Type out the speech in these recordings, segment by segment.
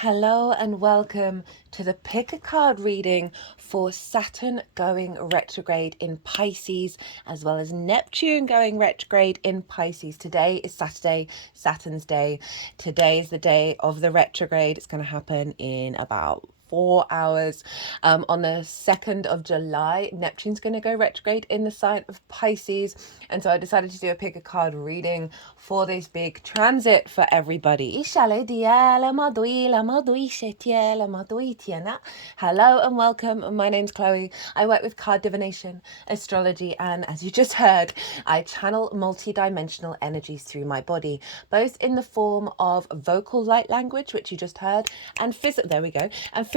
Hello and welcome to the pick a card reading for Saturn going retrograde in Pisces, as well as Neptune going retrograde in Pisces. Today is Saturday, Saturn's day. Today is the day of the retrograde. It's going to happen in about 4 hours. On the 2nd of July, Neptune's going to go retrograde in the sign of Pisces. And so I decided to do a pick a card reading for this big transit for everybody. Hello and welcome. My name's Chloe. I work with card divination, astrology, and as you just heard, I channel multi-dimensional energies through my body, both in the form of vocal light language, which you just heard, and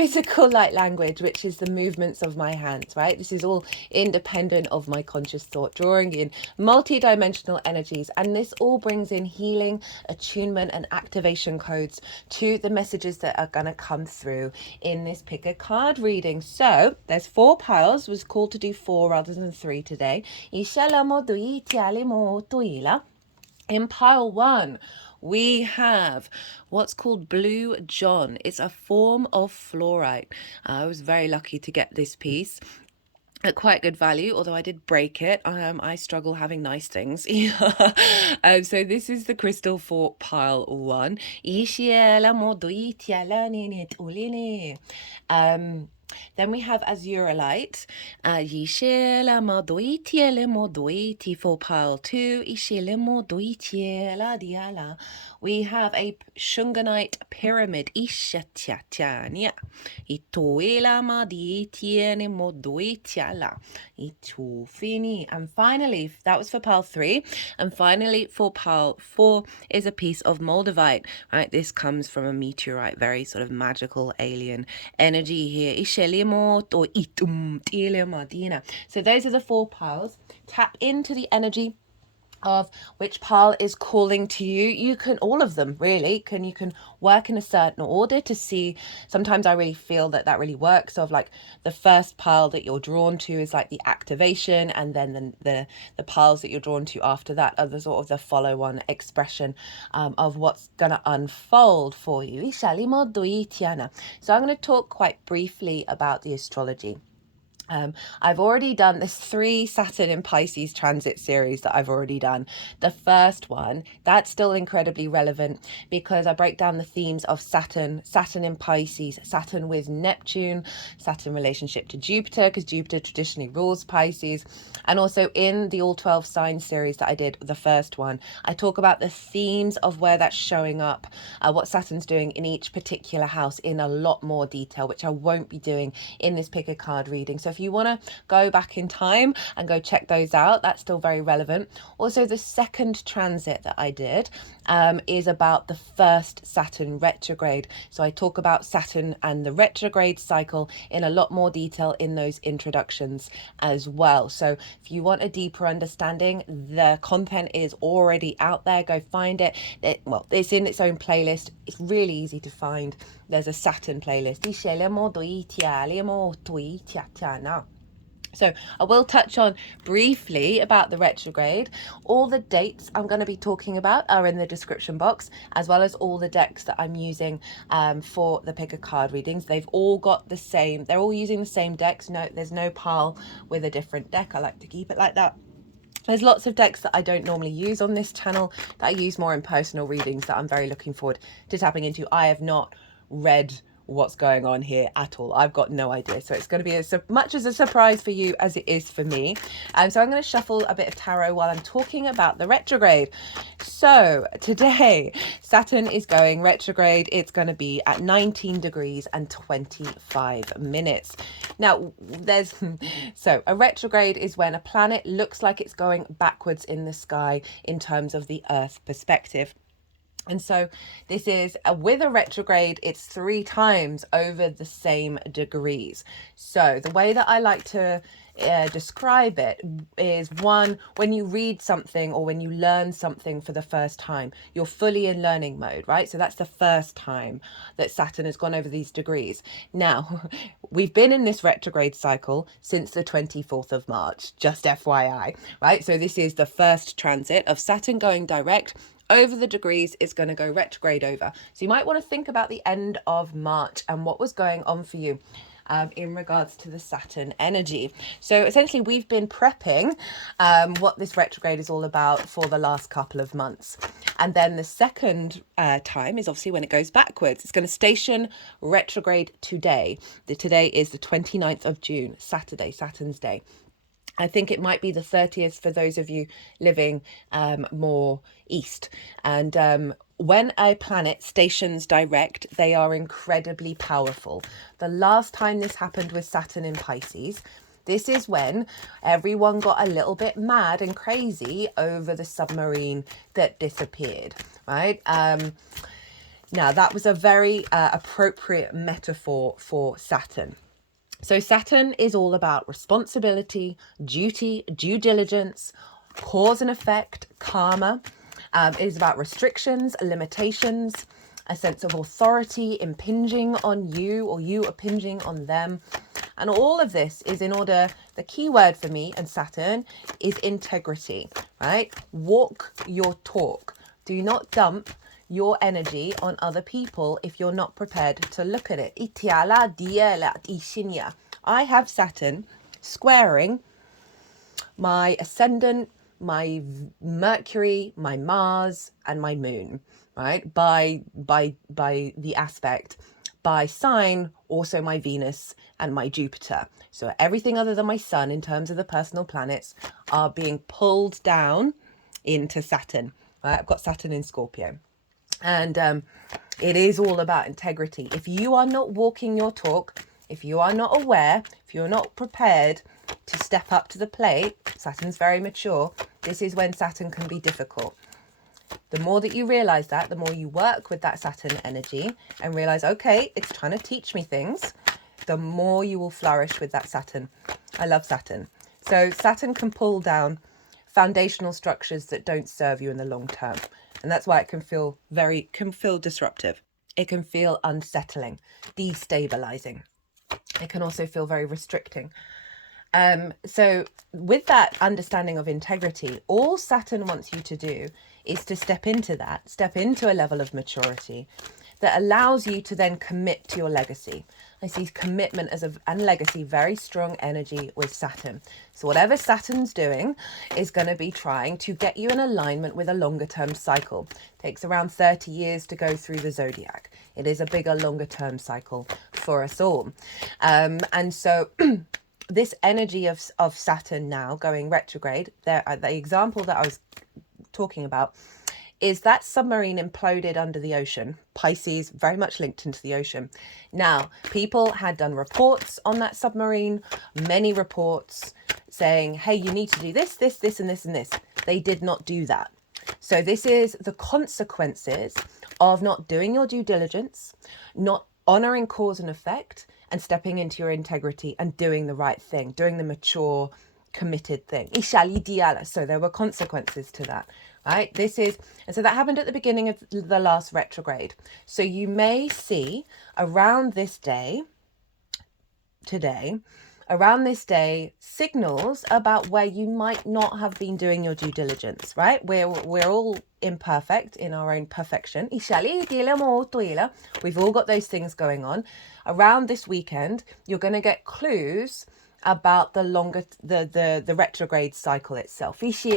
physical light language, which is the movements of my hands, right? This is all independent of my conscious thought, drawing in multi-dimensional energies, and this all brings in healing, attunement, and activation codes to the messages that are going to come through in this pick a card reading. So there's 4 piles. Was called to do 4 rather than 3 today. In pile 1, we have what's called Blue John. It's a form of fluorite. I was very lucky to get this piece at quite good value, although I did break it. I struggle having nice things. So this is the crystal for pile 1. Then we have Azurite. For pile 2. We have a Shungite pyramid. And finally, that was for pile 3. And finally, for pile 4 is a piece of Moldavite. Right, this comes from a meteorite, very sort of magical alien energy here. So those are the 4 piles. Tap into the energy of which pile is calling to you. You can, all of them really, you can work in a certain order to see. Sometimes I really feel that really works. So like the first pile that you're drawn to is like the activation, and then the piles that you're drawn to after that are the sort of the follow-on expression of what's gonna unfold for you. So I'm going to talk quite briefly about the astrology. I've already done this 3 Saturn in Pisces transit series that I've already done. The first one, that's still incredibly relevant because I break down the themes of Saturn in Pisces, Saturn with Neptune, Saturn relationship to Jupiter, because Jupiter traditionally rules Pisces. And also in the All 12 Signs series that I did, the first one, I talk about the themes of where that's showing up, what Saturn's doing in each particular house in a lot more detail, which I won't be doing in this pick a card reading. So if you want to go back in time and go check those out, that's still very relevant. Also, the second transit that I did is about the first Saturn retrograde. So I talk about Saturn and the retrograde cycle in a lot more detail in those introductions as well. So if you want a deeper understanding, the content is already out there. Go find it. It's in its own playlist. It's really easy to find. There's a Saturn playlist. So I will touch on briefly about the retrograde. All the dates I'm going to be talking about are in the description box, as well as all the decks that I'm using for the pick a card readings. They've all got the same, they're all using the same decks. No, there's no pile with a different deck. I like to keep it like that. There's lots of decks that I don't normally use on this channel that I use more in personal readings that I'm very looking forward to tapping into. I have not read what's going on here at all. I've got no idea. So it's going to be as much as a surprise for you as it is for me. So I'm going to shuffle a bit of tarot while I'm talking about the retrograde. So today, Saturn is going retrograde. It's going to be at 19 degrees and 25 minutes. Now, a retrograde is when a planet looks like it's going backwards in the sky in terms of the Earth perspective. And so this is with a retrograde, it's 3 times over the same degrees. So the way that I like to describe it is one, when you read something or when you learn something for the first time, you're fully in learning mode, right? So that's the first time that Saturn has gone over these degrees. Now, we've been in this retrograde cycle since the 24th of March, just FYI, right? So this is the first transit of Saturn going direct over the degrees. Is going to go retrograde over. So you might want to think about the end of March and what was going on for you in regards to the Saturn energy. So essentially we've been prepping what this retrograde is all about for the last couple of months. And then the second time is obviously when it goes backwards. It's going to station retrograde today. Today is the 29th of June, Saturday, Saturn's day. I think it might be the 30th for those of you living more east. And when a planet stations direct, they are incredibly powerful. The last time this happened with Saturn in Pisces, this is when everyone got a little bit mad and crazy over the submarine that disappeared, right? Now, that was a very appropriate metaphor for Saturn. So Saturn is all about responsibility, duty, due diligence, cause and effect, karma. It is about restrictions, limitations, a sense of authority impinging on you or you impinging on them. And all of this is in order, the key word for me and Saturn is integrity, right? Walk your talk. Do not dump your energy on other people if you're not prepared to look at it. I have Saturn squaring my ascendant, my Mercury, my Mars, and my Moon, right? By the aspect. By sign, also my Venus and my Jupiter. So everything other than my Sun in terms of the personal planets are being pulled down into Saturn. Right? I've got Saturn in Scorpio. And it is all about integrity. If you are not walking your talk, if you are not aware, if you're not prepared to step up to the plate, Saturn's very mature, this is when Saturn can be difficult. The more that you realize that, the more you work with that Saturn energy and realize, okay, it's trying to teach me things, the more you will flourish with that Saturn. I love Saturn. So Saturn can pull down foundational structures that don't serve you in the long term. And that's why it can feel disruptive. It can feel unsettling, destabilizing. It can also feel very restricting. So with that understanding of integrity, all Saturn wants you to do is to step into a level of maturity that allows you to then commit to your legacy. I see commitment and legacy, very strong energy with Saturn. So whatever Saturn's doing is going to be trying to get you in alignment with a longer term cycle. It takes around 30 years to go through the zodiac. It is a bigger, longer term cycle for us all. And so this energy of Saturn now going retrograde, the example that I was talking about is that submarine imploded under the ocean. Pisces, very much linked into the ocean. Now, people had done reports on that submarine, many reports saying, hey, you need to do this, this, this, and this, and this. They did not do that. So this is the consequences of not doing your due diligence, not honoring cause and effect, and stepping into your integrity and doing the right thing, doing the mature, committed thing. So there were consequences to that. Right, and so that happened at the beginning of the last retrograde. So you may see around this day, signals about where you might not have been doing your due diligence, right? We're all imperfect in our own perfection. We've all got those things going on. Around this weekend, you're going to get clues about the retrograde cycle itself. And so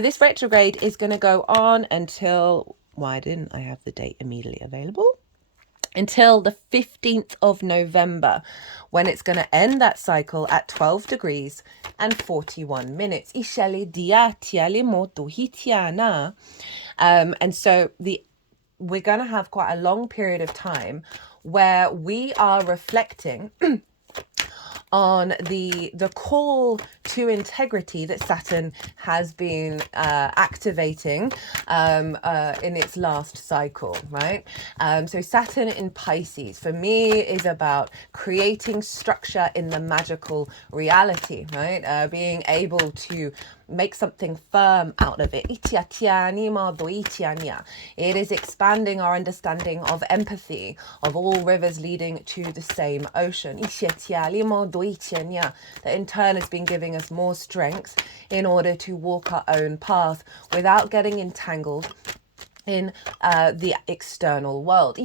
this retrograde is going to go on until, why didn't I have the date immediately available? Until the 15th of November, when it's going to end that cycle at 12 degrees and 41 minutes. And so we're going to have quite a long period of time where we are reflecting on the call to integrity that Saturn has been activating in its last cycle, right? So Saturn in Pisces for me is about creating structure in the magical reality, right? Being able to make something firm out of it. It is expanding our understanding of empathy, of all rivers leading to the same ocean. That in turn has been giving us more strength in order to walk our own path without getting entangled in the external world.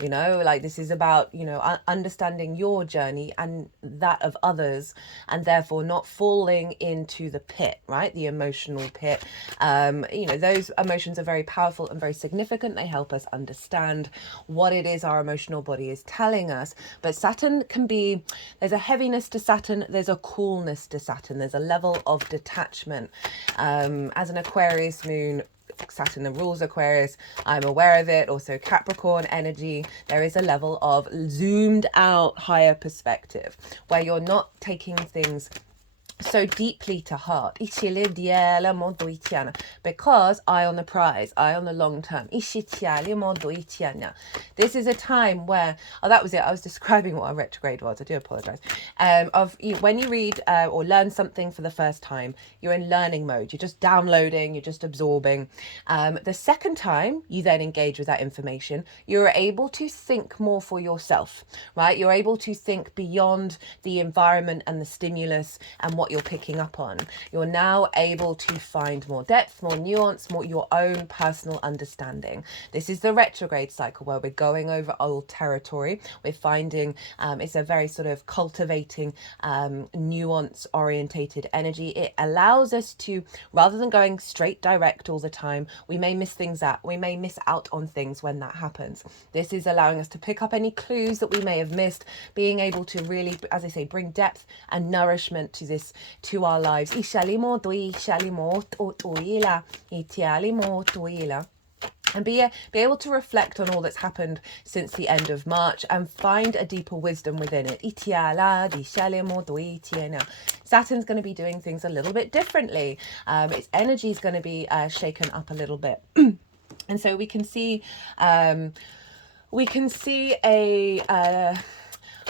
You know, like this is about, you know, understanding your journey and that of others, and therefore not falling into the pit, right? The emotional pit. You know, those emotions are very powerful and very significant. They help us understand what it is our emotional body is telling us. But Saturn can be, there's a heaviness to Saturn, there's a coolness to Saturn, there's a level of detachment. As an Aquarius moon, Saturn rules Aquarius, I'm aware of it. Also Capricorn energy, there is a level of zoomed out higher perspective where you're not taking things so deeply to heart, because eye on the prize, eye on the long term. This is a time where, oh, that was it, I was describing what a retrograde was, I do apologize. When you read or learn something for the first time, you're in learning mode, you're just downloading, you're just absorbing. The second time you then engage with that information, you're able to think more for yourself, right? You're able to think beyond the environment and the stimulus and what you're picking up on. You're now able to find more depth, more nuance, more your own personal understanding. This is the retrograde cycle where we're going over old territory. We're finding it's a very sort of cultivating, nuance orientated energy. It allows us to, rather than going straight direct all the time, we may miss things out. We may miss out on things when that happens. This is allowing us to pick up any clues that we may have missed, being able to really, as I say, bring depth and nourishment to this, to our lives. And be able to reflect on all that's happened since the end of March and find a deeper wisdom within it. Saturn's going to be doing things a little bit differently. Its energy is going to be shaken up a little bit. And so we can see a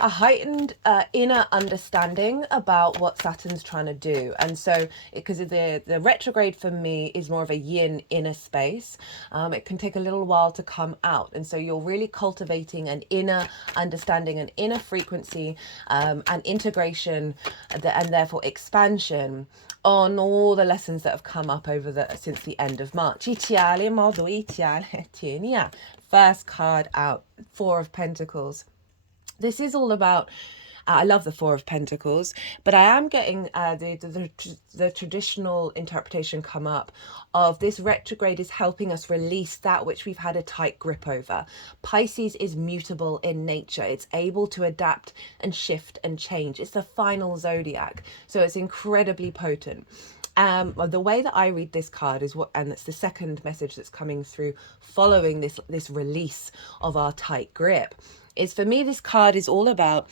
heightened inner understanding about what Saturn's trying to do. And so because the retrograde for me is more of a yin inner space, it can take a little while to come out, and so you're really cultivating an inner understanding, an inner frequency, and integration, and therefore expansion on all the lessons that have come up since the end of March. First card out, Four of Pentacles. This is all about, I love the Four of Pentacles, but I am getting the traditional interpretation come up of this retrograde is helping us release that which we've had a tight grip over. Pisces is mutable in nature. It's able to adapt and shift and change. It's the final zodiac, so it's incredibly potent. The way that I read this card is and it's the second message that's coming through following this release of our tight grip, is for me this card is all about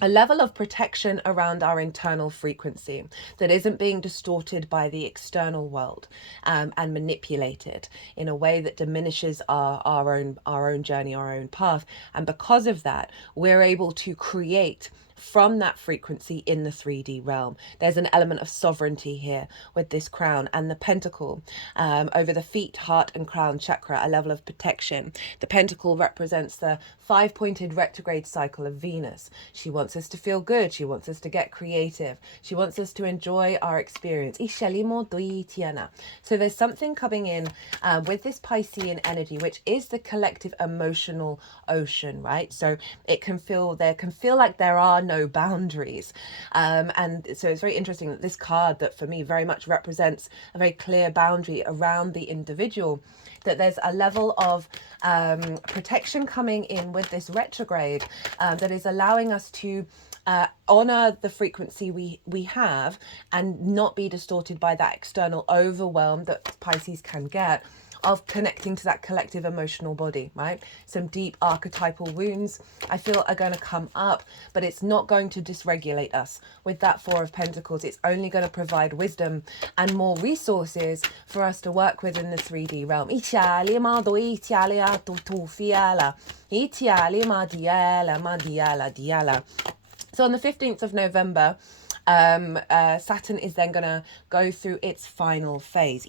a level of protection around our internal frequency that isn't being distorted by the external world, and manipulated in a way that diminishes our own journey, our own path. And because of that, we're able to create from that frequency in the 3D realm. There's an element of sovereignty here with this crown and the pentacle over the feet, heart and crown chakra, a level of protection. The pentacle represents the 5-pointed retrograde cycle of Venus. She wants us to feel good. She wants us to get creative. She wants us to enjoy our experience. So there's something coming in with this Piscean energy, which is the collective emotional ocean, right? So it can feel like there are no boundaries, and so it's very interesting that this card, that for me very much represents a very clear boundary around the individual, that there's a level of protection coming in with this retrograde that is allowing us to honor the frequency we have and not be distorted by that external overwhelm that Pisces can get, of connecting to that collective emotional body, right? Some deep archetypal wounds I feel are going to come up, but it's not going to dysregulate us. With that Four of Pentacles, it's only going to provide wisdom and more resources for us to work with in the 3D realm. So on the 15th of November, Saturn is then going to go through its final phase.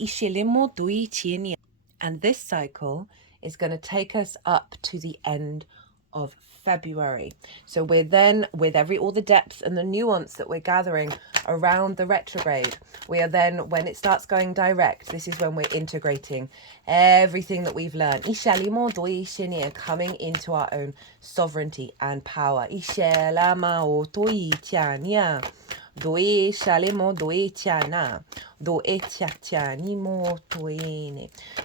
And this cycle is going to take us up to the end of February. So we're then, with all the depth and the nuance that we're gathering around the retrograde, we are then, when it starts going direct, this is when we're integrating everything that we've learned, coming into our own sovereignty and power.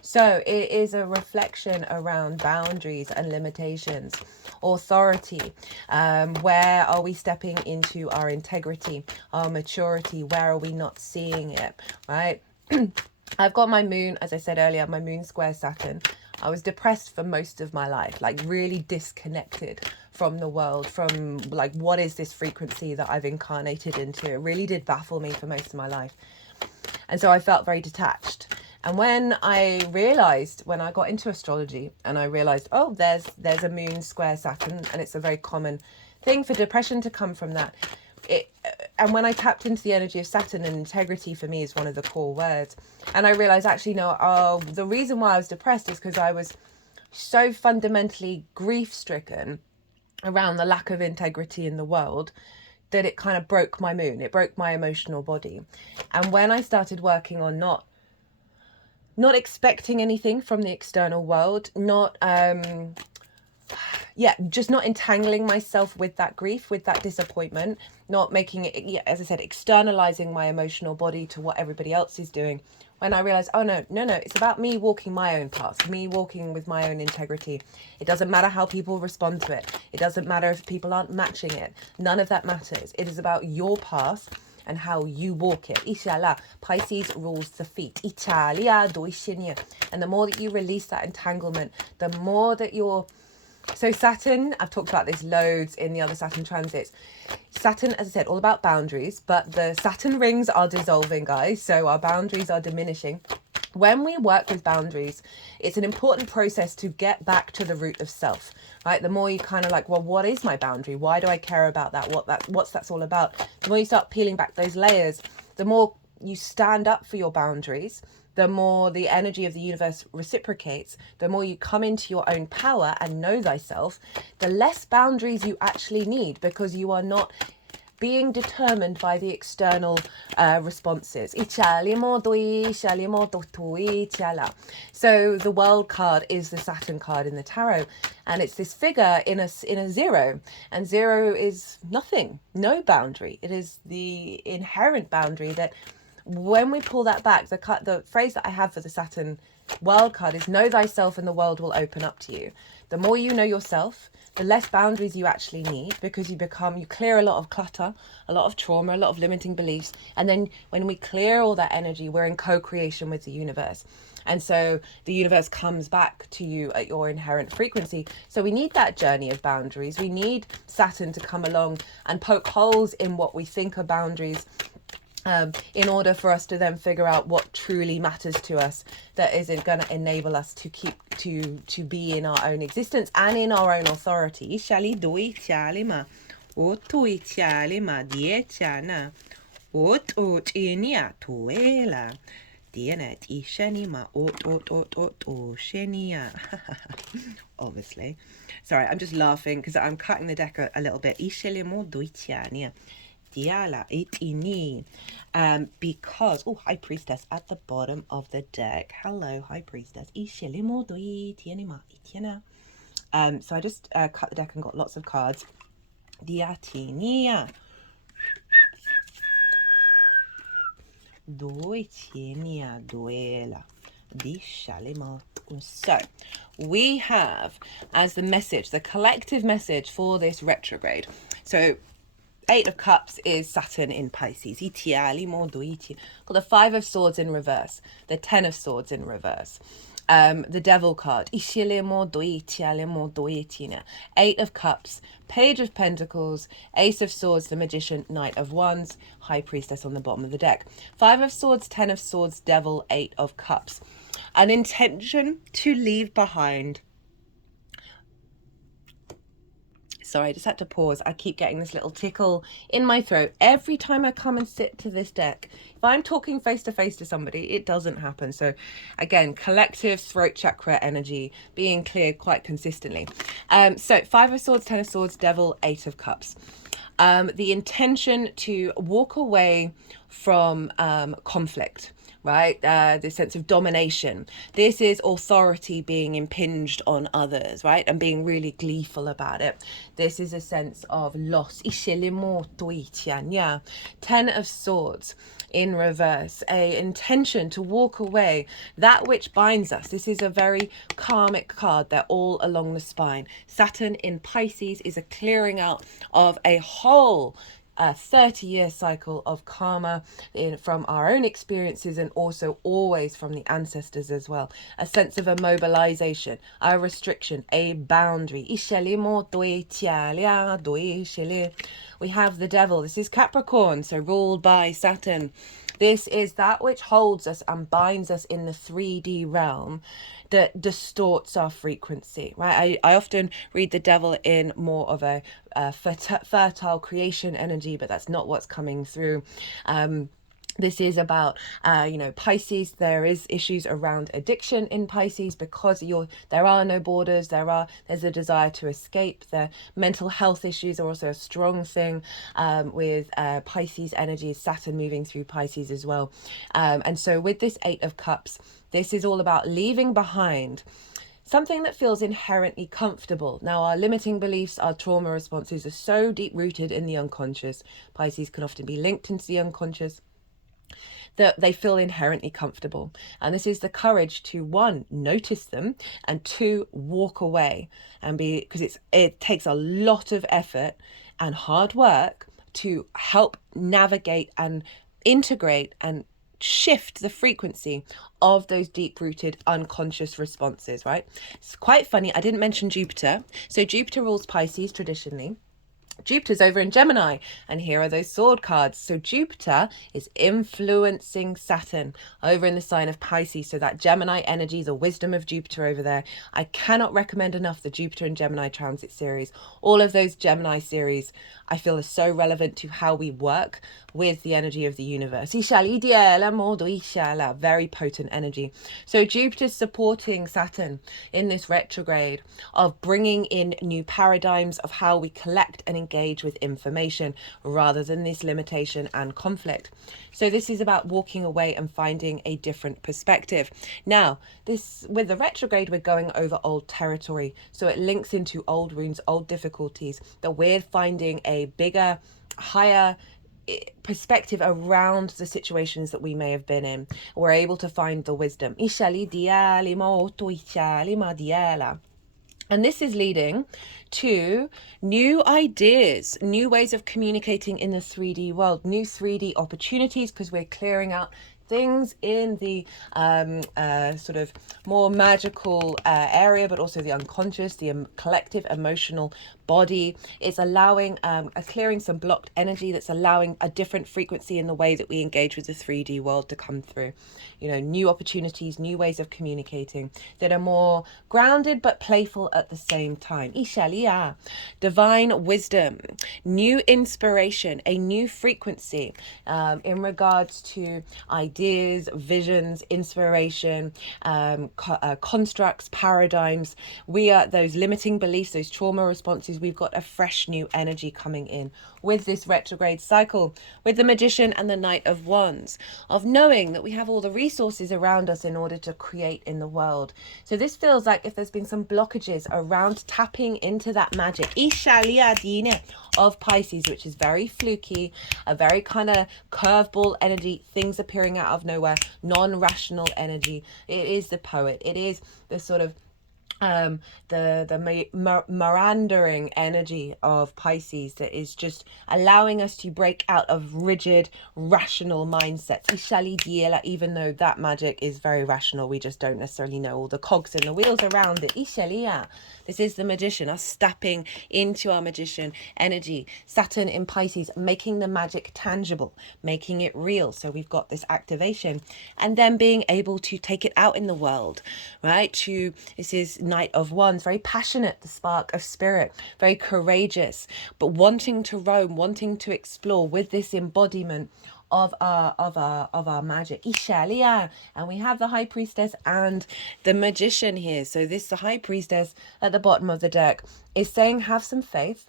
So it is a reflection around boundaries and limitations, authority. Where are we stepping into our integrity, our maturity? Where are we not seeing it, right? I've got my moon, as I said earlier, my moon square Saturn. I was depressed for most of my life, like really disconnected from the world, from like, what is this frequency that I've incarnated into? It really did baffle me for most of my life. And so I felt very detached. And when I realized, when I got into astrology and I realized, oh, there's a moon square Saturn, and it's a very common thing for depression to come from that. And when I tapped into the energy of Saturn, and integrity for me is one of the core words, and I realized actually, no, the reason why I was depressed is because I was so fundamentally grief-stricken around the lack of integrity in the world that it kind of broke my moon. It broke my emotional body. And when I started working on not expecting anything from the external world, just not entangling myself with that grief, with that disappointment, not making it, as I said, externalizing my emotional body to what everybody else is doing. When I realized, oh no, it's about me walking my own path, me walking with my own integrity. It doesn't matter how people respond to it. It doesn't matter if people aren't matching it. None of that matters. It is about your path and how you walk it. Inshallah, Pisces rules the feet. Italia do. And the more that you release that entanglement, the more that you're... So Saturn, I've talked about this loads in the other Saturn transits. Saturn, as I said, all about boundaries, but the Saturn rings are dissolving, guys. So our boundaries are diminishing. When we work with boundaries, it's an important process to get back to the root of self, right? The more you kind of like, well, what is my boundary? Why do I care about that? What's that's all about? The more you start peeling back those layers, the more you stand up for your boundaries, the more the energy of the universe reciprocates, the more you come into your own power and know thyself, the less boundaries you actually need, because you are not being determined by the external responses. So the world card is the Saturn card in the tarot, and it's this figure in a zero, and zero is nothing, no boundary. It is the inherent boundary that when we pull that back, the phrase that I have for the Saturn world card is know thyself and the world will open up to you. The more you know yourself, the less boundaries you actually need, because you clear a lot of clutter, a lot of trauma, a lot of limiting beliefs. And then when we clear all that energy, we're in co-creation with the universe. And so the universe comes back to you at your inherent frequency. So we need that journey of boundaries. We need Saturn to come along and poke holes in what we think are boundaries, in order for us to then figure out what truly matters to us, that isn't going to enable us to keep to be in our own existence and in our own authority. Obviously. Sorry, I'm just laughing because I'm cutting the deck a little bit. Because High Priestess at the bottom of the deck. Hello, High Priestess. So I just cut the deck and got lots of cards. Diatinia. Doitinia duela. So we have as the message, the collective message for this retrograde. So Eight of Cups is Saturn in Pisces. Got the Five of Swords in reverse, the Ten of Swords in reverse. The Devil card. Eight of Cups, Page of Pentacles, Ace of Swords, the Magician, Knight of Wands, High Priestess on the bottom of the deck. Five of Swords, Ten of Swords, Devil, Eight of Cups. An intention to leave behind. Sorry, I just had to pause. I keep getting this little tickle in my throat every time I come and sit to this deck. If I'm talking face to face to somebody, it doesn't happen. So again, collective throat chakra energy being cleared quite consistently. So Five of Swords, Ten of Swords, Devil, Eight of Cups. The intention to walk away from conflict. Right? This sense of domination. This is authority being impinged on others, right? And being really gleeful about it. This is a sense of loss. Ten of Swords in reverse. A intention to walk away. That which binds us. This is a very karmic card. They're all along the spine. Saturn in Pisces is a clearing out of a whole 30-year cycle of karma from our own experiences, and also always from the ancestors as well. A sense of immobilization, a restriction, a boundary. We have the Devil. This is Capricorn, so ruled by Saturn. This is that which holds us and binds us in the 3D realm that distorts our frequency, right? I often read the Devil in more of a fertile creation energy, but that's not what's coming through. This is about, Pisces. There is issues around addiction in Pisces because there are no borders. There's a desire to escape. The mental health issues are also a strong thing with Pisces energy, Saturn moving through Pisces as well. And so with this Eight of Cups, this is all about leaving behind something that feels inherently comfortable. Now, our limiting beliefs, our trauma responses are so deep-rooted in the unconscious. Pisces can often be linked into the unconscious, that they feel inherently comfortable. And this is the courage to, one, notice them, and two, walk away. And because it takes a lot of effort and hard work to help navigate and integrate and shift the frequency of those deep-rooted unconscious responses, right? It's quite funny. I didn't mention Jupiter. So Jupiter rules Pisces traditionally. Jupiter's over in Gemini, and here are those sword cards. So Jupiter is influencing Saturn over in the sign of Pisces. So that Gemini energy, the wisdom of Jupiter over there. I cannot recommend enough the Jupiter and Gemini transit series. All of those Gemini series I feel are so relevant to how we work with the energy of the universe. Very potent energy. So Jupiter's supporting Saturn in this retrograde of bringing in new paradigms of how we collect and engage with information rather than this limitation and conflict. So this is about walking away and finding a different perspective. Now, with the retrograde, we're going over old territory. So it links into old wounds, old difficulties, that we're finding a bigger, higher perspective around the situations that we may have been in. We're able to find the wisdom. And this is leading to new ideas, new ways of communicating in the 3D world, new 3D opportunities, because we're clearing out things in the sort of more magical area, but also the unconscious, the collective emotional body. It's allowing clearing some blocked energy that's allowing a different frequency in the way that we engage with the 3D world to come through. New opportunities, new ways of communicating that are more grounded but playful at the same time. Divine wisdom, new inspiration, a new frequency in regards to ideas, visions, inspiration, constructs, paradigms. We are those limiting beliefs, those trauma responses. We've got a fresh new energy coming in with this retrograde cycle, with the Magician and the Knight of Wands, of knowing that we have all the resources around us in order to create in the world. So this feels like if there's been some blockages around tapping into that magic of Pisces, which is very fluky, a very kind of curveball energy, things appearing out of nowhere, non-rational energy. It is the poet. It is the sort of meandering energy of Pisces that is just allowing us to break out of rigid rational mindsets. Even though that magic is very rational, we just don't necessarily know all the cogs and the wheels around it. This is the magician, us stepping into our magician energy. Saturn in Pisces, making the magic tangible, making it real. So we've got this activation, and then being able to take it out in the world, right? This is Knight of Wands, very passionate, the spark of spirit, very courageous, but wanting to roam, wanting to explore with this embodiment of our magic. And we have the high priestess and the magician here. So the high priestess at the bottom of the deck is saying, have some faith,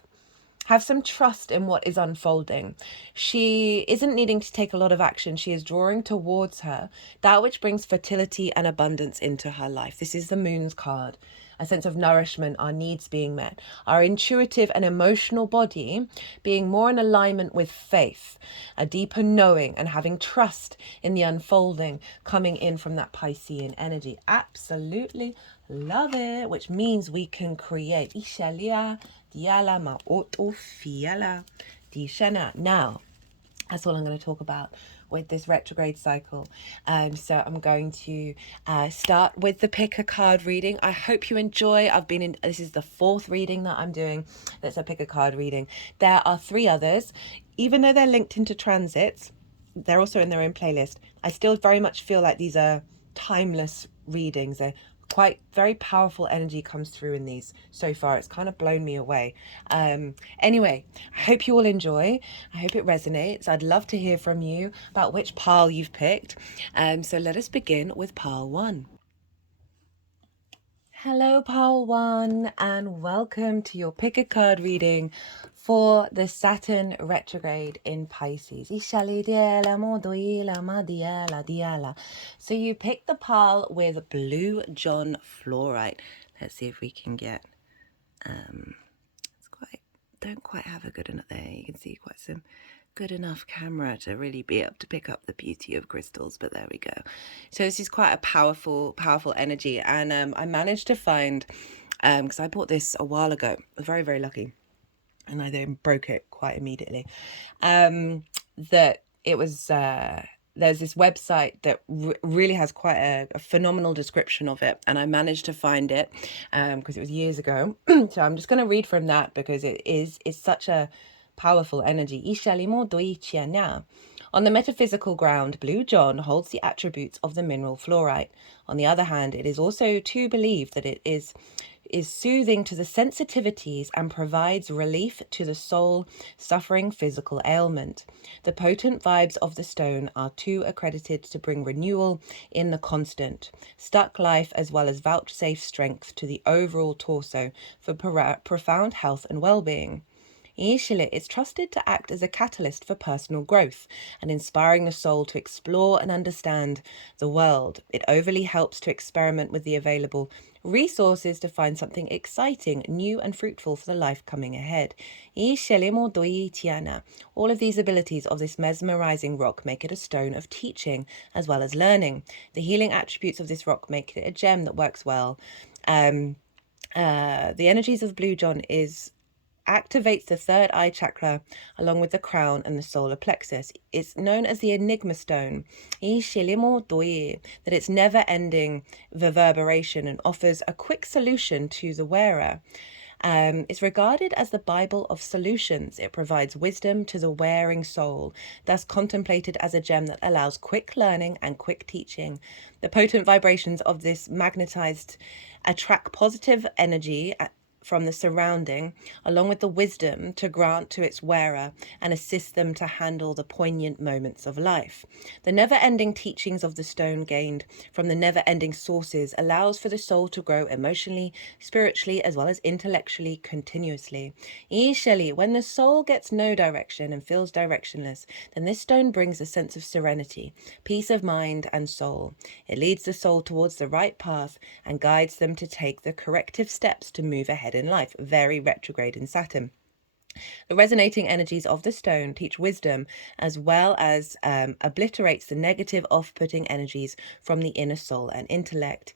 have some trust in what is unfolding. She isn't needing to take a lot of action. She is drawing towards her that which brings fertility and abundance into her life. This is the moon's card, a sense of nourishment, our needs being met, our intuitive and emotional body being more in alignment with faith, a deeper knowing and having trust in the unfolding coming in from that Piscean energy. Absolutely love it, which means we can create. Now, that's all I'm going to talk about with this retrograde cycle. So I'm going to start with the pick a card reading. I hope you enjoy. This is the 4th reading that I'm doing. That's a pick a card reading. There are 3 others. Even though they're linked into transits, they're also in their own playlist. I still very much feel like these are timeless readings. They're very powerful energy comes through in these so far. It's kind of blown me away. Anyway, I hope you all enjoy. I hope it resonates. I'd love to hear from you about which pile you've picked. So let us begin with pile 1. Hello, pile 1, and welcome to your pick a card reading for the Saturn retrograde in Pisces. So you picked the pile with Blue John Fluorite. Let's see if we can get don't quite have a good enough there. You can see quite some good enough camera to really be able to pick up the beauty of crystals, but there we go. So this is quite a powerful energy, and I managed to find, because I bought this a while ago, I was very, very lucky, and I then broke it quite immediately, that it was there's this website that really has quite a phenomenal description of it, and I managed to find it because it was years ago. So I'm just going to read from that because it's such a powerful energy. On the metaphysical ground, Blue John holds the attributes of the mineral fluorite. On the other hand, it is also to believe that it is soothing to the sensitivities and provides relief to the soul suffering physical ailment. The potent vibes of the stone are too accredited to bring renewal in the constant, stuck life as well as vouchsafe strength to the overall torso for profound health and well-being. Initially, it's trusted to act as a catalyst for personal growth and inspiring the soul to explore and understand the world. It overly helps to experiment with the available resources to find something exciting, new and fruitful for the life coming ahead. All of these abilities of this mesmerizing rock make it a stone of teaching as well as learning. The healing attributes of this rock make it a gem that works well. The energies of Blue John activates the 3rd eye chakra along with the crown and the solar plexus. It's known as the Enigma Stone, that it's never-ending reverberation and offers a quick solution to the wearer. It's regarded as the Bible of solutions. It provides wisdom to the wearing soul, thus contemplated as a gem that allows quick learning and quick teaching. The potent vibrations of this magnetized attract positive energy from the surrounding, along with the wisdom to grant to its wearer and assist them to handle the poignant moments of life. The never-ending teachings of the stone gained from the never-ending sources allows for the soul to grow emotionally, spiritually, as well as intellectually continuously. Initially, when the soul gets no direction and feels directionless, then this stone brings a sense of serenity, peace of mind and soul. It leads the soul towards the right path and guides them to take the corrective steps to move ahead in life. Very retrograde in Saturn. The resonating energies of the stone teach wisdom as well as obliterates the negative off-putting energies from the inner soul and intellect.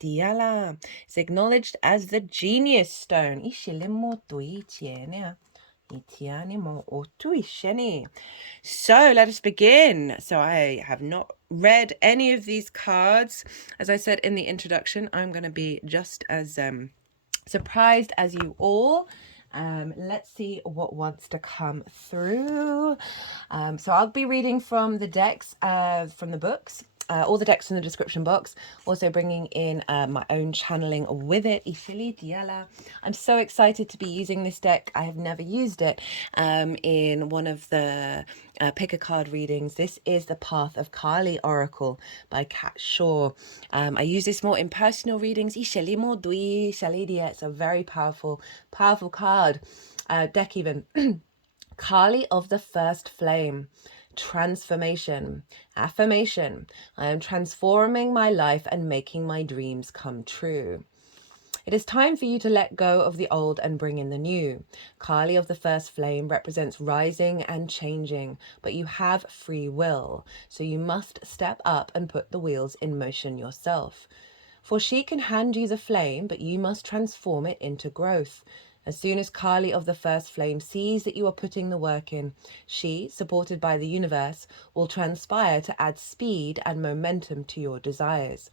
Diala is acknowledged as the genius stone. So let us begin. So I have not read any of these cards. As I said in the introduction, I'm going to be just as surprised as you all. Let's see what wants to come through. So I'll be reading from the decks, from the books. All the decks in the description box, also bringing in my own channeling with it. I'm so excited to be using this deck. I have never used it in one of the pick a card readings. This is the Path of Kali Oracle by Kat Shaw. I use this more in personal readings. It's a very powerful card. Deck even. Kali of the First Flame. Transformation. Affirmation. I am transforming my life and making my dreams come true. It is time for you to let go of the old and bring in the new. Kali of the First Flame represents rising and changing, but you have free will, so you must step up and put the wheels in motion yourself. For she can hand you the flame, but you must transform it into growth. As soon as Kali of the First Flame sees that you are putting the work in, she, supported by the universe, will transpire to add speed and momentum to your desires.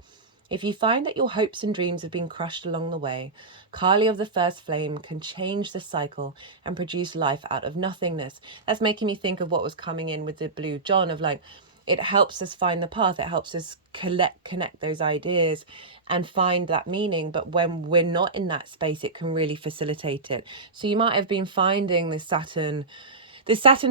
If you find that your hopes and dreams have been crushed along the way, Kali of the First Flame can change the cycle and produce life out of nothingness. That's making me think of what was coming in with the Blue John of like, it helps us find the path. It helps us connect those ideas and find that meaning. But when we're not in that space, it can really facilitate it. So you might have been finding this Saturn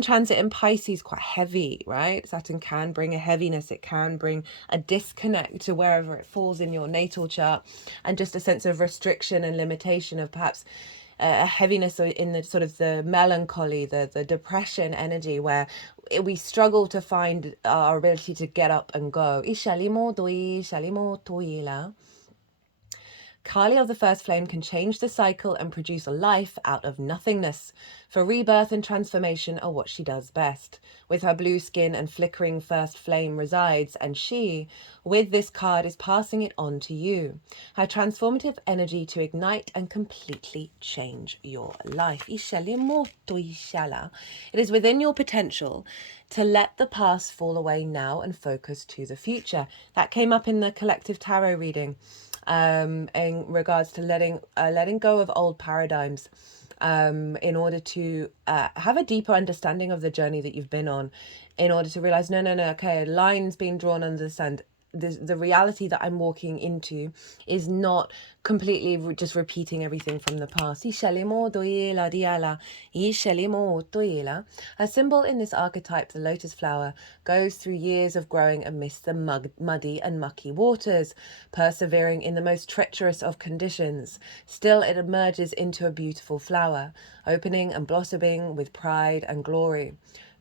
transit in Pisces quite heavy, right? Saturn can bring a heaviness. It can bring a disconnect to wherever it falls in your natal chart, and just a sense of restriction and limitation of perhaps a heaviness in the sort of the melancholy, the depression energy, where we struggle to find our ability to get up and go. Kali of the First Flame can change the cycle and produce a life out of nothingness. For rebirth and transformation are what she does best. With her blue skin and flickering first flame resides, and she, with this card, is passing it on to you. Her transformative energy to ignite and completely change your life. It is within your potential to let the past fall away now and focus to the future. That came up in the collective tarot reading. In regards to letting go of old paradigms, in order to have a deeper understanding of the journey that you've been on, in order to realize, no, okay, a line's being drawn under the sand. The reality that I'm walking into is not completely just repeating everything from the past. A symbol in this archetype, the lotus flower, goes through years of growing amidst the muddy and mucky waters, persevering in the most treacherous of conditions. Still, it emerges into a beautiful flower, opening and blossoming with pride and glory.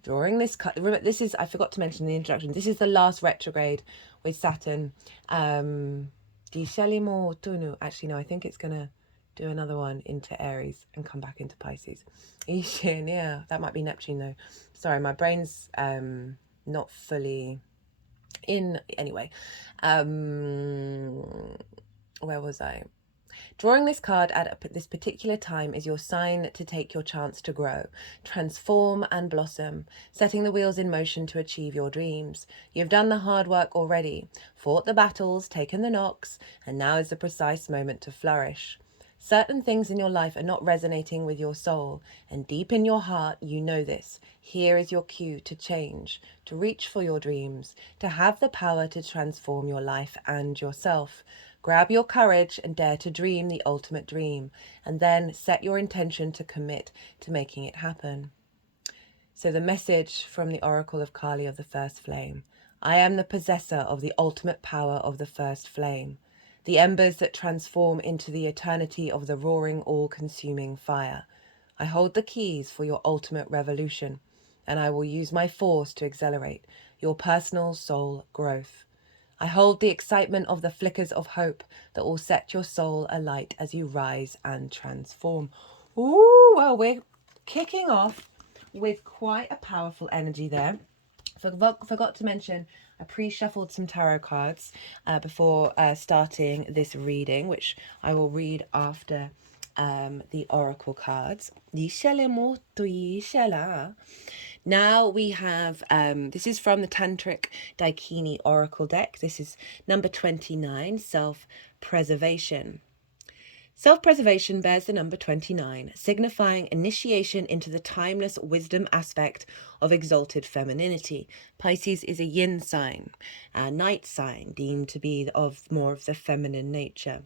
During this, this is, I forgot to mention in the introduction, this is the last retrograde with Saturn. Actually, no, I think it's going to do another one into Aries and come back into Pisces. Yeah, that might be Neptune though. Sorry, my brain's not fully in. Anyway, where was I? Drawing this card at this particular time is your sign to take your chance to grow, transform and blossom, setting the wheels in motion to achieve your dreams. You've done the hard work already, fought the battles, taken the knocks, and now is the precise moment to flourish. Certain things in your life are not resonating with your soul, and deep in your heart you know this. Here is your cue to change, to reach for your dreams, to have the power to transform your life and yourself. Grab your courage and dare to dream the ultimate dream, and then set your intention to commit to making it happen. So the message from the Oracle of Kali of the First Flame: I am the possessor of the ultimate power of the First Flame, the embers that transform into the eternity of the roaring, all-consuming fire. I hold the keys for your ultimate revolution, and I will use my force to accelerate your personal soul growth. I hold the excitement of the flickers of hope that will set your soul alight as you rise and transform. Ooh, well, we're kicking off with quite a powerful energy there. Forgot to mention, I pre-shuffled some tarot cards before starting this reading, which I will read after the oracle cards. Now we have, this is from the Tantric Dakini Oracle deck. This is number 29, Self-Preservation. Self-preservation bears the number 29, signifying initiation into the timeless wisdom aspect of exalted femininity. Pisces is a yin sign, a night sign, deemed to be of more of the feminine nature.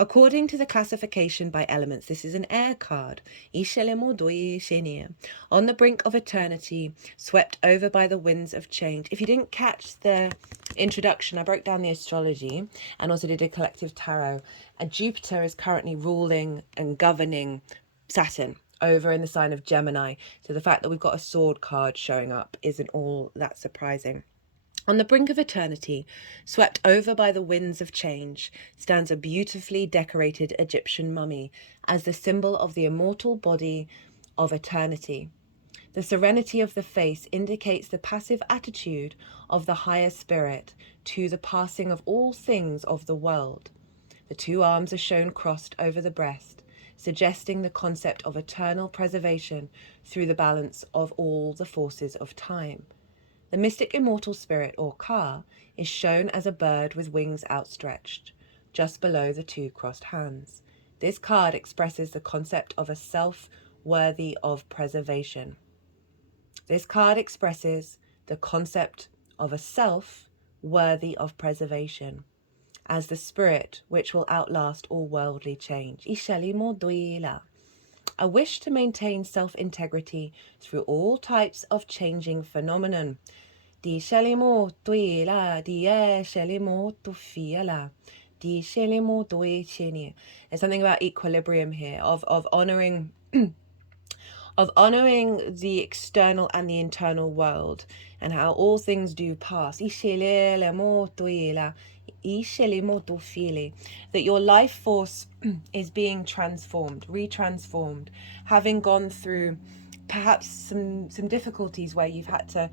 According to the classification by elements, this is an air card. On the brink of eternity, swept over by the winds of change. If you didn't catch the introduction, I broke down the astrology and also did a collective tarot. And Jupiter is currently ruling and governing Saturn over in the sign of Gemini. So the fact that we've got a sword card showing up isn't all that surprising. On the brink of eternity, swept over by the winds of change, stands a beautifully decorated Egyptian mummy as the symbol of the immortal body of eternity. The serenity of the face indicates the passive attitude of the higher spirit to the passing of all things of the world. The two arms are shown crossed over the breast, suggesting the concept of eternal preservation through the balance of all the forces of time. The mystic immortal spirit, or Ka, is shown as a bird with wings outstretched, just below the two crossed hands. This card expresses the concept of a self worthy of preservation. This card expresses the concept of a self worthy of preservation as the spirit which will outlast all worldly change. A wish to maintain self-integrity through all types of changing phenomenon. There's something about equilibrium here, of honouring of honouring the external and the internal world, and how all things do pass. That your life force is being transformed, retransformed, having gone through perhaps some difficulties where you've had to,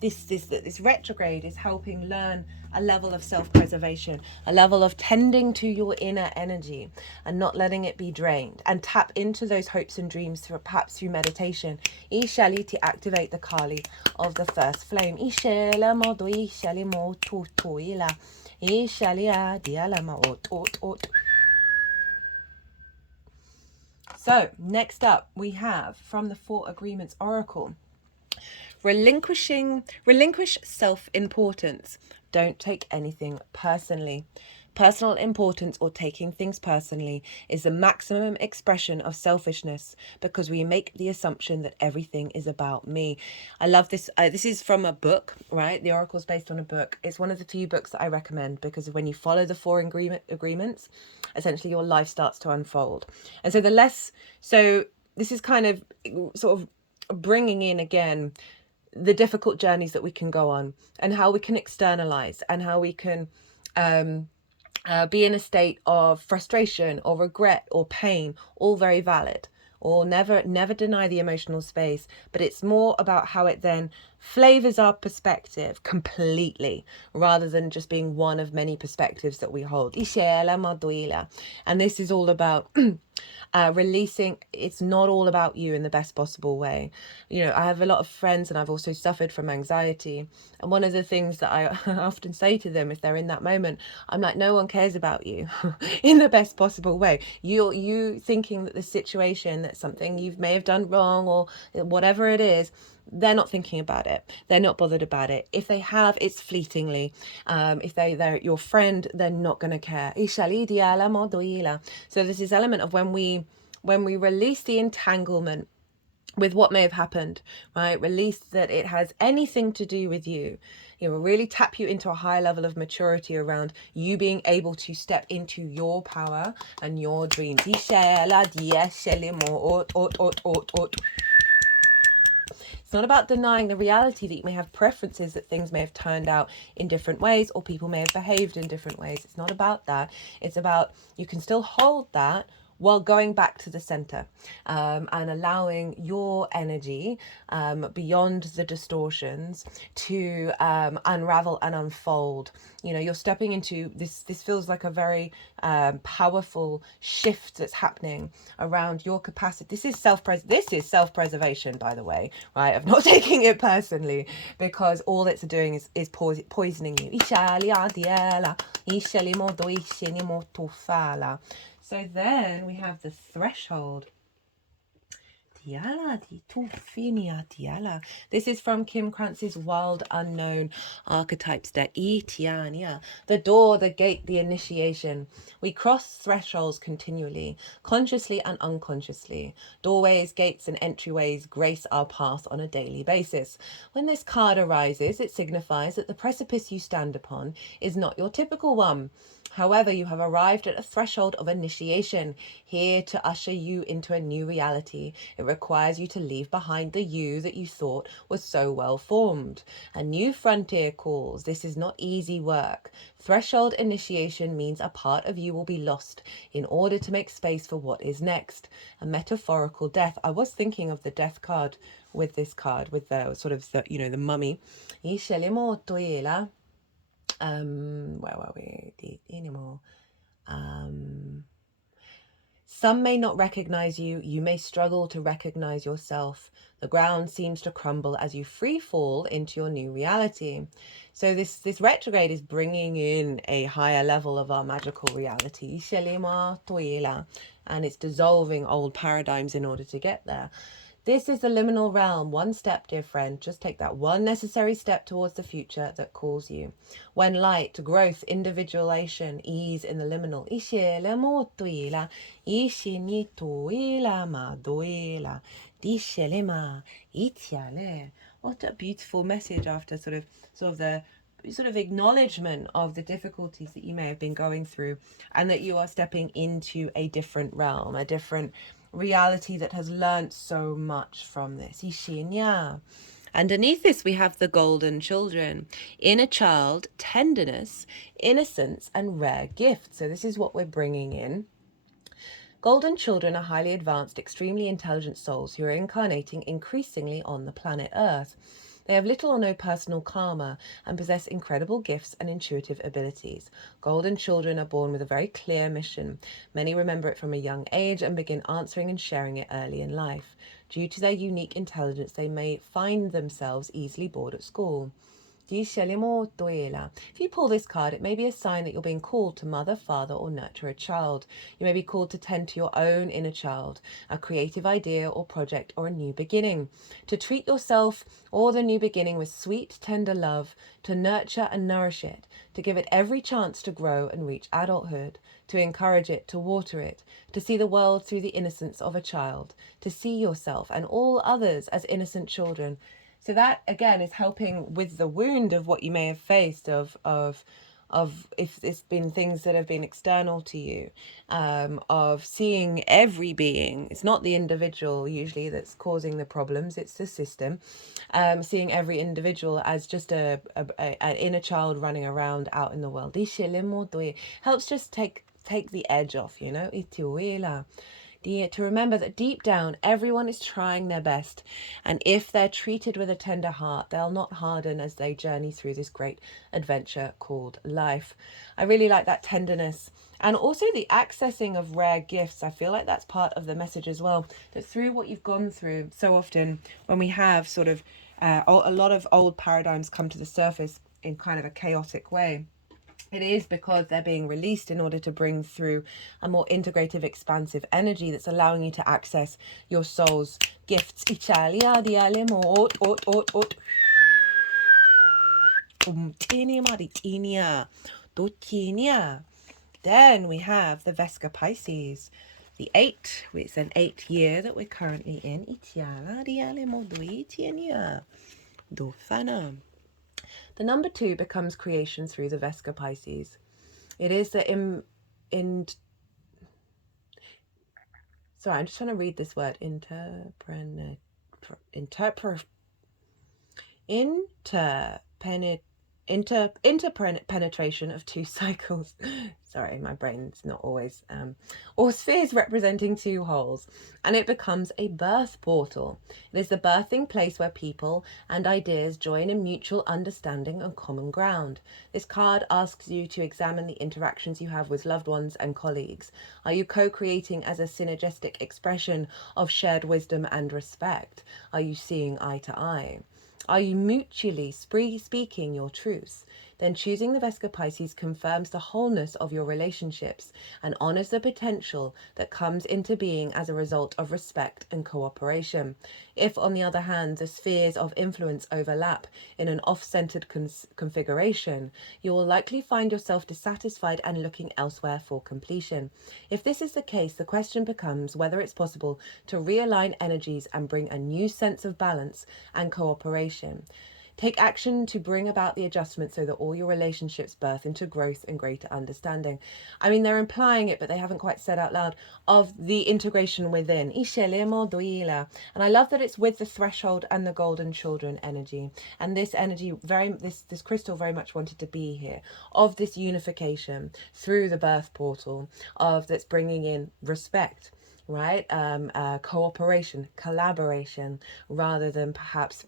this retrograde is helping learn a level of self-preservation, a level of tending to your inner energy and not letting it be drained, and tap into those hopes and dreams perhaps through meditation. Ishali, to activate the Kali of the first flame. So next up we have from the Four Agreements Oracle, relinquish self-importance. Don't take anything personally. Personal importance, or taking things personally, is the maximum expression of selfishness because we make the assumption that everything is about me. I love this. This is from a book, right? The Oracle is based on a book. It's one of the few books that I recommend because when you follow the four agreements, essentially your life starts to unfold. And so this is kind of sort of bringing in again the difficult journeys that we can go on, and how we can externalize, and how we can be in a state of frustration or regret or pain, all very valid. Or never deny the emotional space, but it's more about how it then flavors our perspective completely, rather than just being one of many perspectives that we hold. And this is all about releasing. It's not all about you in the best possible way. You know, I have a lot of friends, and I've also suffered from anxiety, and one of the things that I often say to them if they're in that moment, I'm like, no one cares about you in the best possible way. You thinking that the situation, that something you may have done wrong or whatever it is, they're not thinking about it. They're not bothered about it. If they have, it's fleetingly. If they're your friend, they're not going to care. So there's this element of when we release the entanglement with what may have happened, right? Release that it has anything to do with you. It will really tap you into a higher level of maturity around you being able to step into your power and your dreams. It's not about denying the reality that you may have preferences, that things may have turned out in different ways or people may have behaved in different ways. It's not about that. It's about you can still hold that while going back to the center, and allowing your energy beyond the distortions to unravel and unfold. You know, you're stepping into this feels like a very powerful shift that's happening around your capacity. This is self-preservation, by the way, right? I'm not taking it personally, because all it's doing is poisoning you. So then we have the threshold. This is from Kim Krantz's Wild Unknown Archetypes deck. The door, the gate, the initiation. We cross thresholds continually, consciously and unconsciously. Doorways, gates and entryways grace our path on a daily basis. When this card arises, it signifies that the precipice you stand upon is not your typical one. However, you have arrived at a threshold of initiation, here to usher you into a new reality. It requires you to leave behind the you that you thought was so well formed. A new frontier calls. This is not easy work. Threshold initiation means a part of you will be lost in order to make space for what is next. A metaphorical death. I was thinking of the death card with this card, with the sort of the, the mummy. Where were we? Anymore. Some may not recognize you. You may struggle to recognize yourself. The ground seems to crumble as you free fall into your new reality. So this retrograde is bringing in a higher level of our magical reality. And it's dissolving old paradigms in order to get there. This is the liminal realm. One step, dear friend. Just take that one necessary step towards the future that calls you. When light, growth, individuation, ease in the liminal. What a beautiful message after sort of the acknowledgement of the difficulties that you may have been going through, and that you are stepping into a different realm, a different reality that has learnt so much from this. Underneath this, we have the golden children. Inner child, tenderness, innocence, and rare gifts. So this is what we're bringing in. Golden children are highly advanced, extremely intelligent souls who are incarnating increasingly on the planet Earth. They have little or no personal karma and possess incredible gifts and intuitive abilities. Golden children are born with a very clear mission. Many remember it from a young age and begin answering and sharing it early in life. Due to their unique intelligence, they may find themselves easily bored at school. If you pull this card, it may be a sign that you're being called to mother, father, or nurture a child. You may be called to tend to your own inner child, a creative idea or project, or a new beginning. To treat yourself or the new beginning with sweet, tender love, to nurture and nourish it, to give it every chance to grow and reach adulthood, to encourage it, to water it, to see the world through the innocence of a child, to see yourself and all others as innocent children. So that, again, is helping with the wound of what you may have faced, of if it's been things that have been external to you, of seeing every being. It's not the individual usually that's causing the problems, it's the system. Seeing every individual as just an inner child running around out in the world. Helps just take the edge off, to remember that deep down everyone is trying their best, and if they're treated with a tender heart, they'll not harden as they journey through this great adventure called life. I really like that tenderness, and also the accessing of rare gifts. I feel like that's part of the message as well, that through what you've gone through, so often when we have sort of a lot of old paradigms come to the surface in kind of a chaotic way, it is because they're being released in order to bring through a more integrative, expansive energy that's allowing you to access your soul's gifts. Then we have the Vesca Pisces. The 8, it's an 8th year that we're currently in. The number 2 becomes creation through the Vesica Pisces. It is the sorry, I'm just trying to read this word. Interpenetration of 2 cycles. Sorry, my brain's not always or spheres representing 2 holes, and it becomes a birth portal. It is the birthing place where people and ideas join in mutual understanding and common ground. This card asks you to examine the interactions you have with loved ones and colleagues. Are you co-creating as a synergistic expression of shared wisdom and respect? Are you seeing eye to eye? Are you mutually speaking your truths? Then choosing the Vesica Pisces confirms the wholeness of your relationships and honors the potential that comes into being as a result of respect and cooperation. If, on the other hand, the spheres of influence overlap in an off-centered configuration, you will likely find yourself dissatisfied and looking elsewhere for completion. If this is the case, the question becomes whether it's possible to realign energies and bring a new sense of balance and cooperation. Take action to bring about the adjustment so that all your relationships birth into growth and greater understanding. I mean, they're implying it, but they haven't quite said out loud, of the integration within. And I love that it's with the threshold and the golden children energy. And this energy, this crystal very much wanted to be here, of this unification through the birth portal, of that's bringing in respect, right? Cooperation, collaboration, rather than perhaps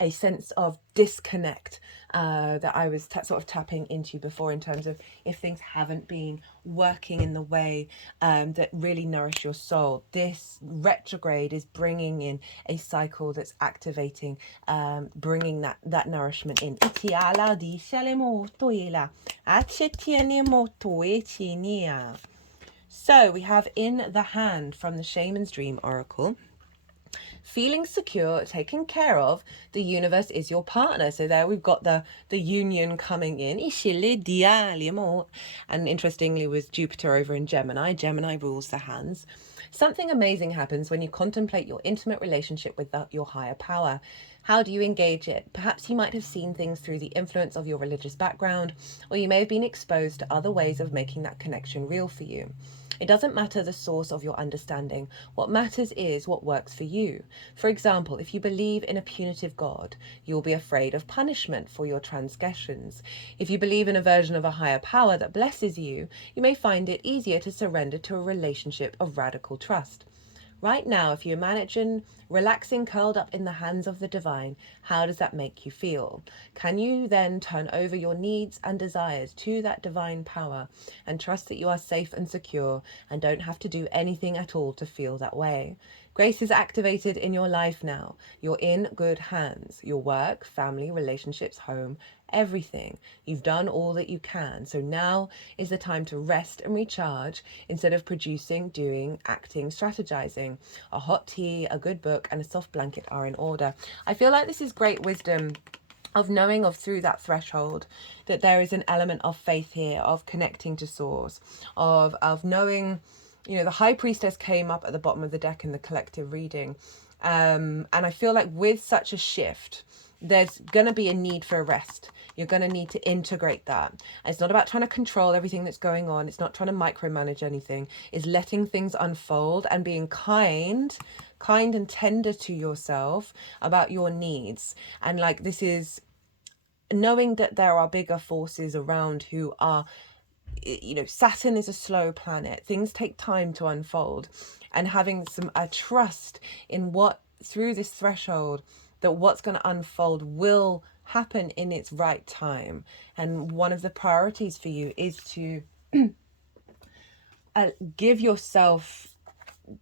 a sense of disconnect that I was sort of tapping into before, in terms of if things haven't been working in the way that really nourish your soul. This retrograde is bringing in a cycle that's activating, bringing that nourishment in. So we have in the hand from the Shaman's Dream Oracle, feeling secure, taken care of, the universe is your partner. So there we've got the union coming in. And interestingly, with Jupiter over in Gemini, Gemini rules the hands. Something amazing happens when you contemplate your intimate relationship with your higher power. How do you engage it? Perhaps you might have seen things through the influence of your religious background, or you may have been exposed to other ways of making that connection real for you. It doesn't matter the source of your understanding. What matters is what works for you. For example, if you believe in a punitive God, you'll be afraid of punishment for your transgressions. If you believe in a version of a higher power that blesses you, you may find it easier to surrender to a relationship of radical trust. Right now, if you imagine relaxing, curled up in the hands of the divine, how does that make you feel? Can you then turn over your needs and desires to that divine power and trust that you are safe and secure and don't have to do anything at all to feel that way? Grace is activated in your life now. You're in good hands. Your work, family, relationships, home, everything. You've done all that you can. So now is the time to rest and recharge instead of producing, doing, acting, strategizing. A hot tea, a good book, and a soft blanket are in order. I feel like this is great wisdom of knowing of through that threshold that there is an element of faith here, of connecting to source, of knowing, you know, the High Priestess came up at the bottom of the deck in the collective reading. And I feel like with such a shift, there's going to be a need for a rest. You're going to need to integrate that. And it's not about trying to control everything that's going on. It's not trying to micromanage anything. It's letting things unfold and being kind and tender to yourself about your needs. And like, this is knowing that there are bigger forces around who are, you know, Saturn is a slow planet. Things take time to unfold, and having a trust in what, through this threshold, that what's going to unfold will happen in its right time. And one of the priorities for you is to give yourself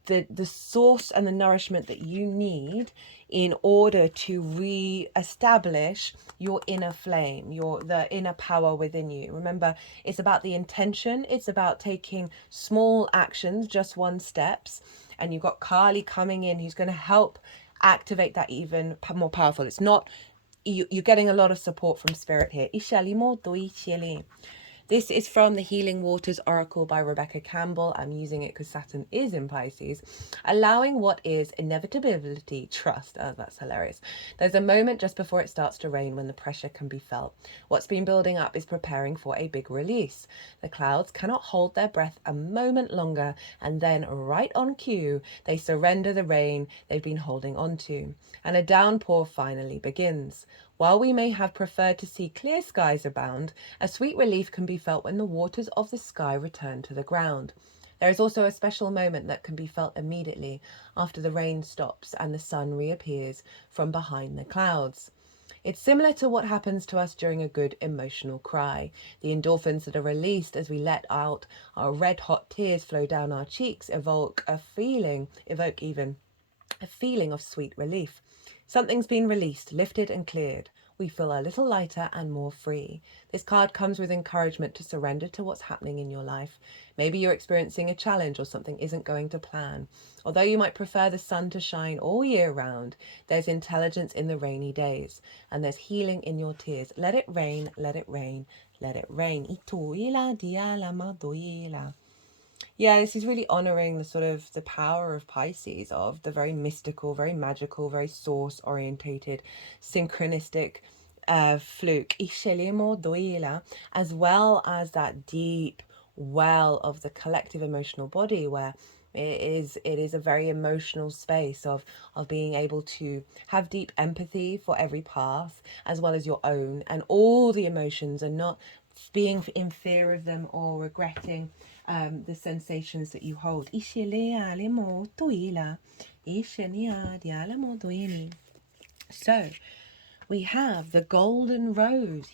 the source and the nourishment that you need in order to re-establish your inner flame, the inner power within you. Remember, it's about the intention. It's about taking small actions, just one steps. And you've got Kali coming in, who's going to help activate that even more powerful. It's not, you're getting a lot of support from spirit here. This is from the Healing Waters Oracle by Rebecca Campbell. I'm using it because Saturn is in Pisces. Allowing what is inevitability, trust. Oh, that's hilarious. There's a moment just before it starts to rain when the pressure can be felt. What's been building up is preparing for a big release. The clouds cannot hold their breath a moment longer, and then right on cue, they surrender the rain they've been holding on to, and a downpour finally begins. While we may have preferred to see clear skies abound, a sweet relief can be felt when the waters of the sky return to the ground. There is also a special moment that can be felt immediately after the rain stops and the sun reappears from behind the clouds. It's similar to what happens to us during a good emotional cry. The endorphins that are released as we let out our red hot tears flow down our cheeks evoke even a feeling of sweet relief. Something's been released, lifted and cleared. We feel a little lighter and more free. This card comes with encouragement to surrender to what's happening in your life. Maybe you're experiencing a challenge or something isn't going to plan. Although you might prefer the sun to shine all year round, there's intelligence in the rainy days, and there's healing in your tears. Let it rain, let it rain, let it rain. Yeah, this is really honoring the sort of the power of Pisces, of the very mystical, very magical, very source orientated, synchronistic fluke, as well as that deep well of the collective emotional body, where it is a very emotional space of being able to have deep empathy for every path as well as your own and all the emotions, and not being in fear of them or regretting the sensations that you hold. So we have the golden rose.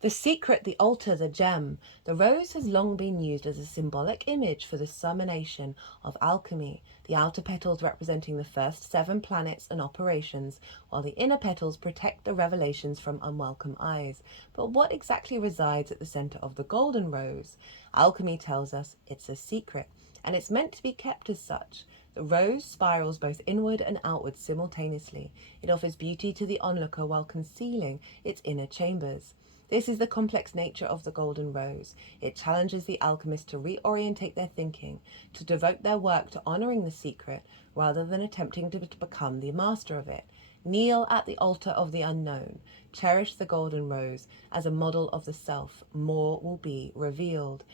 The secret, the altar, the gem. The rose has long been used as a symbolic image for the summonation of alchemy, the outer petals representing the first 7 planets and operations, while the inner petals protect the revelations from unwelcome eyes. But what exactly resides at the center of the golden rose? Alchemy tells us it's a secret, and it's meant to be kept as such. The rose spirals both inward and outward simultaneously. It offers beauty to the onlooker while concealing its inner chambers. This is the complex nature of the golden rose. It challenges the alchemist to reorientate their thinking, to devote their work to honoring the secret rather than attempting to become the master of it. Kneel at the altar of the unknown. Cherish the golden rose as a model of the self. More will be revealed.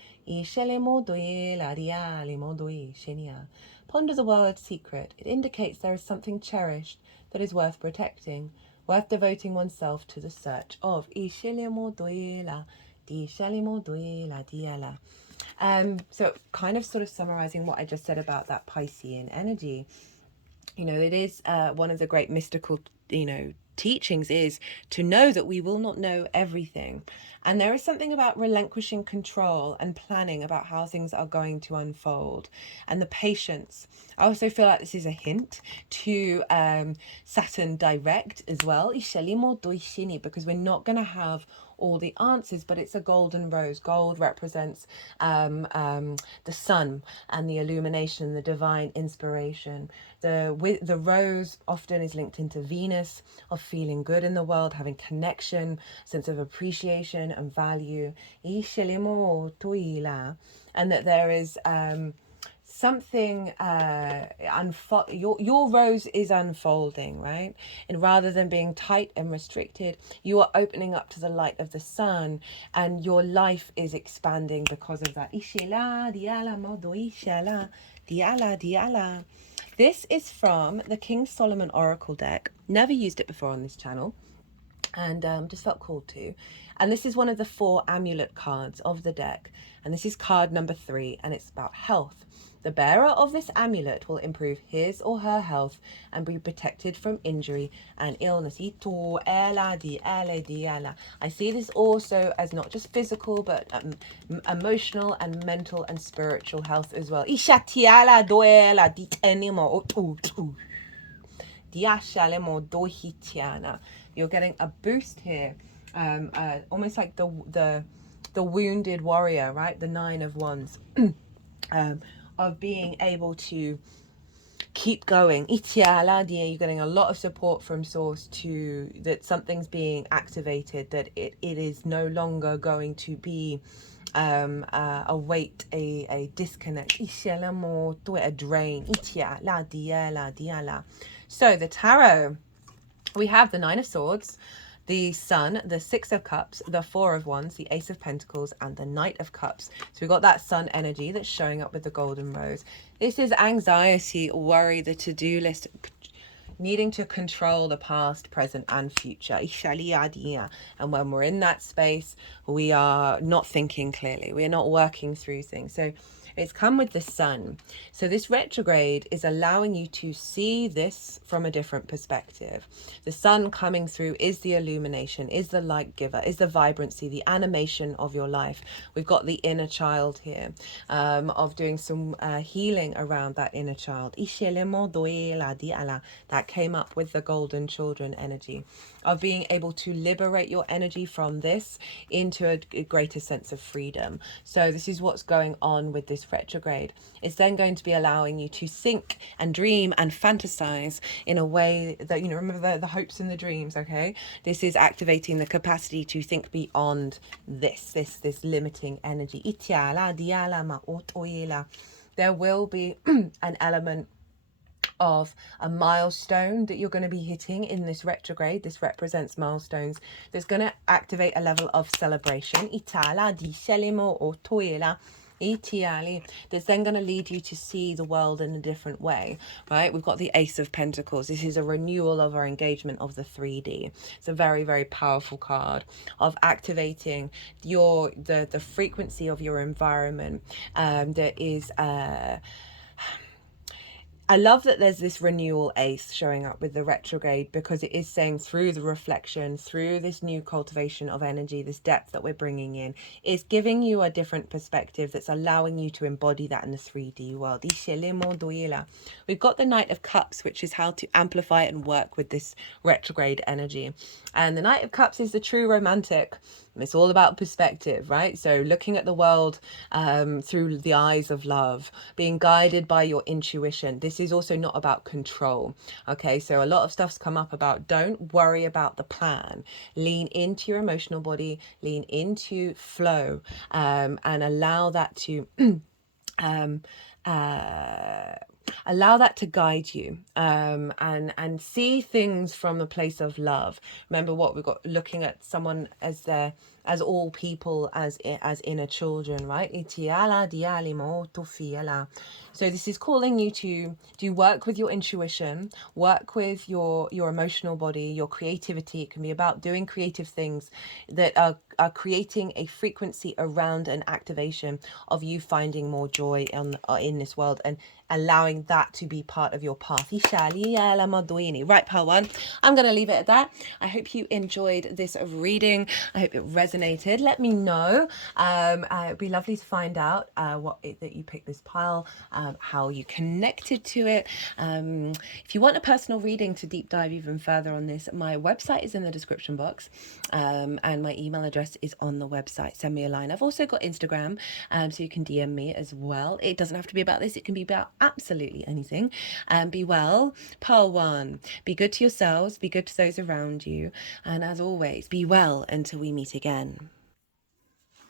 Ponder the word secret. It indicates there is something cherished that is worth protecting, worth devoting oneself to the search of. So kind of sort of summarizing what I just said about that Piscean energy, it is one of the great mystical, teachings is to know that we will not know everything. And there is something about relinquishing control and planning about how things are going to unfold, and the patience. I also feel like this is a hint to Saturn direct as well, because we're not going to have all the answers, but it's a golden rose. Gold represents the sun and the illumination, the divine inspiration. The rose often is linked into Venus, of feeling good in the world, having connection, sense of appreciation and value. And that there is something your rose is unfolding, right? And rather than being tight and restricted, you are opening up to the light of the sun, and your life is expanding because of that. This is from the King Solomon Oracle deck. Never used it before on this channel, and just felt called to. And this is one of the 4 amulet cards of the deck, and this is card number 3, and it's about health. The bearer of this amulet will improve his or her health and be protected from injury and illness. I see this also as not just physical, but emotional and mental and spiritual health as well. You're getting a boost here, almost like the wounded warrior, right? The 9 of Wands, of being able to keep going. You're getting a lot of support from source to that something's being activated, that it is no longer going to be a weight, a disconnect, a drain. So the tarot, we have the Nine of Swords, the Sun, the Six of Cups, the Four of Wands, the Ace of Pentacles, and the Knight of Cups. So we've got that Sun energy that's showing up with the Golden Rose. This is anxiety, worry, the to-do list, needing to control the past, present, and future. And when we're in that space, we are not thinking clearly. We're not working through things. So it's come with the Sun. So this retrograde is allowing you to see this from a different perspective. The Sun coming through is the illumination, is the light giver, is the vibrancy, the animation of your life. We've got the inner child here, of doing some healing around that inner child. That came up with the golden children energy, of being able to liberate your energy from this into a greater sense of freedom. So this is what's going on with this retrograde. It's then going to be allowing you to think and dream and fantasize in a way that, remember the hopes and the dreams, okay? This is activating the capacity to think beyond this limiting energy. There will be an element of a milestone that you're going to be hitting in this retrograde. This represents milestones. That's going to activate a level of celebration. That's then going to lead you to see the world in a different way, right? We've got the Ace of Pentacles. This is a renewal of our engagement of the 3D. It's a very, very powerful card of activating the frequency of your environment. There is I love that there's this renewal ace showing up with the retrograde, because it is saying through the reflection, through this new cultivation of energy, this depth that we're bringing in, it's giving you a different perspective that's allowing you to embody that in the 3D world. We've got the Knight of Cups, which is how to amplify and work with this retrograde energy. And the Knight of Cups is the true romantic. It's all about perspective, right? So looking at the world through the eyes of love, being guided by your intuition. This is also not about control. Okay, so a lot of stuff's come up about don't worry about the plan. Lean into your emotional body, lean into flow, and allow that to allow that to guide you, and see things from a place of love. Remember what we've got, looking at someone as all people, as inner children, right? So this is calling you to do work with your intuition, work with your emotional body, your creativity. It can be about doing creative things that are creating a frequency around an activation of you finding more joy in this world, and allowing that to be part of your path. Right, pile one, I'm going to leave it at that. I hope you enjoyed this reading. I hope it resonated. Let me know. It'd be lovely to find out that you picked this pile, how you connected to it. If you want a personal reading to deep dive even further on this, my website is in the description box, and my email address is on the website. Send me a line. I've also got Instagram, so you can DM me as well. It doesn't have to be about this. It can be about absolutely anything. Be well. Pile one. Be good to yourselves. Be good to those around you. And as always, be well until we meet again.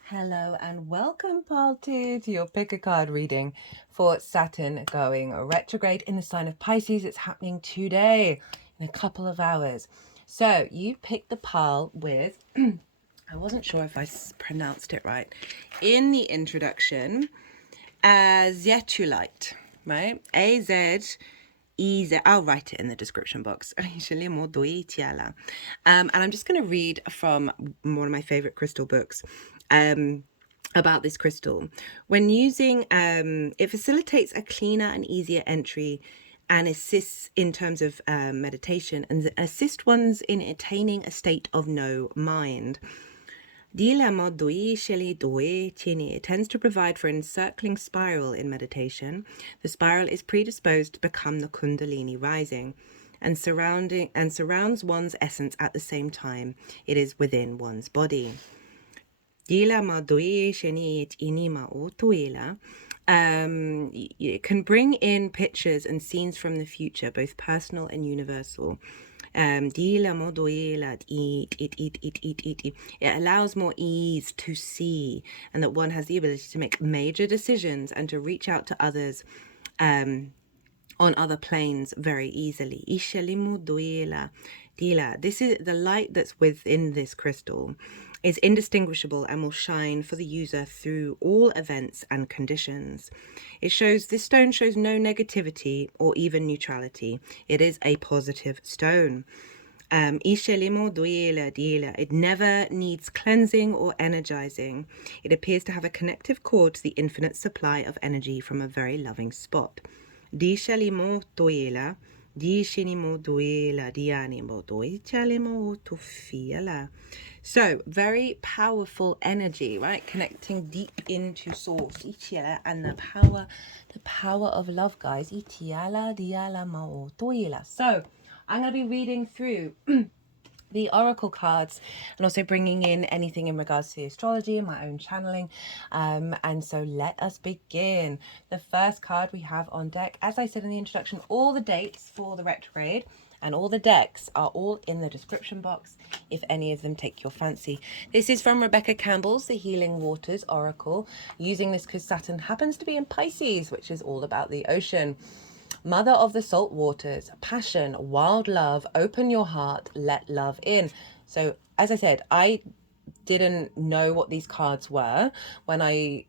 Hello and welcome, pile two, to your pick a card reading for Saturn going retrograde in the sign of Pisces. It's happening today in a couple of hours. So you picked the pile with I wasn't sure if I pronounced it right in the introduction, Azeztulite, right? I'll write it in the description box. And I'm just going to read from one of my favorite crystal books about this crystal. When using, it facilitates a cleaner and easier entry, and assists in terms of meditation, and assist ones in attaining a state of no mind. It tends to provide for an encircling spiral in meditation. The spiral is predisposed to become the Kundalini rising, and surrounds one's essence at the same time it is within one's body. It can bring in pictures and scenes from the future, both personal and universal. It allows more ease to see, and that one has the ability to make major decisions and to reach out to others on other planes very easily. This is the light that's within this crystal is indistinguishable and will shine for the user through all events and conditions. This stone shows no negativity or even neutrality. It is a positive stone. It never needs cleansing or energizing. It appears to have a connective cord to the infinite supply of energy from a very loving spot. So very powerful energy, right? Connecting deep into source. And the power of love, guys. So I'm going to be reading through the oracle cards and also bringing in anything in regards to astrology and my own channeling, and so let us begin. The first card we have on deck, as I said in the introduction, all the dates for the retrograde and all the decks are all in the description box if any of them take your fancy. This is from Rebecca Campbell's The Healing Waters Oracle, using this because Saturn happens to be in Pisces, which is all about the ocean. Mother of the salt waters, passion, wild love, open your heart, let love in. So as I said, I didn't know what these cards were when I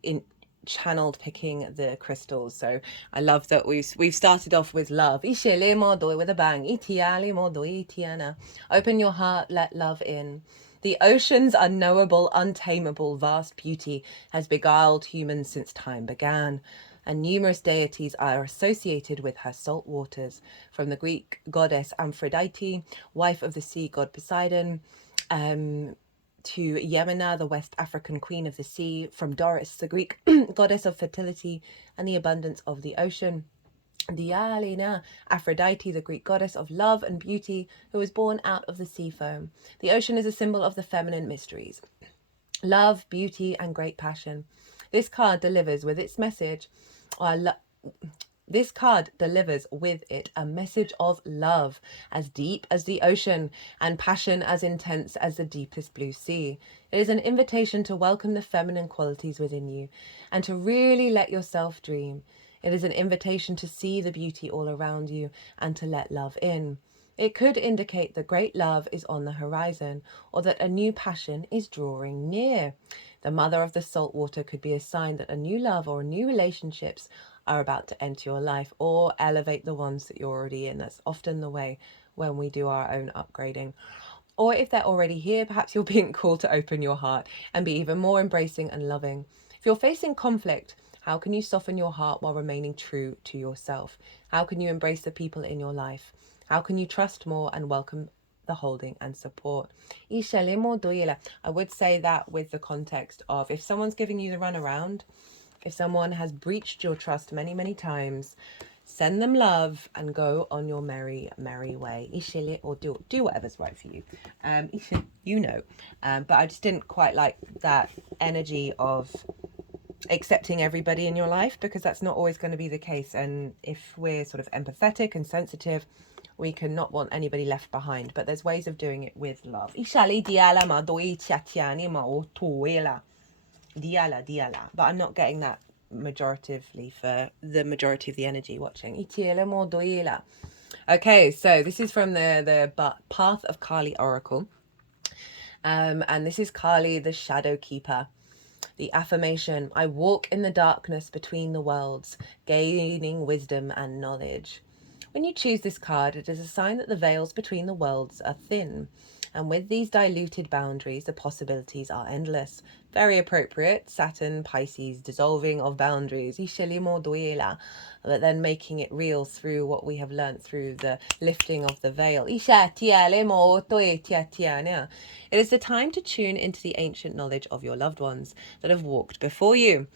channeled picking the crystals. So I love that we've started off with love. With a bang. Open your heart, let love in. The ocean's unknowable, untamable, vast beauty has beguiled humans since time began, and numerous deities are associated with her salt waters, from the Greek goddess Aphrodite, wife of the sea god Poseidon, to Yemena, the West African queen of the sea, from Doris, the Greek goddess of fertility and the abundance of the ocean. Dialina, Aphrodite, the Greek goddess of love and beauty, who was born out of the sea foam. The ocean is a symbol of the feminine mysteries, love, beauty, and great passion. This card delivers with its message, this card delivers with it a message of love as deep as the ocean and passion as intense as the deepest blue sea. It is an invitation to welcome the feminine qualities within you and to really let yourself dream. It is an invitation to see the beauty all around you and to let love in. It could indicate that great love is on the horizon or that a new passion is drawing near. The mother of the salt water could be a sign that a new love or new relationships are about to enter your life or elevate the ones that you're already in. That's often the way when we do our own upgrading. Or if they're already here, perhaps you're being called to open your heart and be even more embracing and loving. If you're facing conflict, how can you soften your heart while remaining true to yourself? How can you embrace the people in your life? How can you trust more and welcome the holding and support? I would say that with the context of if someone's giving you the runaround, if someone has breached your trust many, many times, send them love and go on your merry, merry way. Or do whatever's right for you. You know. But I just didn't quite like that energy of accepting everybody in your life, because that's not always going to be the case. And if we're sort of empathetic and sensitive, we can not want anybody left behind. But there's ways of doing it with love. But I'm not getting that majoritively for the majority of the energy watching. Okay, so this is from the Path of Kali Oracle. And this is Kali, the Shadow Keeper. The affirmation: I walk in the darkness between the worlds, gaining wisdom and knowledge. When you choose this card, it is a sign that the veils between the worlds are thin. And with these diluted boundaries, the possibilities are endless. Very appropriate. Saturn, Pisces, dissolving of boundaries. But then making it real through what we have learnt through the lifting of the veil. It is the time to tune into the ancient knowledge of your loved ones that have walked before you.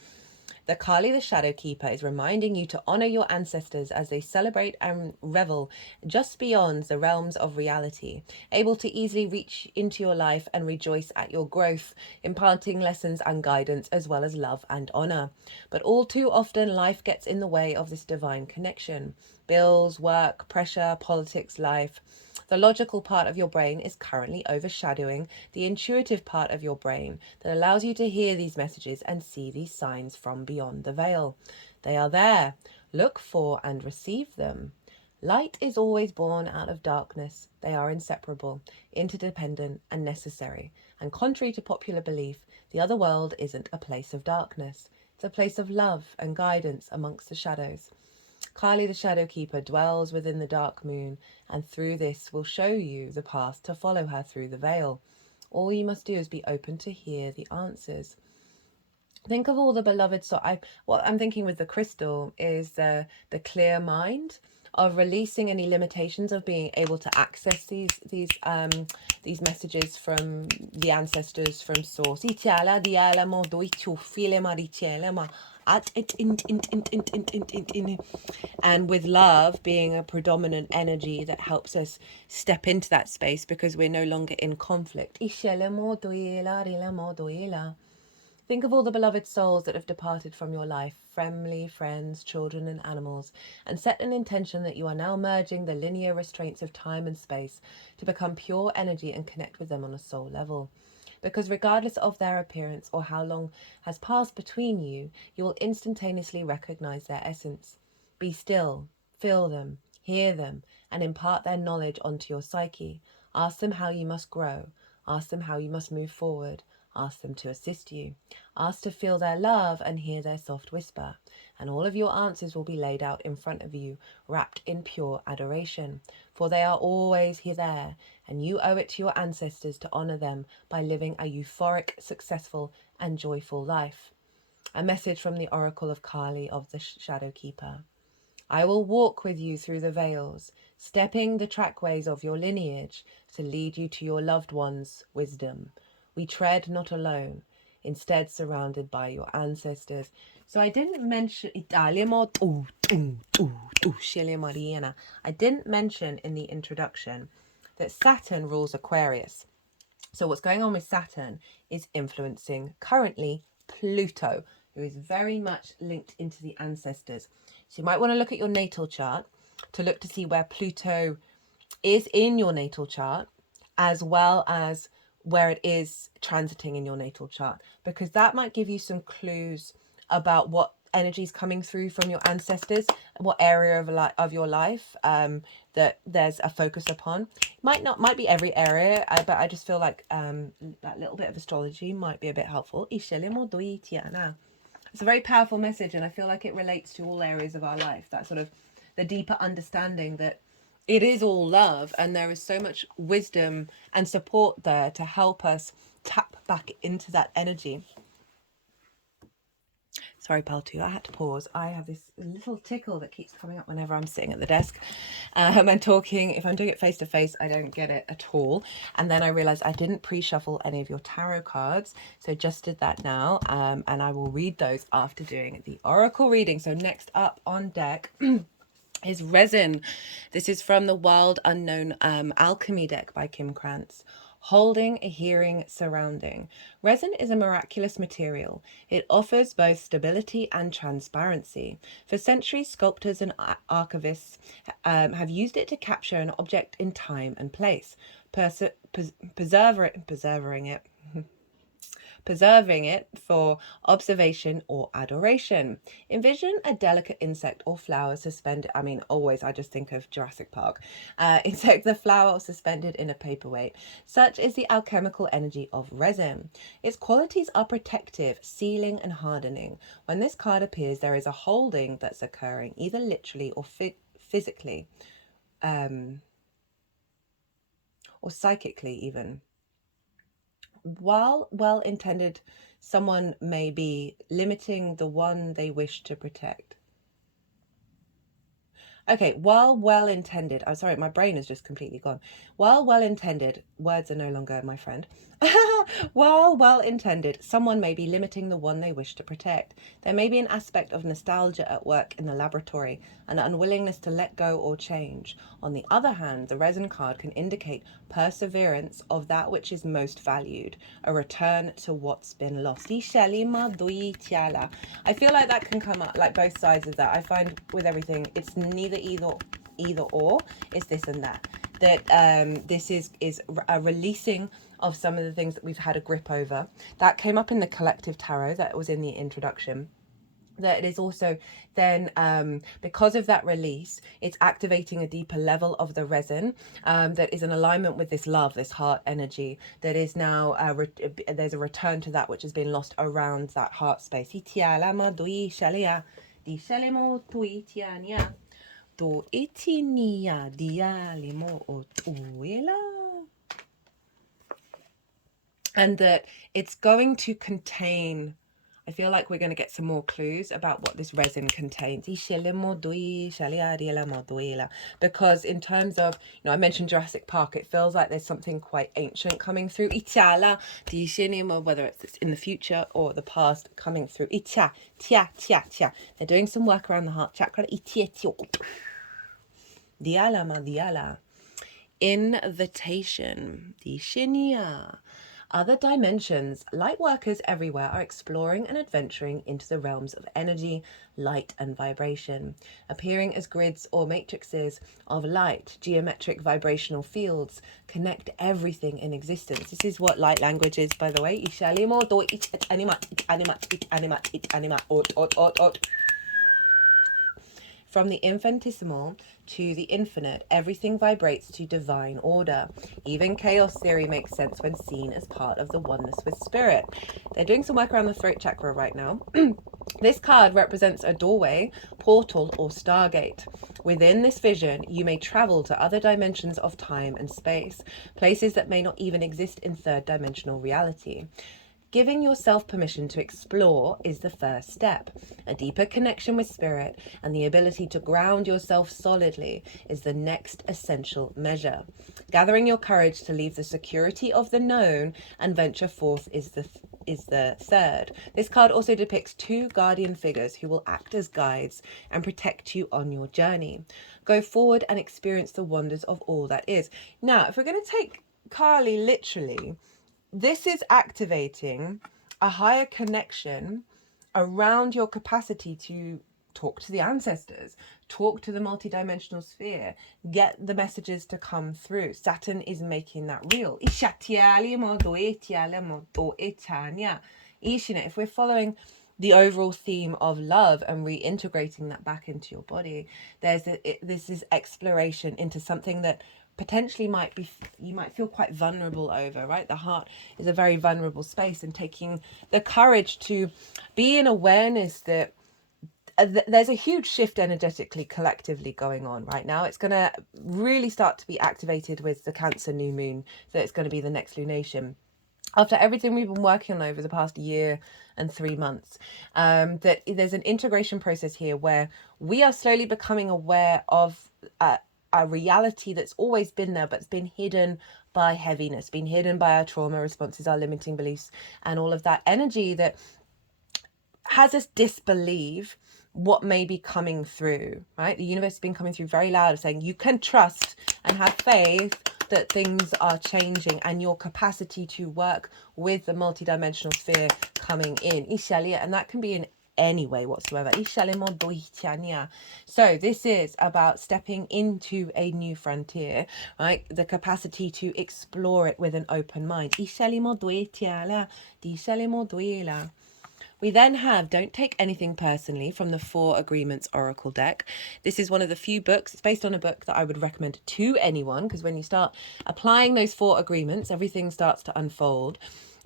The Kali, the Shadow Keeper, is reminding you to honor your ancestors as they celebrate and revel just beyond the realms of reality, able to easily reach into your life and rejoice at your growth, imparting lessons and guidance as well as love and honor. But all too often, life gets in the way of this divine connection. Bills, work, pressure, politics, life. The logical part of your brain is currently overshadowing the intuitive part of your brain that allows you to hear these messages and see these signs from beyond the veil. They are there. Look for and receive them. Light is always born out of darkness. They are inseparable, interdependent, and necessary. And contrary to popular belief, the other world isn't a place of darkness. It's a place of love and guidance amongst the shadows. Kali, the Shadow Keeper, dwells within the dark moon, and through this will show you the path to follow her through the veil. All you must do is be open to hear the answers. Think of all the beloved. So what I'm thinking with the crystal is the clear mind of releasing any limitations of being able to access these messages from the ancestors, from source. And with love being a predominant energy that helps us step into that space because we're no longer in conflict. Think of all the beloved souls that have departed from your life, family, friends, children, and animals, and set an intention that you are now merging the linear restraints of time and space to become pure energy and connect with them on a soul level. Because regardless of their appearance or how long has passed between you, you will instantaneously recognize their essence. Be still, feel them, hear them, and impart their knowledge onto your psyche. Ask them how you must grow. Ask them how you must move forward. Ask them to assist you. Ask to feel their love and hear their soft whisper. And all of your answers will be laid out in front of you, wrapped in pure adoration. For they are always there, and you owe it to your ancestors to honor them by living a euphoric, successful, and joyful life. A message from the Oracle of Kali of the Shadow Keeper. I will walk with you through the veils, stepping the trackways of your lineage to lead you to your loved ones' wisdom. We tread not alone, instead surrounded by your ancestors. So I didn't mention I didn't mention in the introduction that Saturn rules Aquarius. So what's going on with Saturn is influencing currently Pluto, who is very much linked into the ancestors. So you might want to look at your natal chart to look to see where Pluto is in your natal chart, as well as where it is transiting in your natal chart, because that might give you some clues about what energy is coming through from your ancestors, what area of your life that there's a focus upon. Might be every area, but I just feel like that little bit of astrology might be a bit helpful. It's a very powerful message, and I feel like it relates to all areas of our life. That sort of the deeper understanding that it is all love, and there is so much wisdom and support there to help us tap back into that energy. Sorry, Paltu, I had to pause. I have this little tickle that keeps coming up whenever I'm sitting at the desk and talking. If I'm doing it face to face, I don't get it at all. And then I realized I didn't pre-shuffle any of your tarot cards, so just did that now. And I will read those after doing the oracle reading. So next up on deck is Resin. This is from the Wild Unknown Alchemy deck by Kim Krans. Holding a hearing surrounding. Resin is a miraculous material. It offers both stability and transparency. For centuries, sculptors and archivists have used it to capture an object in time and place, preserving it for observation or adoration. Envision a delicate insect or flower suspended. I just think of Jurassic Park. The flower suspended in a paperweight. Such is the alchemical energy of resin. Its qualities are protective, sealing, and hardening. When this card appears, there is a holding that's occurring, either literally or physically, or psychically even. While well-intended, someone may be limiting the one they wish to protect. Okay, while well intended, I'm sorry, my brain is just completely gone. While well intended, words are no longer my friend. While well intended, someone may be limiting the one they wish to protect. There may be an aspect of nostalgia at work in the laboratory, an unwillingness to let go or change. On the other hand, the resin card can indicate perseverance of that which is most valued, a return to what's been lost. I feel like that can come up, like both sides of that. I find with everything, it's neither either or, it's this and that. That this is a releasing of some of the things that we've had a grip over. That came up in the collective tarot that was in the introduction. That it is also then, because of that release, it's activating a deeper level of the resin that is in alignment with this love, this heart energy, that is now, there's a return to that which has been lost around that heart space. And that it's going to contain, I feel like we're going to get some more clues about what this resin contains. Because in terms of, I mentioned Jurassic Park, it feels like there's something quite ancient coming through. Whether it's in the future or the past coming through. They're doing some work around the heart chakra. Invitation. Other dimensions, light workers everywhere are exploring and adventuring into the realms of energy, light and vibration, appearing as grids or matrices of light. Geometric vibrational fields connect everything in existence. This is what light language is, by the way. From the infinitesimal to the infinite, everything vibrates to divine order. Even chaos theory makes sense when seen as part of the oneness with spirit. They're doing some work around the throat chakra right now. This card represents a doorway, portal, or stargate. Within this vision, you may travel to other dimensions of time and space, places that may not even exist in third dimensional reality. Giving yourself permission to explore is the first step. A deeper connection with spirit and the ability to ground yourself solidly is the next essential measure. Gathering your courage to leave the security of the known and venture forth is the third. This card also depicts two guardian figures who will act as guides and protect you on your journey. Go forward and experience the wonders of all that is. Now, if we're going to take Carly literally, this is activating a higher connection around your capacity to talk to the ancestors, talk to the multidimensional sphere, get the messages to come through. Saturn is making that real. If we're following the overall theme of love and reintegrating that back into your body, this is exploration into something that potentially you might feel quite vulnerable over, right? The heart is a very vulnerable space, and taking the courage to be in awareness that there's a huge shift energetically, collectively going on right now. It's going to really start to be activated with the Cancer new moon, so it's going to be the next lunation. After everything we've been working on over the past year and 3 months, that there's an integration process here where we are slowly becoming aware of a reality that's always been there, but it's been hidden by heaviness, been hidden by our trauma responses, our limiting beliefs, and all of that energy that has us disbelieve what may be coming through, right? The universe has been coming through very loud, saying you can trust and have faith that things are changing, and your capacity to work with the multidimensional sphere coming in. And that can be in any way whatsoever. So this is about stepping into a new frontier, right? The capacity to explore it with an open mind. We then have Don't Take Anything Personally from the Four Agreements Oracle deck. This is one of the few books, it's based on a book that I would recommend to anyone, because when you start applying those four agreements, everything starts to unfold.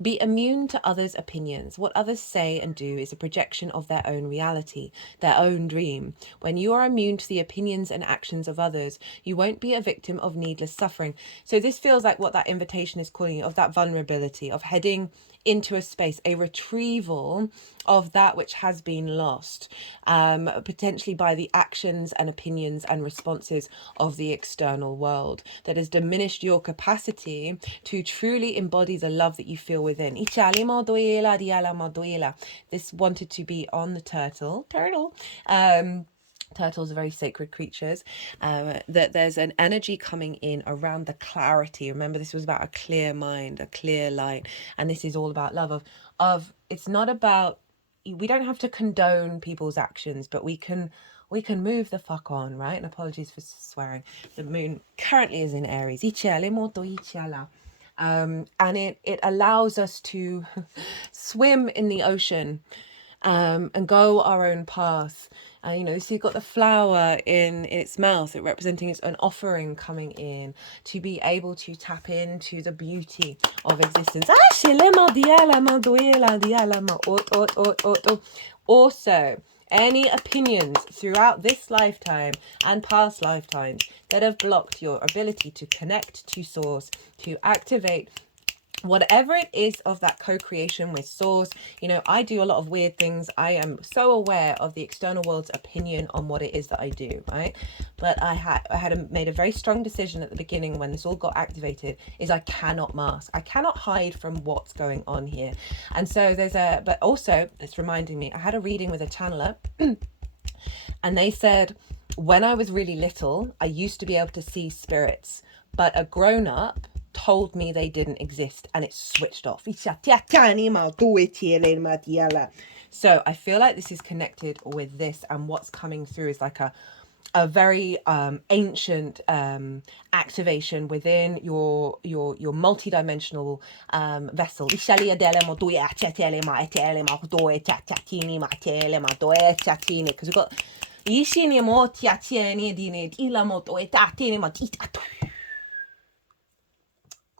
Be immune to others' opinions. What others say and do is a projection of their own reality, their own dream. When you are immune to the opinions and actions of others, you won't be a victim of needless suffering. So this feels like what that invitation is calling you, of that vulnerability, of heading into a space, a retrieval of that which has been lost, potentially by the actions and opinions and responses of the external world, that has diminished your capacity to truly embody the love that you feel within. This wanted to be on the turtle. Turtles are very sacred creatures. That there's an energy coming in around the clarity. Remember, this was about a clear mind, a clear light, and this is all about love. It's not about, we don't have to condone people's actions, but we can move the fuck on, right? And apologies for swearing. The moon currently is in Aries. And it allows us to swim in the ocean, and go our own path. So you've got the flower in its mouth, it representing its own offering coming in, to be able to tap into the beauty of existence. Also, any opinions throughout this lifetime and past lifetimes that have blocked your ability to connect to source, to activate whatever it is of that co-creation with source. I do a lot of weird things. I am so aware of the external world's opinion on what it is that I do, right? But I made a very strong decision at the beginning when this all got activated, is I cannot mask, I cannot hide from what's going on here. And so but also it's reminding me, I had a reading with a channeler and they said, when I was really little, I used to be able to see spirits, but a grown-up told me they didn't exist and it switched off. So I feel like this is connected with this, and what's coming through is like a very ancient activation within your multi-dimensional vessel. Because we've got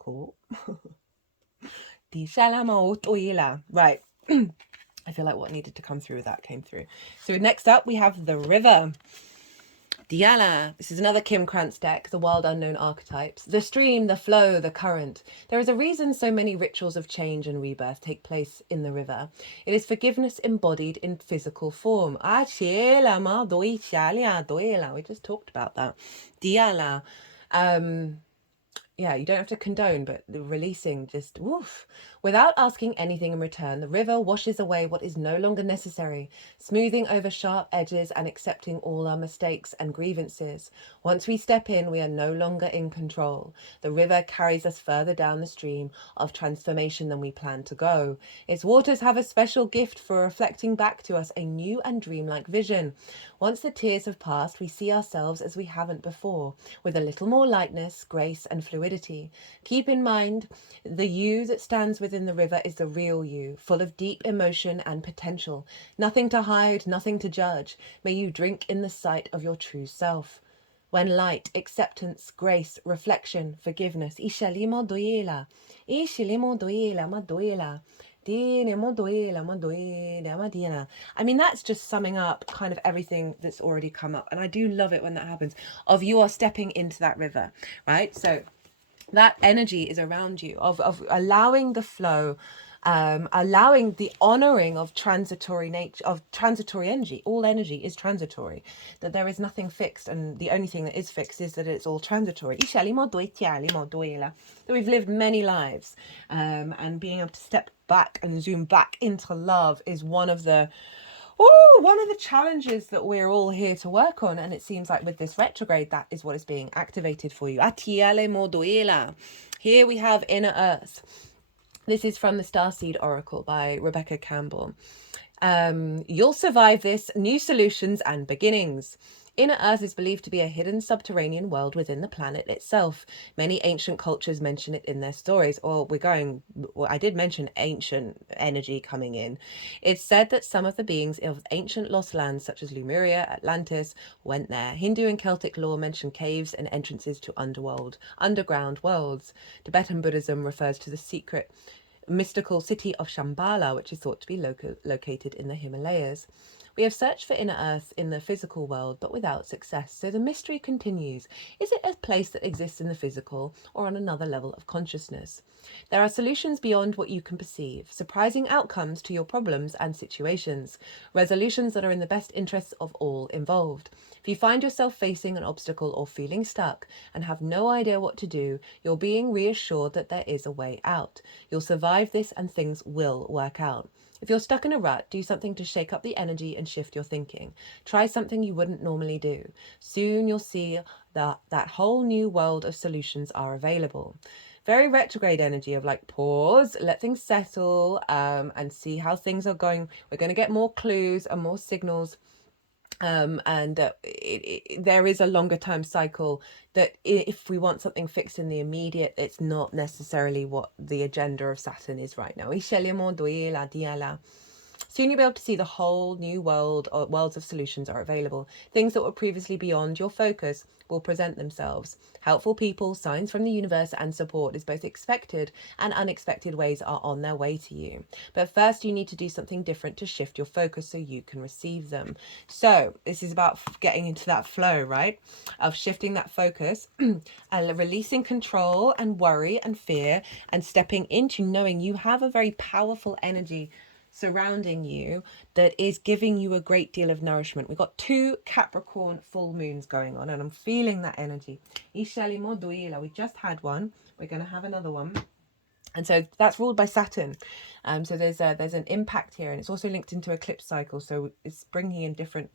cool. Right. I feel like what needed to come through with that came through. So next up we have the river. Diala. This is another Kim Krans deck, the Wild Unknown Archetypes. The stream, the flow, the current. There is a reason so many rituals of change and rebirth take place in the river. It is forgiveness embodied in physical form. We just talked about that. Diala. You don't have to condone, but releasing, just woof. Without asking anything in return, the river washes away what is no longer necessary, smoothing over sharp edges and accepting all our mistakes and grievances. Once we step in, we are no longer in control. The river carries us further down the stream of transformation than we plan to go. Its waters have a special gift for reflecting back to us a new and dreamlike vision. Once the tears have passed, we see ourselves as we haven't before, with a little more lightness, grace, and fluidity. Keep in mind, the you that stands within the river is the real you, full of deep emotion and potential. Nothing to hide, nothing to judge. May you drink in the sight of your true self. When light, acceptance, grace, reflection, forgiveness. I mean, that's just summing up kind of everything that's already come up. And I do love it when that happens, of you are stepping into that river, right? So that energy is around you, of allowing the flow, allowing the honoring of transitory nature, of transitory energy. All energy is transitory, that there is nothing fixed, and the only thing that is fixed is that it's all transitory. That we've lived many lives, and being able to step back and zoom back into love is one of the challenges that we're all here to work on. And it seems like with this retrograde, that is what is being activated for you. Here we have Inner Earth. This is from the Starseed Oracle by Rebecca Campbell. You'll survive this. New solutions and beginnings. Inner Earth is believed to be a hidden subterranean world within the planet itself. Many ancient cultures mention it in their stories. I did mention ancient energy coming in. It's said that some of the beings of ancient lost lands, such as Lemuria, Atlantis, went there. Hindu and Celtic lore mention caves and entrances to underground worlds. Tibetan Buddhism refers to the secret mystical city of Shambhala, which is thought to be located in the Himalayas. We have searched for inner earth in the physical world, but without success. So the mystery continues. Is it a place that exists in the physical or on another level of consciousness? There are solutions beyond what you can perceive, surprising outcomes to your problems and situations, resolutions that are in the best interests of all involved. If you find yourself facing an obstacle or feeling stuck and have no idea what to do, you're being reassured that there is a way out. You'll survive this and things will work out. If you're stuck in a rut, do something to shake up the energy and shift your thinking. Try something you wouldn't normally do. Soon you'll see that whole new world of solutions are available. Very retrograde energy of like pause, let things settle, and see how things are going. We're going to get more clues and more signals. There is a longer time cycle that if we want something fixed in the immediate, it's not necessarily what the agenda of Saturn is right now. Soon you'll be able to see the whole new world, or worlds of solutions are available. Things that were previously beyond your focus will present themselves. Helpful people, signs from the universe, and support is both expected and unexpected ways are on their way to you. But first you need to do something different to shift your focus so you can receive them. So this is about getting into that flow, right? Of shifting that focus and releasing control and worry and fear and stepping into knowing you have a very powerful energy surrounding you that is giving you a great deal of nourishment. We've got 2 Capricorn full moons going on and I'm feeling that energy. We just had one. We're going to have another one. And so that's ruled by Saturn. So there's an impact here, and it's also linked into eclipse cycle. So it's bringing in different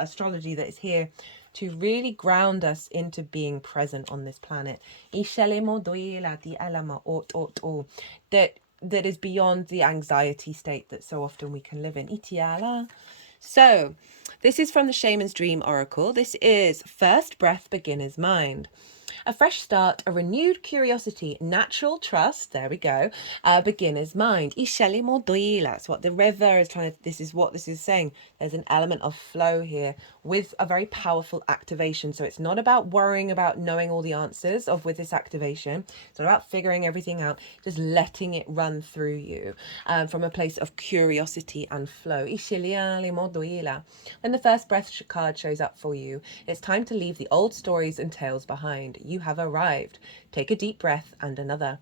astrology that is here to really ground us into being present on this planet. That is beyond the anxiety state that so often we can live in. So this is from the Shaman's Dream Oracle. This is First Breath, Beginner's Mind. A fresh start, a renewed curiosity, natural trust, there we go, beginner's mind. That's what the river is trying to, this is what this is saying. There's an element of flow here with a very powerful activation. So it's not about worrying about knowing all the answers with this activation. It's not about figuring everything out, just letting it run through you from a place of curiosity and flow. When the first breath card shows up for you, it's time to leave the old stories and tales behind. You have arrived. Take a deep breath and another.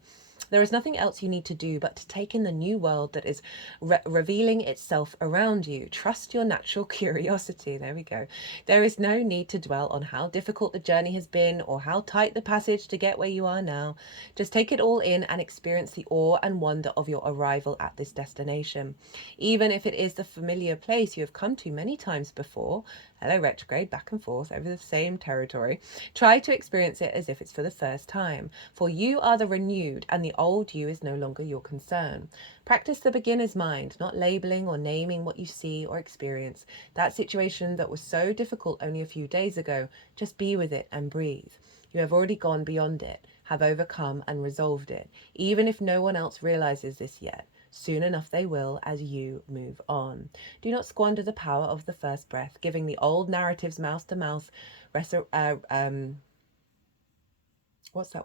There is nothing else you need to do but to take in the new world that is revealing itself around you. Trust your natural curiosity. There we go. There is no need to dwell on how difficult the journey has been or how tight the passage to get where you are now. Just take it all in and experience the awe and wonder of your arrival at this destination. Even if it is the familiar place you have come to many times before, hello retrograde, back and forth over the same territory, try to experience it as if it's for the first time. For you are the renewed and the old you is no longer your concern. Practice the beginner's mind, not labeling or naming what you see or experience. That situation that was so difficult only a few days ago, just be with it and breathe. You have already gone beyond it, have overcome and resolved it, even if no one else realizes this yet. Soon enough they will as you move on. Do not squander the power of the first breath, giving the old narratives mouth to mouth. What's that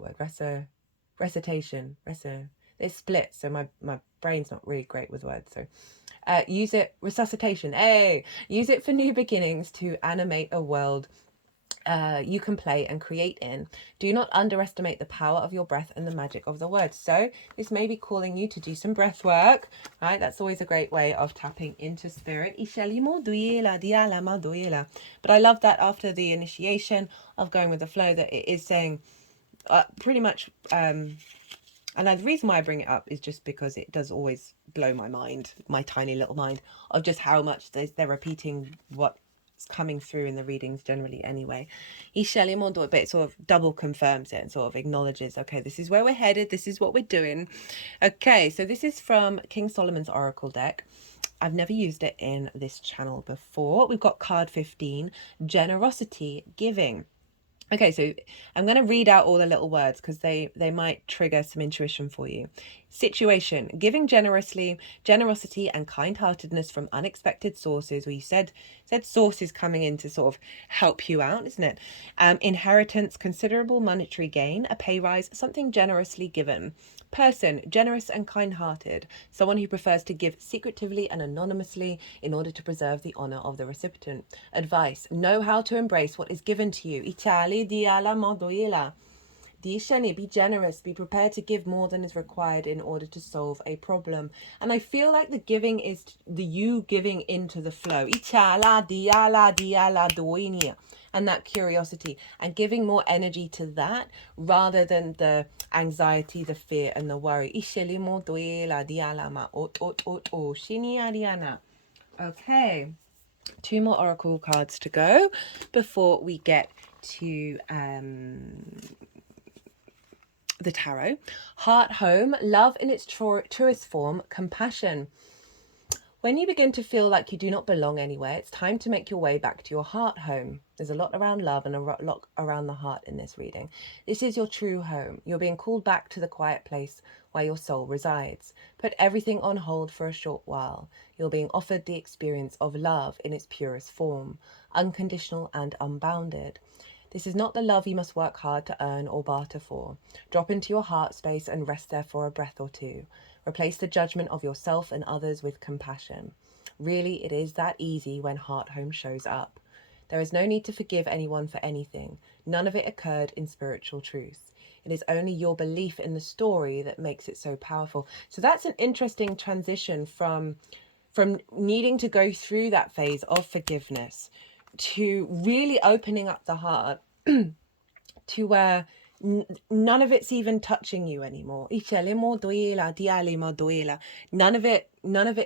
word? Recitation. It's split, so my brain's not really great with words. So use it, resuscitation. Hey, use it for new beginnings to animate a world you can play and create in. Do not underestimate the power of your breath and the magic of the words. So this may be calling you to do some breath work, right? That's always a great way of tapping into spirit. But I love that after the initiation of going with the flow, that it is saying pretty much and the reason why I bring it up is just because it does always blow my mind, my tiny little mind, of just how much they're repeating what's coming through in the readings generally anyway. But it sort of double confirms it and sort of acknowledges, okay, this is where we're headed, this is what we're doing. Okay, so this is from King Solomon's Oracle deck. I've never used it in this channel before. We've got card 15, generosity, giving. Okay, so I'm going to read out all the little words because they might trigger some intuition for you. Situation, giving generously, generosity and kind-heartedness from unexpected sources. Well, you said sources coming in to sort of help you out, isn't it? Inheritance, considerable monetary gain, a pay rise, something generously given. Person, generous and kind-hearted. Someone who prefers to give secretively and anonymously in order to preserve the honor of the recipient. Advice, know how to embrace what is given to you. Itali di alla modoila. Dishani, be generous, be prepared to give more than is required in order to solve a problem. And I feel like the giving is the you giving into the flow. Ichala, diala, diala, doinia. And that curiosity and giving more energy to that rather than the anxiety, the fear, and the worry. Ishelimo doila, diala, ma, ot, ot, ot, o, shini, ariana. Okay. 2 more oracle cards to go before we get to the tarot. Heart home, love in its truest form, compassion. When you begin to feel like you do not belong anywhere, it's time to make your way back to your heart home. There's a lot around love and a lot around the heart in this reading. This is your true home. You're being called back to the quiet place where your soul resides. Put everything on hold for a short while. You're being offered the experience of love in its purest form, unconditional and unbounded. This is not the love you must work hard to earn or barter for. Drop into your heart space and rest there for a breath or two. Replace the judgment of yourself and others with compassion. Really, it is that easy when Heart Home shows up. There is no need to forgive anyone for anything. None of it occurred in spiritual truth. It is only your belief in the story that makes it so powerful. So that's an interesting transition from needing to go through that phase of forgiveness to really opening up the heart to where none of it's even touching you anymore. None of it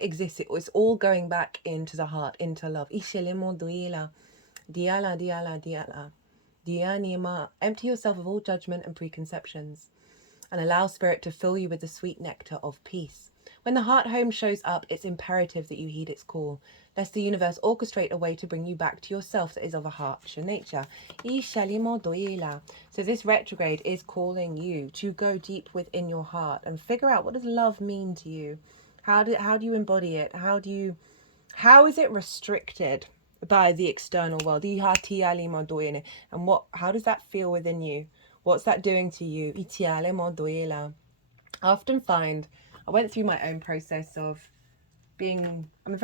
exists. It's all going back into the heart, into love. Empty yourself of all judgment and preconceptions and allow spirit to fill you with the sweet nectar of peace. When the heart home shows up, it's imperative that you heed its call, lest the universe orchestrate a way to bring you back to yourself that is of a harsh nature. So this retrograde is calling you to go deep within your heart and figure out, what does love mean to you? How do you embody it? How is it restricted by the external world? And how does that feel within you? What's that doing to you? I often find I went through my own process of being, I've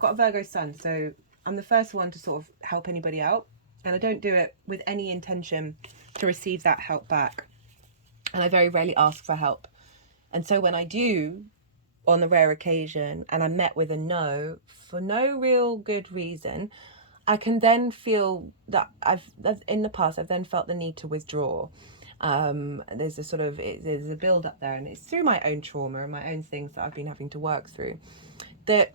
got a Virgo sun, so I'm the first one to sort of help anybody out, and I don't do it with any intention to receive that help back, and I very rarely ask for help. And so when I do, on the rare occasion, and I'm met with a no for no real good reason, I can then feel that in the past I've then felt the need to withdraw. There's a build up there, and it's through my own trauma and my own things that I've been having to work through, that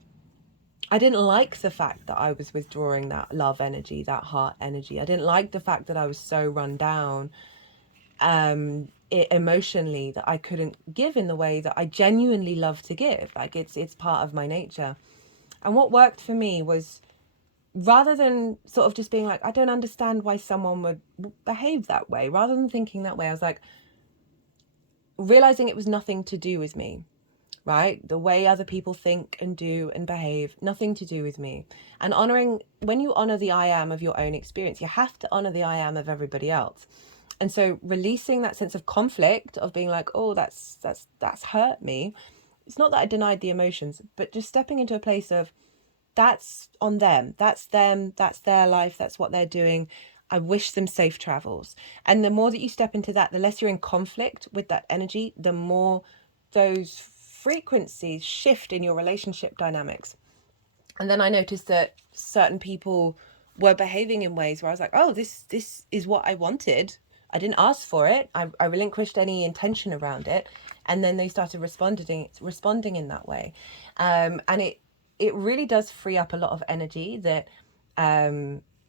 I didn't like the fact that I was withdrawing that love energy, that heart energy. I didn't like the fact that I was so run down emotionally that I couldn't give in the way that I genuinely love to give. Like it's part of my nature. And what worked for me was, rather than sort of just being like, I don't understand why someone would behave that way, rather than thinking that way, I was like, realizing it was nothing to do with me, right? The way other people think and do and behave, nothing to do with me. And honoring, when you honor the I am of your own experience, you have to honor the I am of everybody else. And so releasing that sense of conflict of being like, oh, that's hurt me. It's not that I denied the emotions, but just stepping into a place of, that's on them, that's their life, that's what they're doing. I wish them safe travels. And the more that you step into that, the less you're in conflict with that energy, the more those frequencies shift in your relationship dynamics. And then I noticed that certain people were behaving in ways where I was like, oh, this is what I wanted. I didn't ask for it. I relinquished any intention around it. And then they started responding in that way. And it really does free up a lot of energy, that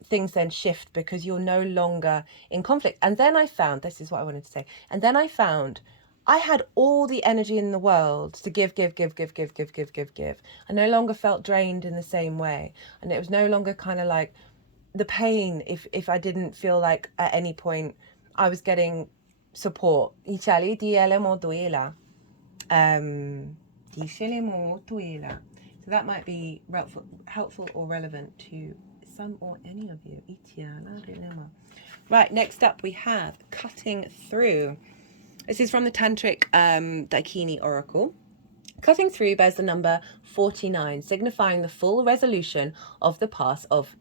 things then shift because you're no longer in conflict. And then I found, this is what I wanted to say, and then I found I had all the energy in the world to give. I no longer felt drained in the same way. And it was no longer kind of like the pain if I didn't feel like at any point I was getting support. So that might be helpful or relevant to some or any of you. Right, next up we have cutting through. This is from the Tantric Dakini Oracle. Cutting through bears the number 49, signifying the full resolution of the path of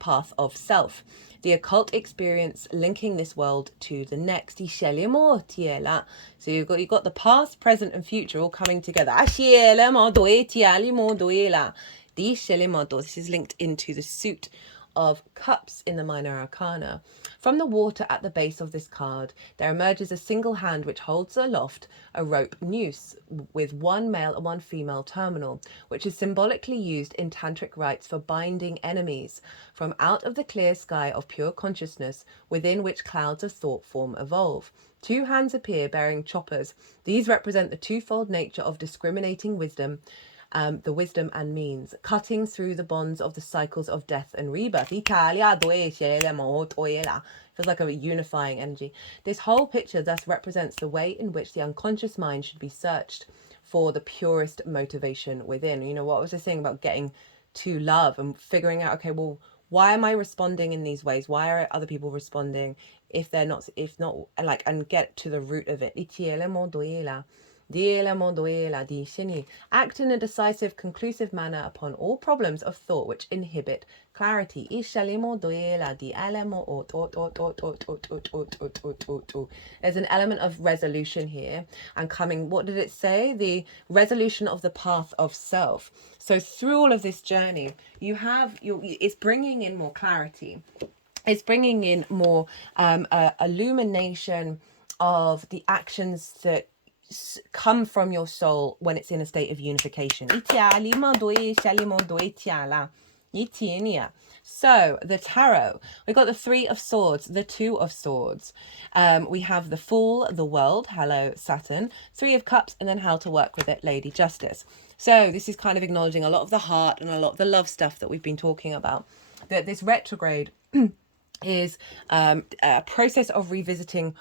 self, the occult experience linking this world to the next. So you've got the past, present, and future all coming together. This is linked into the suit of cups in the minor arcana. From the water at the base of this card, there emerges a single hand which holds aloft a rope noose with one male and one female terminal, which is symbolically used in tantric rites for binding enemies from out of the clear sky of pure consciousness within which clouds of thought form evolve. Two hands appear bearing choppers. These represent the twofold nature of discriminating wisdom, the wisdom and means, cutting through the bonds of the cycles of death and rebirth. Feels like a unifying energy. This whole picture thus represents the way in which the unconscious mind should be searched for the purest motivation within. You know, what was I saying about getting to love and figuring out, okay, well, why am I responding in these ways? Why are other people responding if not, like, and get to the root of it. Act in a decisive, conclusive manner upon all problems of thought which inhibit clarity. There's an element of resolution here and coming, what did it say? The resolution of the path of self. So through all of this journey, you have it's bringing in more clarity. It's bringing in more illumination of the actions that come from your soul when it's in a state of unification. So the tarot, we got the Three of Swords, the Two of Swords. We have the Fool, the World, hello Saturn, Three of Cups, and then how to work with it, Lady Justice. So this is kind of acknowledging a lot of the heart and a lot of the love stuff that we've been talking about. That this retrograde is a process of revisiting.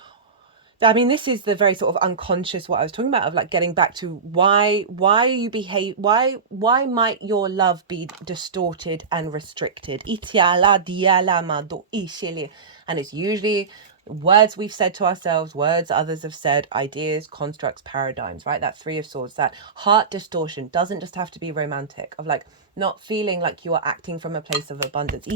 I mean, this is the very sort of unconscious, what I was talking about, of like getting back to why you behave, why might your love be distorted and restricted? And it's usually words we've said to ourselves, words others have said, ideas, constructs, paradigms, right? That Three of Swords, that heart distortion doesn't just have to be romantic, of like not feeling like you are acting from a place of abundance.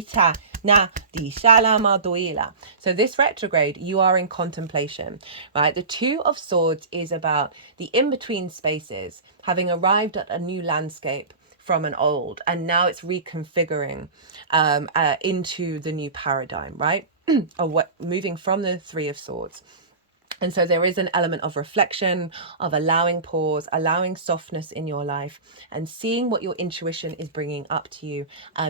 So this retrograde, you are in contemplation, right? The Two of Swords is about the in-between spaces, having arrived at a new landscape from an old, and now it's reconfiguring into the new paradigm, right? Moving from the Three of Swords. And so there is an element of reflection, of allowing pause, allowing softness in your life, and seeing what your intuition is bringing up to you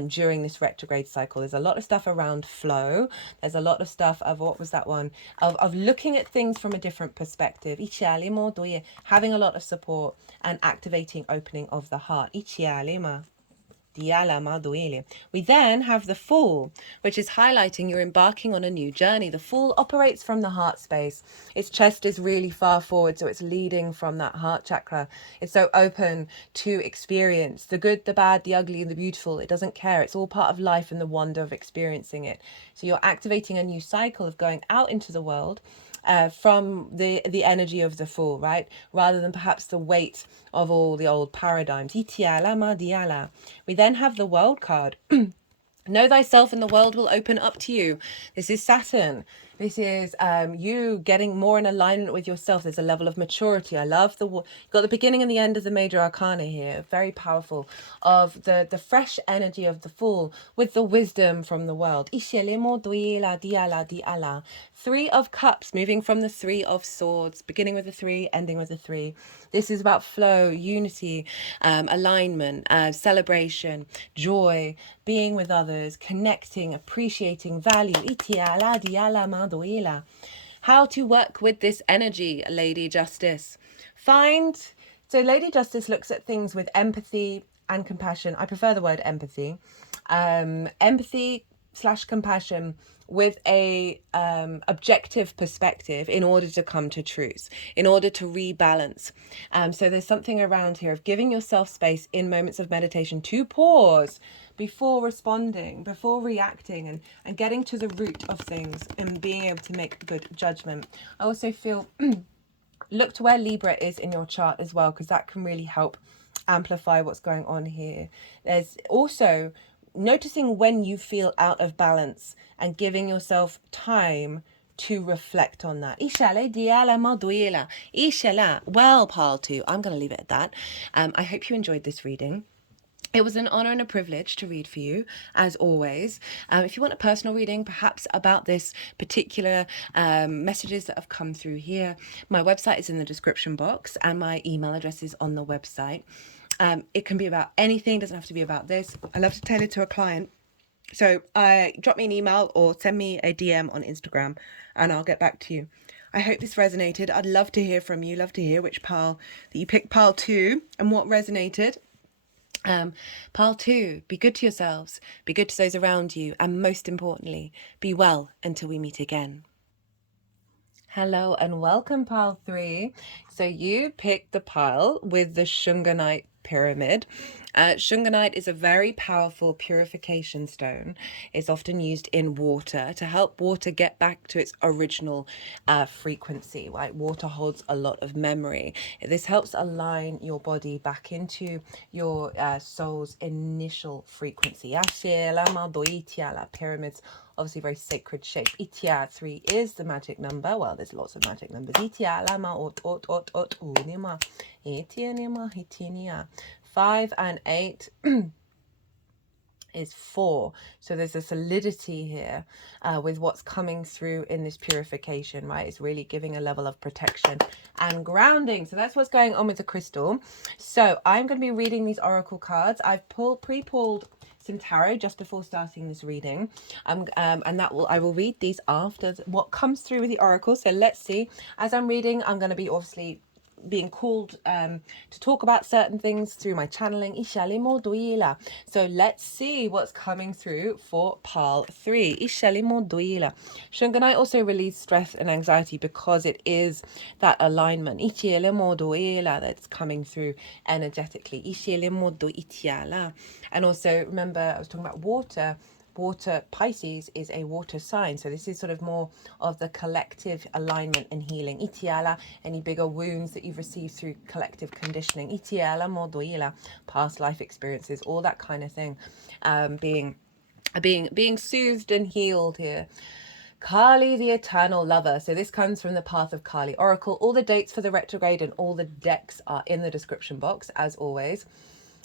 during this retrograde cycle. There's a lot of stuff around flow. There's a lot of stuff of, what was that one? Of looking at things from a different perspective. Having a lot of support and activating opening of the heart. We then have the Fool, which is highlighting you're embarking on a new journey. The Fool operates from the heart space. Its chest is really far forward, so it's leading from that heart chakra. It's so open to experience the good, the bad, the ugly, and the beautiful. It doesn't care. It's all part of life and the wonder of experiencing it. So you're activating a new cycle of going out into the world from the energy of the Fool, right? Rather than perhaps the weight of all the old paradigms. We then have the World card. Know thyself and the world will open up to you. This is Saturn. This is you getting more in alignment with yourself. There's a level of maturity. I love you've got the beginning and the end of the major arcana here. Very powerful. Of the fresh energy of the Fool with the wisdom from the world. Three of Cups, moving from the Three of Swords, beginning with the Three, ending with the Three. This is about flow, unity, alignment, celebration, joy, being with others, connecting, appreciating, value. How to work with this energy, Lady Justice. So Lady Justice looks at things with empathy and compassion. I prefer the word empathy. Empathy/compassion with a objective perspective in order to come to truth, in order to rebalance. So there's something around here of giving yourself space in moments of meditation to pause before responding, before reacting, and getting to the root of things and being able to make good judgment. I also feel look to where Libra is in your chart as well, because that can really help amplify what's going on here. There's also noticing when you feel out of balance and giving yourself time to reflect on that. Well, pile 2, I'm going to leave it at that. I hope you enjoyed this reading. It was an honor and a privilege to read for you, as always. If you want a personal reading, perhaps about this particular messages that have come through here, my website is in the description box and my email address is on the website. It can be about anything, doesn't have to be about this. I love to tailor to a client. So drop me an email or send me a DM on Instagram and I'll get back to you. I hope this resonated. I'd love to hear from you. Love to hear which pile that you picked, pile 2, and what resonated. Pile 2, be good to yourselves, be good to those around you, and most importantly, be well until we meet again. Hello and welcome, pile 3. So you picked the pile with the Shungite pyramid. Shungite is a very powerful purification stone. It's often used in water to help water get back to its original frequency. Right? Water holds a lot of memory. This helps align your body back into your soul's initial frequency. Pyramids, obviously very sacred shape. 3 is the magic number. Well, there's lots of magic numbers. 5 and 8 is 4. So there's a solidity here with what's coming through in this purification, right? It's really giving a level of protection and grounding. So that's what's going on with the crystal. So I'm going to be reading these oracle cards. I've pre-pulled some tarot just before starting this reading, and I will read these after what comes through with the oracle. So let's see. As I'm reading, I'm going to be obviously being called to talk about certain things through my channeling. So let's see what's coming through for pile 3. Shungite also relieves stress and anxiety because it is that alignment that's coming through energetically. And also remember, I was talking about water. Pisces is a water sign, so this is sort of more of the collective alignment and healing. Any bigger wounds that you've received through collective conditioning. Past life experiences, all that kind of thing, being soothed and healed here. Kali, the eternal lover. So this comes from the Path of Kali Oracle. All the dates for the retrograde and all the decks are in the description box, as always.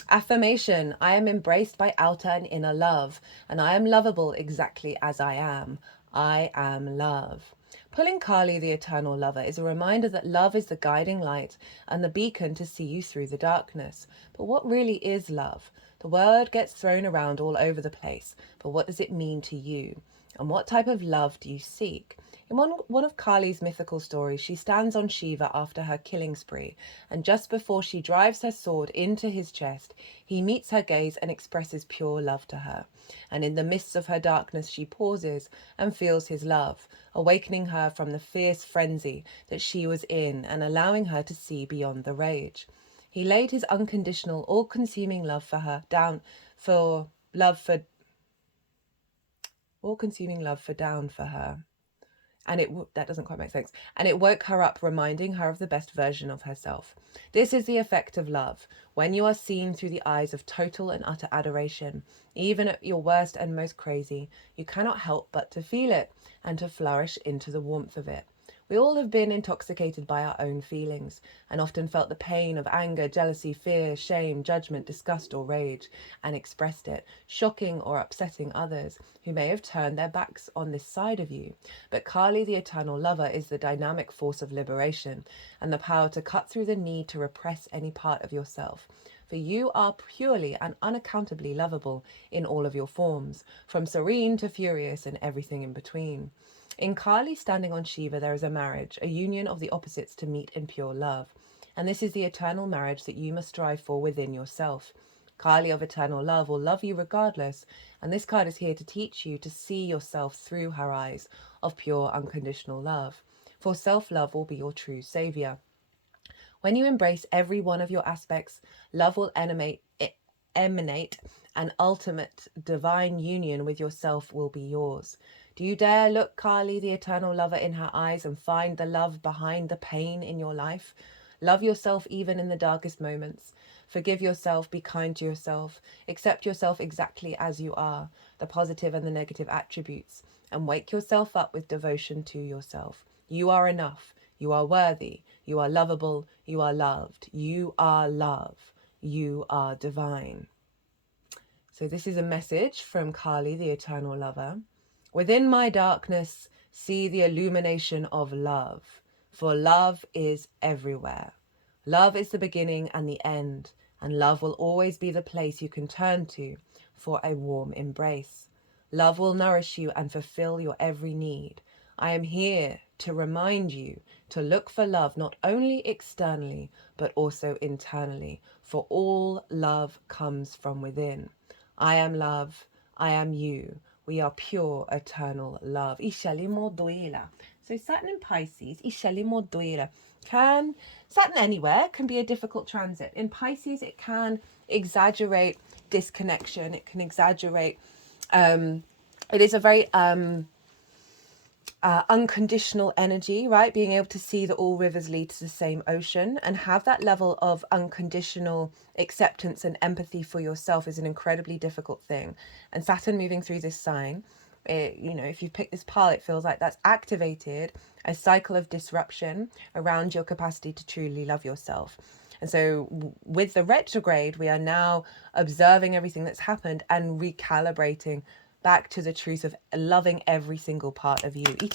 Affirmation: I am embraced by outer and inner love, and I am lovable exactly as I am. I am love. Pulling Kali, the eternal lover, is a reminder that love is the guiding light and the beacon to see you through the darkness. But what really is love? The word gets thrown around all over the place, but what does it mean to you? And what type of love do you seek? In one of Kali's mythical stories, she stands on Shiva after her killing spree, and just before she drives her sword into his chest, he meets her gaze and expresses pure love to her. And in the midst of her darkness, she pauses and feels his love, awakening her from the fierce frenzy that she was in and allowing her to see beyond the rage. He laid his unconditional, all-consuming love for her down for her. And that doesn't quite make sense. And it woke her up, reminding her of the best version of herself. This is the effect of love. When you are seen through the eyes of total and utter adoration, even at your worst and most crazy, you cannot help but to feel it and to flourish into the warmth of it. We all have been intoxicated by our own feelings and often felt the pain of anger, jealousy, fear, shame, judgment, disgust, or rage, and expressed it, shocking or upsetting others who may have turned their backs on this side of you. But Kali, the eternal lover, is the dynamic force of liberation and the power to cut through the need to repress any part of yourself. For you are purely and unaccountably lovable in all of your forms, from serene to furious and everything in between. In Kali standing on Shiva, there is a marriage, a union of the opposites to meet in pure love. And this is the eternal marriage that you must strive for within yourself. Kali of eternal love will love you regardless, and this card is here to teach you to see yourself through her eyes of pure unconditional love. For self-love will be your true savior. When you embrace every one of your aspects, love will emanate an ultimate divine union with yourself will be yours. Do you dare look Kali, the eternal lover, in her eyes and find the love behind the pain in your life? Love yourself even in the darkest moments. Forgive yourself, be kind to yourself, accept yourself exactly as you are, the positive and the negative attributes, and wake yourself up with devotion to yourself. You are enough. You are worthy. You are lovable. You are loved. You are love. You are divine. So this is a message from Kali, the eternal lover. Within my darkness, see the illumination of love, for love is everywhere. Love is the beginning and the end, and love will always be the place you can turn to for a warm embrace. Love will nourish you and fulfill your every need. I am here to remind you to look for love not only externally, but also internally, for all love comes from within. I am love, I am you. We are pure, eternal love. So Saturn in Pisces, Saturn anywhere can be a difficult transit. In Pisces, it can exaggerate disconnection. It can exaggerate. It is a very unconditional energy, right? Being able to see that all rivers lead to the same ocean and have that level of unconditional acceptance and empathy for yourself is an incredibly difficult thing. And Saturn moving through this sign, if you pick this pile, it feels like that's activated a cycle of disruption around your capacity to truly love yourself. And so with the retrograde, we are now observing everything that's happened and recalibrating back to the truth of loving every single part of you. You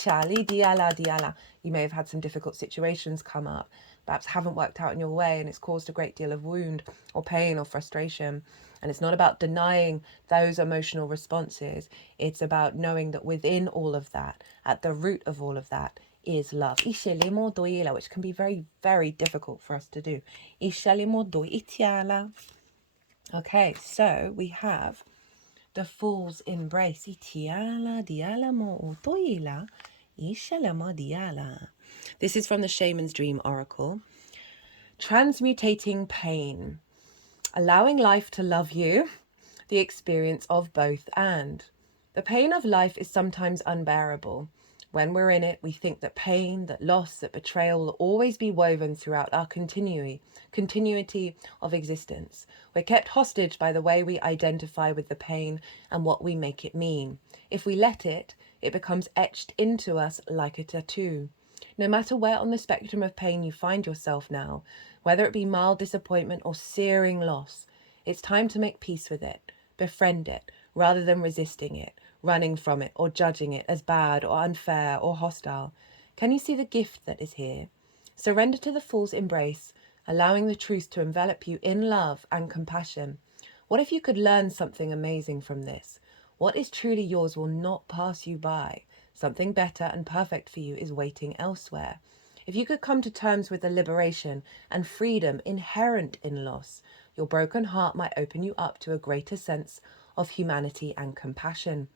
may have had some difficult situations come up, perhaps haven't worked out in your way, and it's caused a great deal of wound or pain or frustration. And it's not about denying those emotional responses. It's about knowing that within all of that, at the root of all of that, is love. Which can be very, very difficult for us to do. Okay, so we have the Fool's Embrace. This is from the Shaman's Dream Oracle. Transmutating pain. Allowing life to love you. The experience of both and. The pain of life is sometimes unbearable. When we're in it, we think that pain, that loss, that betrayal will always be woven throughout our continuity of existence. We're kept hostage by the way we identify with the pain and what we make it mean. If we let it, it becomes etched into us like a tattoo. No matter where on the spectrum of pain you find yourself now, whether it be mild disappointment or searing loss, it's time to make peace with it, befriend it, rather than resisting it, running from it or judging it as bad or unfair or hostile. Can you see the gift that is here? Surrender to the Fool's embrace, allowing the truth to envelop you in love and compassion. What if you could learn something amazing from this? What is truly yours will not pass you by. Something better and perfect for you is waiting elsewhere. If you could come to terms with the liberation and freedom inherent in loss, your broken heart might open you up to a greater sense of humanity and compassion.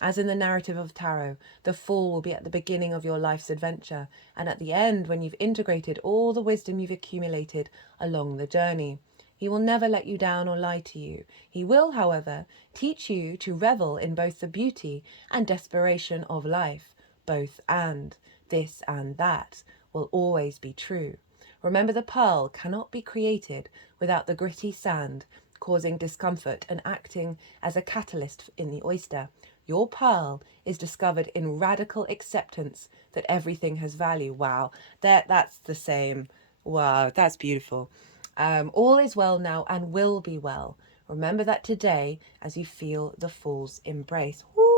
As in the narrative of Tarot, the Fool will be at the beginning of your life's adventure and at the end when you've integrated all the wisdom you've accumulated along the journey. He will never let you down or lie to you. He will, however, teach you to revel in both the beauty and desperation of life, both and. This and that will always be true. Remember, the pearl cannot be created without the gritty sand, causing discomfort and acting as a catalyst in the oyster. Your pearl is discovered in radical acceptance that everything has value. Wow, that's the same. Wow, that's beautiful. All is well now and will be well. Remember that today as you feel the Fool's embrace. Woo!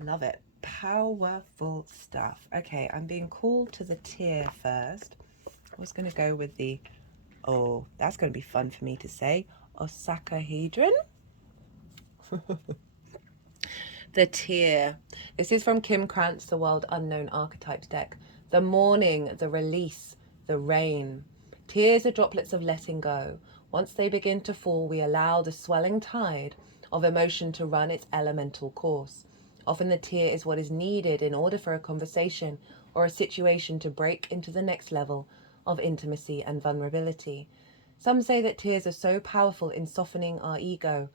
Love it. Powerful stuff. Okay, I'm being called to the tier first. I was going to go with the, oh, that's going to be fun for me to say, Osakahedron. The tier. This is from Kim Krans, the World Unknown Archetypes deck. The morning, the release, the rain. Tears are droplets of letting go. Once they begin to fall, we allow the swelling tide of emotion to run its elemental course. Often the tear is what is needed in order for a conversation or a situation to break into the next level of intimacy and vulnerability. Some say that tears are so powerful in softening our ego,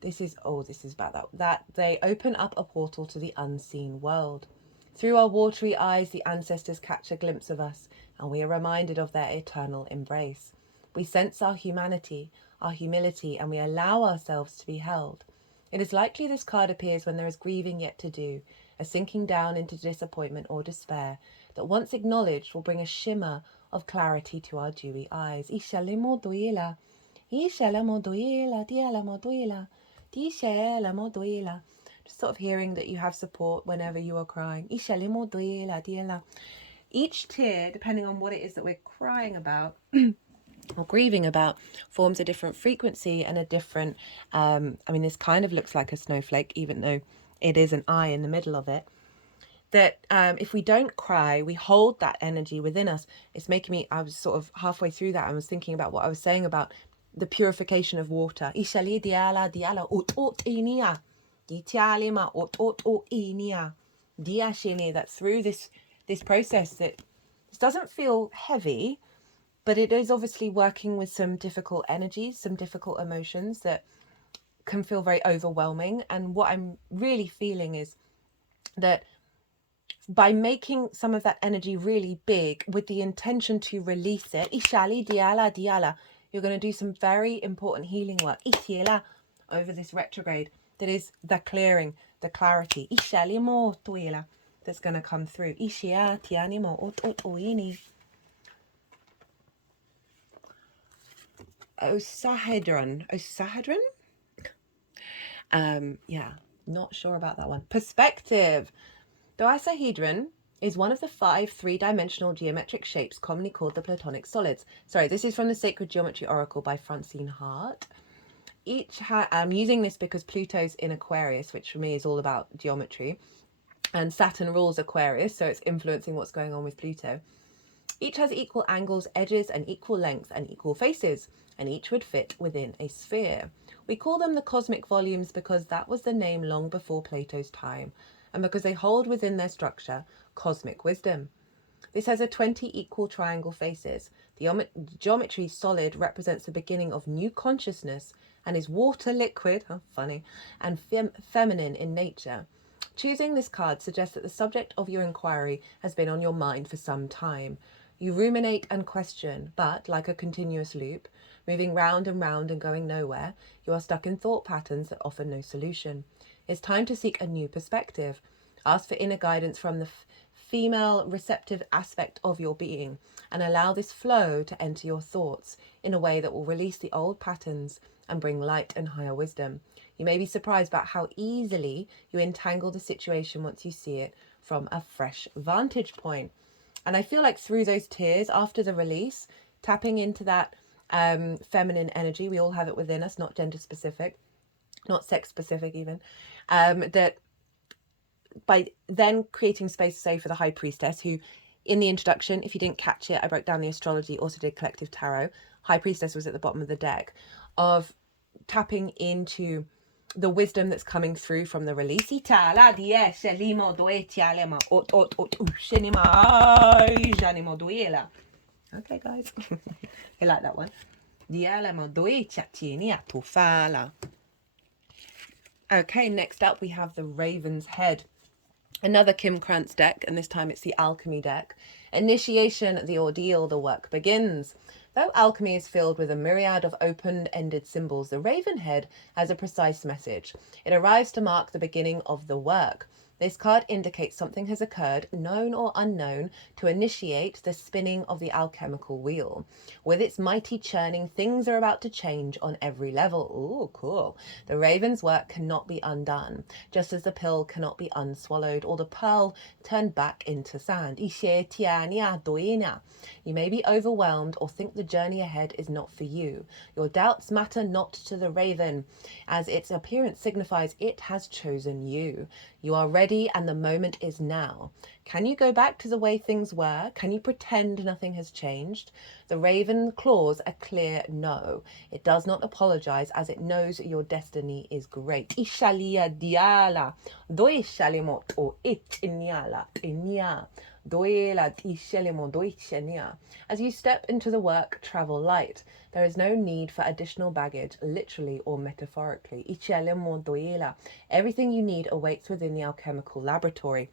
This is about that they open up a portal to the unseen world. Through our watery eyes, the ancestors catch a glimpse of us, and we are reminded of their eternal embrace. We sense our humanity, our humility, and we allow ourselves to be held. It is likely this card appears when there is grieving yet to do, a sinking down into disappointment or despair that once acknowledged will bring a shimmer of clarity to our dewy eyes. Ishalimo duila, ishalamo duila, dialamo duila, dishalamo duila. Just sort of hearing that you have support whenever you are crying. Ishalimo duila, diala. Each tear, depending on what it is that we're crying about or grieving about, forms a different frequency and a different, I mean, this kind of looks like a snowflake, even though it is an eye in the middle of it. That if we don't cry, we hold that energy within us. It's making me, I was sort of halfway through that, I was thinking about what I was saying about the purification of water. Ishali diala diala ot inia. Ditialima ot inia. Diashini, that through this process that this doesn't feel heavy, but it is obviously working with some difficult energies, some difficult emotions that can feel very overwhelming. And what I'm really feeling is that by making some of that energy really big with the intention to release it, Ishali diala diala, you're going to do some very important healing work over this retrograde. That is the clearing, the clarity. Ishali mo tuila, that's going to come through. Ishia tianimo ot oini. Osahedron. Yeah, not sure about that one. Perspective. The octahedron is one of the 5 three-dimensional geometric shapes commonly called the Platonic solids. Sorry, this is from the Sacred Geometry Oracle by Francene Hart. I'm using this because Pluto's in Aquarius, which for me is all about geometry, and Saturn rules Aquarius, so it's influencing what's going on with Pluto. Each has equal angles, edges, and equal length and equal faces, and each would fit within a sphere. We call them the cosmic volumes because that was the name long before Plato's time, and because they hold within their structure cosmic wisdom. This has a 20 equal triangle faces. The geometry solid represents the beginning of new consciousness and is water liquid, funny, and feminine in nature. Choosing this card suggests that the subject of your inquiry has been on your mind for some time. You ruminate and question, but like a continuous loop, moving round and round and going nowhere, you are stuck in thought patterns that offer no solution. It's time to seek a new perspective. Ask for inner guidance from the female receptive aspect of your being and allow this flow to enter your thoughts in a way that will release the old patterns and bring light and higher wisdom. You may be surprised about how easily you entangle the situation once you see it from a fresh vantage point. And I feel like through those tears after the release, tapping into that feminine energy, we all have it within us, not gender specific, not sex specific even, that by then creating space, say, for the High Priestess, who in the introduction, if you didn't catch it, I broke down the astrology, also did collective tarot. High Priestess was at the bottom of the deck, of tapping into the wisdom that's coming through from the release. Okay, guys. I like that one. Okay, next up we have the Raven's Head. Another Kim Krans deck, and this time it's the Alchemy deck. Initiation, the ordeal, the work begins. Though alchemy is filled with a myriad of open-ended symbols, the Raven Head has a precise message. It arrives to mark the beginning of the work. This card indicates something has occurred, known or unknown, to initiate the spinning of the alchemical wheel. With its mighty churning, things are about to change on every level. Ooh, cool. The Raven's work cannot be undone, just as the pill cannot be unswallowed or the pearl turned back into sand. You may be overwhelmed or think the journey ahead is not for you. Your doubts matter not to the Raven, as its appearance signifies it has chosen you. You are ready and the moment is now. Can you go back to the way things were? Can you pretend nothing has changed? The Raven claws a clear no. It does not apologize as it knows your destiny is great. Ishalia diala, do ishalimoto itinyala inya, As you step into the work, travel light. There is no need for additional baggage, literally or metaphorically. Everything you need awaits within the alchemical laboratory.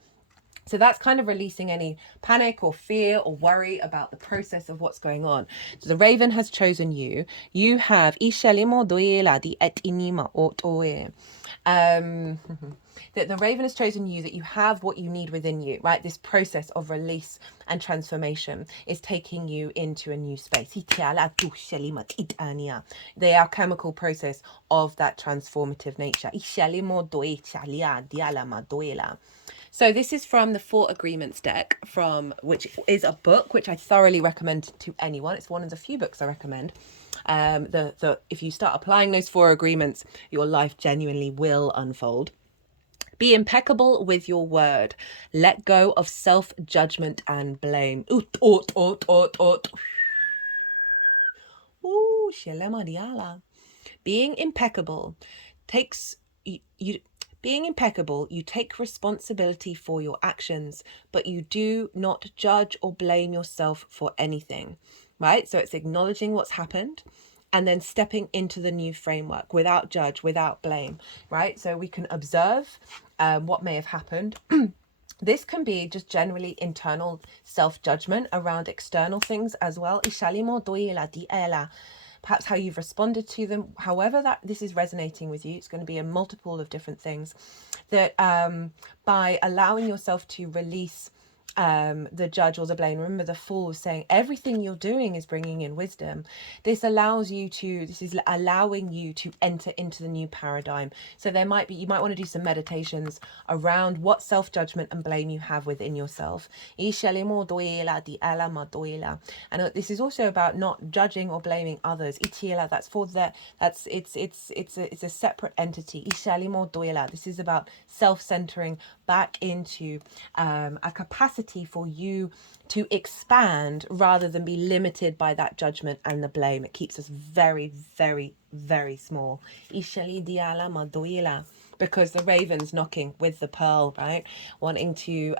So that's kind of releasing any panic or fear or worry about the process of what's going on. So the raven has chosen you. You have that the raven has chosen you, that you have what you need within you, right? This process of release and transformation is taking you into a new space. The alchemical process of that transformative nature. So this is from the Four Agreements deck, which is a book which I thoroughly recommend to anyone. It's one of the few books I recommend. If you start applying those four agreements, your life genuinely will unfold. Be impeccable with your word. Let go of self-judgment and blame. Being impeccable takes you. Being impeccable, you take responsibility for your actions, but you do not judge or blame yourself for anything, right? So it's acknowledging what's happened and then stepping into the new framework without judge, without blame, right? So we can observe what may have happened. This can be just generally internal self-judgment around external things as well. Perhaps how you've responded to them, however that this is resonating with you. It's going to be a multiple of different things that by allowing yourself to release the judge or the blame. Remember, the Fool was saying everything you're doing is bringing in wisdom. This is allowing you to enter into the new paradigm. So you might want to do some meditations around what self-judgment and blame you have within yourself. And this is also about not judging or blaming others. It's a separate entity. This is about self-centering back into a capacity for you to expand rather than be limited by that judgment and the blame. It keeps us very, very, very small. Because the raven's knocking with the pearl, right? Wanting to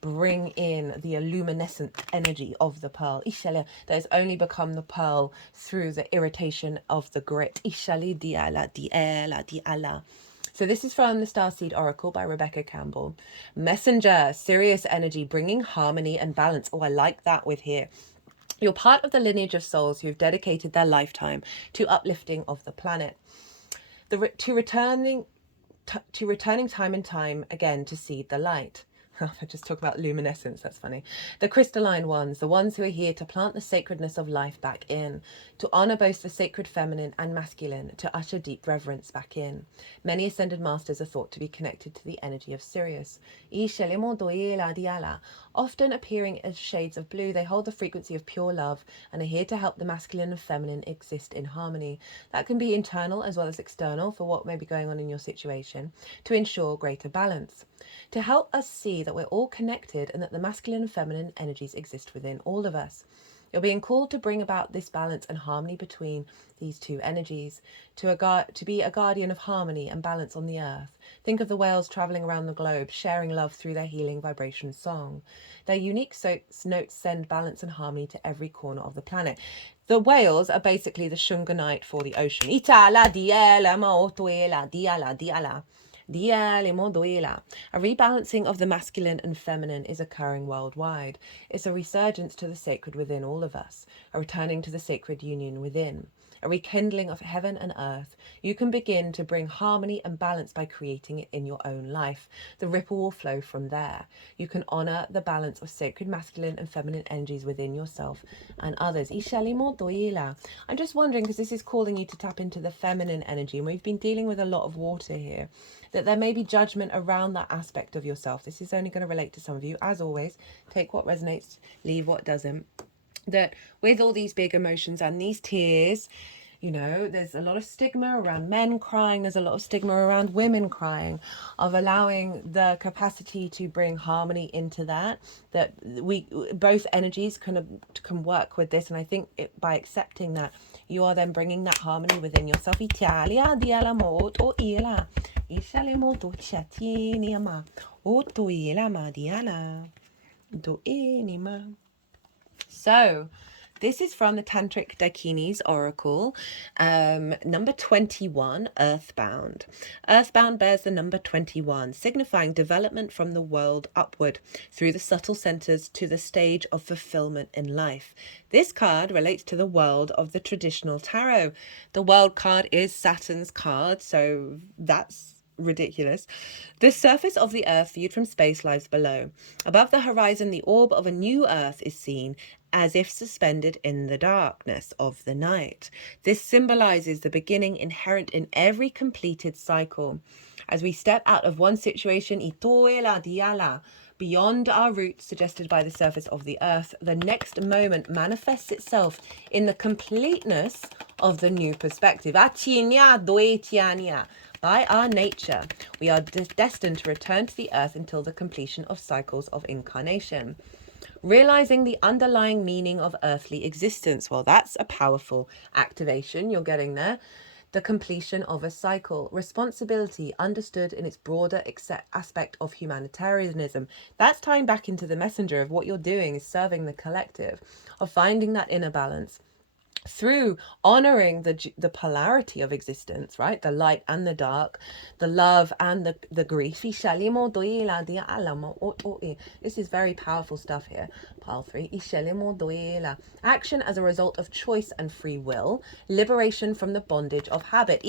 bring in the luminescent energy of the pearl. That has only become the pearl through the irritation of the grit. So this is from the Starseed Oracle by Rebecca Campbell. Messenger, Sirius energy, bringing harmony and balance. Oh, I like that with here. You're part of the lineage of souls who have dedicated their lifetime to uplifting of the planet. To returning time and time again to seed the light. I just talk about luminescence, that's funny. The crystalline ones, the ones who are here to plant the sacredness of life back in, to honour both the sacred feminine and masculine, to usher deep reverence back in. Many ascended masters are thought to be connected to the energy of Sirius. Often appearing as shades of blue, they hold the frequency of pure love and are here to help the masculine and feminine exist in harmony. That can be internal as well as external for what may be going on in your situation, to ensure greater balance. To help us see that we're all connected and that the masculine and feminine energies exist within all of us. You're being called to bring about this balance and harmony between these two energies, to be a guardian of harmony and balance on the earth. Think of the whales travelling around the globe, sharing love through their healing vibration song. Their unique notes send balance and harmony to every corner of the planet. The whales are basically the Shungite for the ocean. A rebalancing of the masculine and feminine is occurring worldwide. It's a resurgence to the sacred within all of us, a returning to the sacred union within, a rekindling of heaven and earth. You can begin to bring harmony and balance by creating it in your own life. The ripple will flow from there. You can honour the balance of sacred masculine and feminine energies within yourself and others. I'm just wondering, because this is calling you to tap into the feminine energy, and we've been dealing with a lot of water here, that there may be judgment around that aspect of yourself. This is only going to relate to some of you. As always, take what resonates, leave what doesn't. That with all these big emotions and these tears, you know, there's a lot of stigma around men crying. There's a lot of stigma around women crying, of allowing the capacity to bring harmony into that we both energies can work with this. And I think by accepting that, you are then bringing that harmony within yourself. do inima. So this is from the Tantric Dakini's Oracle, number 21, Earthbound. Earthbound bears the number 21, signifying development from the world upward through the subtle centers to the stage of fulfillment in life. This card relates to the world of the traditional tarot. The world card is Saturn's card, so that's ridiculous. The surface of the earth viewed from space lies below. Above the horizon, the orb of a new earth is seen, as if suspended in the darkness of the night. This symbolizes the beginning inherent in every completed cycle. As we step out of one situation, itoela diala, beyond our roots suggested by the surface of the earth, the next moment manifests itself in the completeness of the new perspective. By our nature, we are destined to return to the earth until the completion of cycles of incarnation. Realizing the underlying meaning of earthly existence. Well, that's a powerful activation. You're getting there. The completion of a cycle. Responsibility understood in its broader aspect of humanitarianism. That's tying back into the messenger of what you're doing is serving the collective, of finding that inner balance through honoring the polarity of existence, right? The light and the dark, the love and the grief. This is very powerful stuff here. Pile 3. Action as a result of choice and free will. Liberation from the bondage of habit.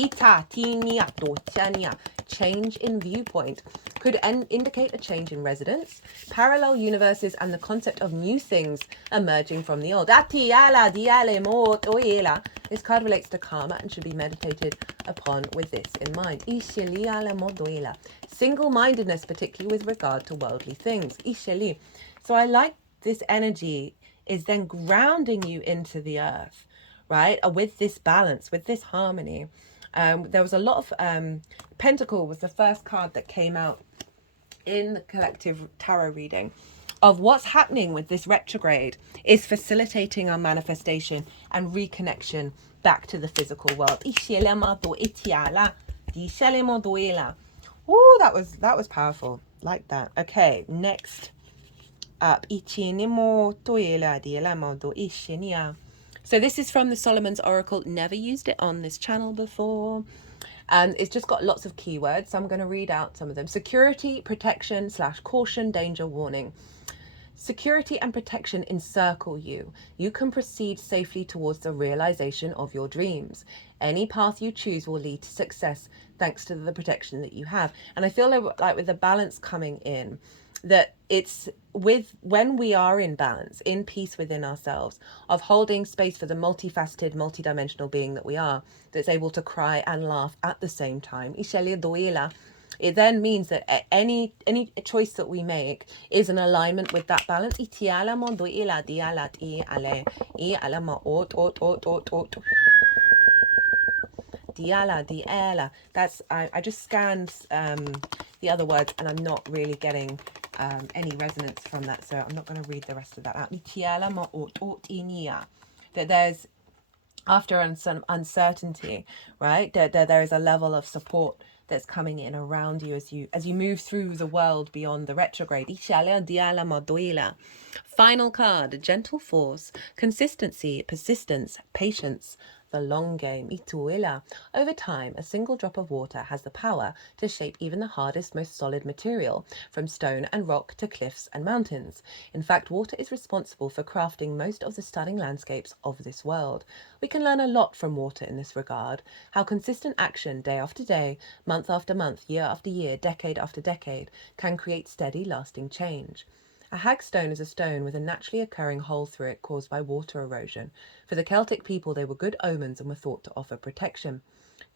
Change in viewpoint. Could indicate a change in residence, parallel universes, and the concept of new things emerging from the old. This card relates to karma and should be meditated upon with this in mind. Single-mindedness, particularly with regard to worldly things. So I like this energy is then grounding you into the earth, right? With this balance, with this harmony. There was a lot of Pentacle was the first card that came out in the collective tarot reading of what's happening with this retrograde is facilitating our manifestation and reconnection back to the physical world. Ooh, that was powerful. Like that. Okay, next up. So this is from the Solomon's Oracle. Never used it on this channel before. And it's just got lots of keywords. So I'm going to read out some of them. Security, protection / caution, danger, warning. Security and protection encircle you. You can proceed safely towards the realization of your dreams. Any path you choose will lead to success thanks to the protection that you have. And I feel like with the balance coming in, that it's when we are in balance, in peace within ourselves, of holding space for the multifaceted, multidimensional being that we are, that's able to cry and laugh at the same time. It then means that any choice that we make is in alignment with that balance. That's I just scanned the other words and I'm not really getting any resonance from that, so I'm not going to read the rest of that out. That there's, after some uncertainty, right, there is a level of support that's coming in around you as you move through the world beyond the retrograde. Final card, gentle force, consistency, persistence, patience, the long game. Over time, a single drop of water has the power to shape even the hardest, most solid material, from stone and rock to cliffs and mountains. In fact, water is responsible for crafting most of the stunning landscapes of this world. We can learn a lot from water in this regard, how consistent action day after day, month after month, year after year, decade after decade, can create steady, lasting change. A hagstone is a stone with a naturally occurring hole through it caused by water erosion. For the Celtic people, they were good omens and were thought to offer protection.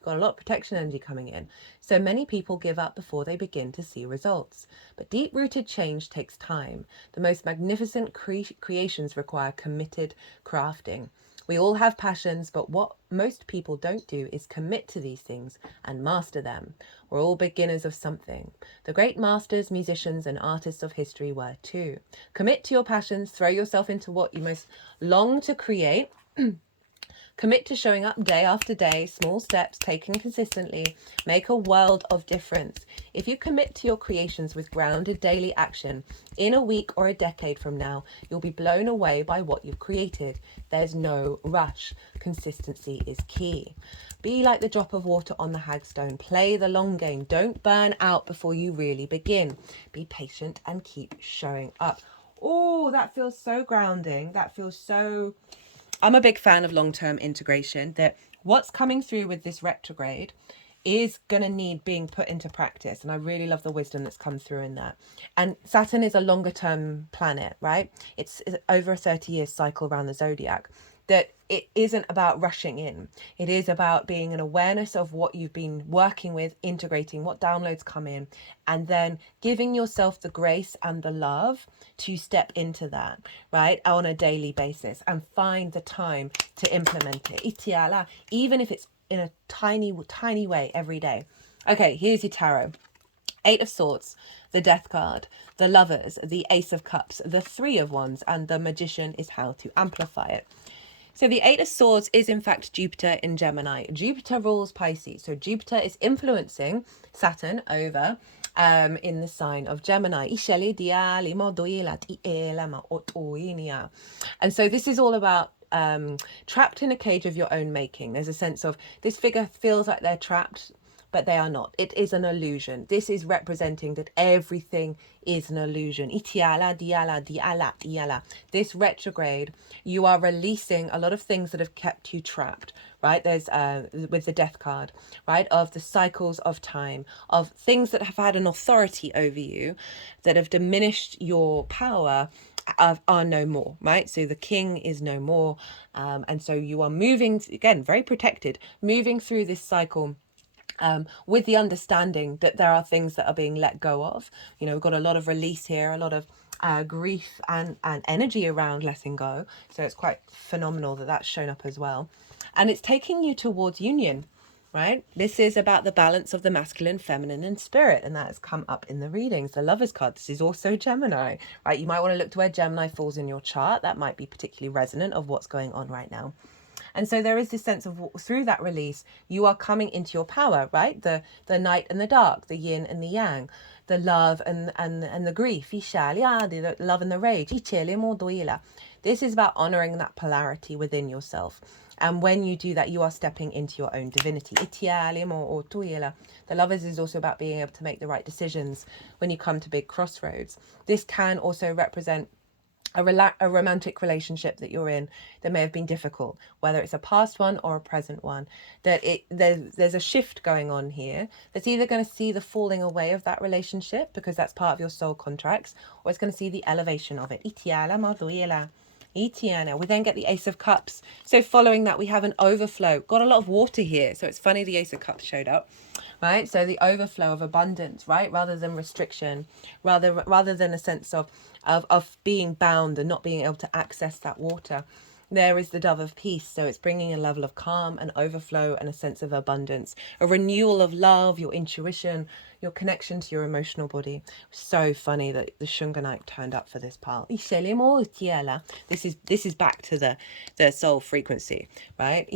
Got a lot of protection energy coming in. So many people give up before they begin to see results. But deep-rooted change takes time. The most magnificent creations require committed crafting. We all have passions, but what most people don't do is commit to these things and master them. We're all beginners of something. The great masters, musicians, and artists of history were too. Commit to your passions, throw yourself into what you most long to create. Commit to showing up day after day. Small steps taken consistently make a world of difference. If you commit to your creations with grounded daily action, in a week or a decade from now, you'll be blown away by what you've created. There's no rush. Consistency is key. Be like the drop of water on the hagstone. Play the long game. Don't burn out before you really begin. Be patient and keep showing up. Oh, that feels so grounding. That feels so... I'm a big fan of long-term integration, that what's coming through with this retrograde is going to need being put into practice. And I really love the wisdom that's come through in that. And Saturn is a longer term planet, right? It's over a 30-year cycle around the zodiac. That it isn't about rushing in. It is about being an awareness of what you've been working with, integrating what downloads come in, and then giving yourself the grace and the love to step into that, right, on a daily basis, and find the time to implement it. Itiala, even if it's in a tiny way every day. Okay, here's your tarot. 8 of Swords, the Death card, the Lovers, the Ace of Cups, the Three of Wands, and the Magician is how to amplify it. So the 8 of Swords is in fact Jupiter in Gemini. Jupiter rules Pisces. So Jupiter is influencing Saturn over in the sign of Gemini. And so this is all about trapped in a cage of your own making. There's a sense of this figure feels like they're trapped, but they are not. It is an illusion. This is representing that everything is an illusion. This retrograde, you are releasing a lot of things that have kept you trapped, right? There's with the Death card, right, of the cycles of time, of things that have had an authority over you, that have diminished your power, are no more, right? So the king is no more, and so you are moving, again, very protected, moving through this cycle with the understanding that there are things that are being let go of. You know, we've got a lot of release here, a lot of grief and energy around letting go. So it's quite phenomenal that that's shown up as well. And it's taking you towards union, right? This is about the balance of the masculine, feminine, and spirit. And that has come up in the readings. The Lovers card, this is also Gemini, right? You might want to look to where Gemini falls in your chart. That might be particularly resonant of what's going on right now. And so there is this sense of, through that release, you are coming into your power, right? The night and the dark, the yin and the yang, the love and the grief, the love and the rage. This is about honoring that polarity within yourself. And when you do that, you are stepping into your own divinity. The Lovers is also about being able to make the right decisions when you come to big crossroads. This can also represent a romantic relationship that you're in that may have been difficult, whether it's a past one or a present one, that there's a shift going on here that's either going to see the falling away of that relationship because that's part of your soul contracts, or it's going to see the elevation of it. We then get the Ace of Cups. So following that, we have an overflow. Got a lot of water here. So it's funny the Ace of Cups showed up, right? So the overflow of abundance, right? Rather than restriction, rather than a sense of being bound and not being able to access that water. There is the Dove of Peace. So it's bringing a level of calm and overflow and a sense of abundance, a renewal of love, your intuition, your connection to your emotional body. So funny that the Shungite turned up for this pile. This is back to the soul frequency, right?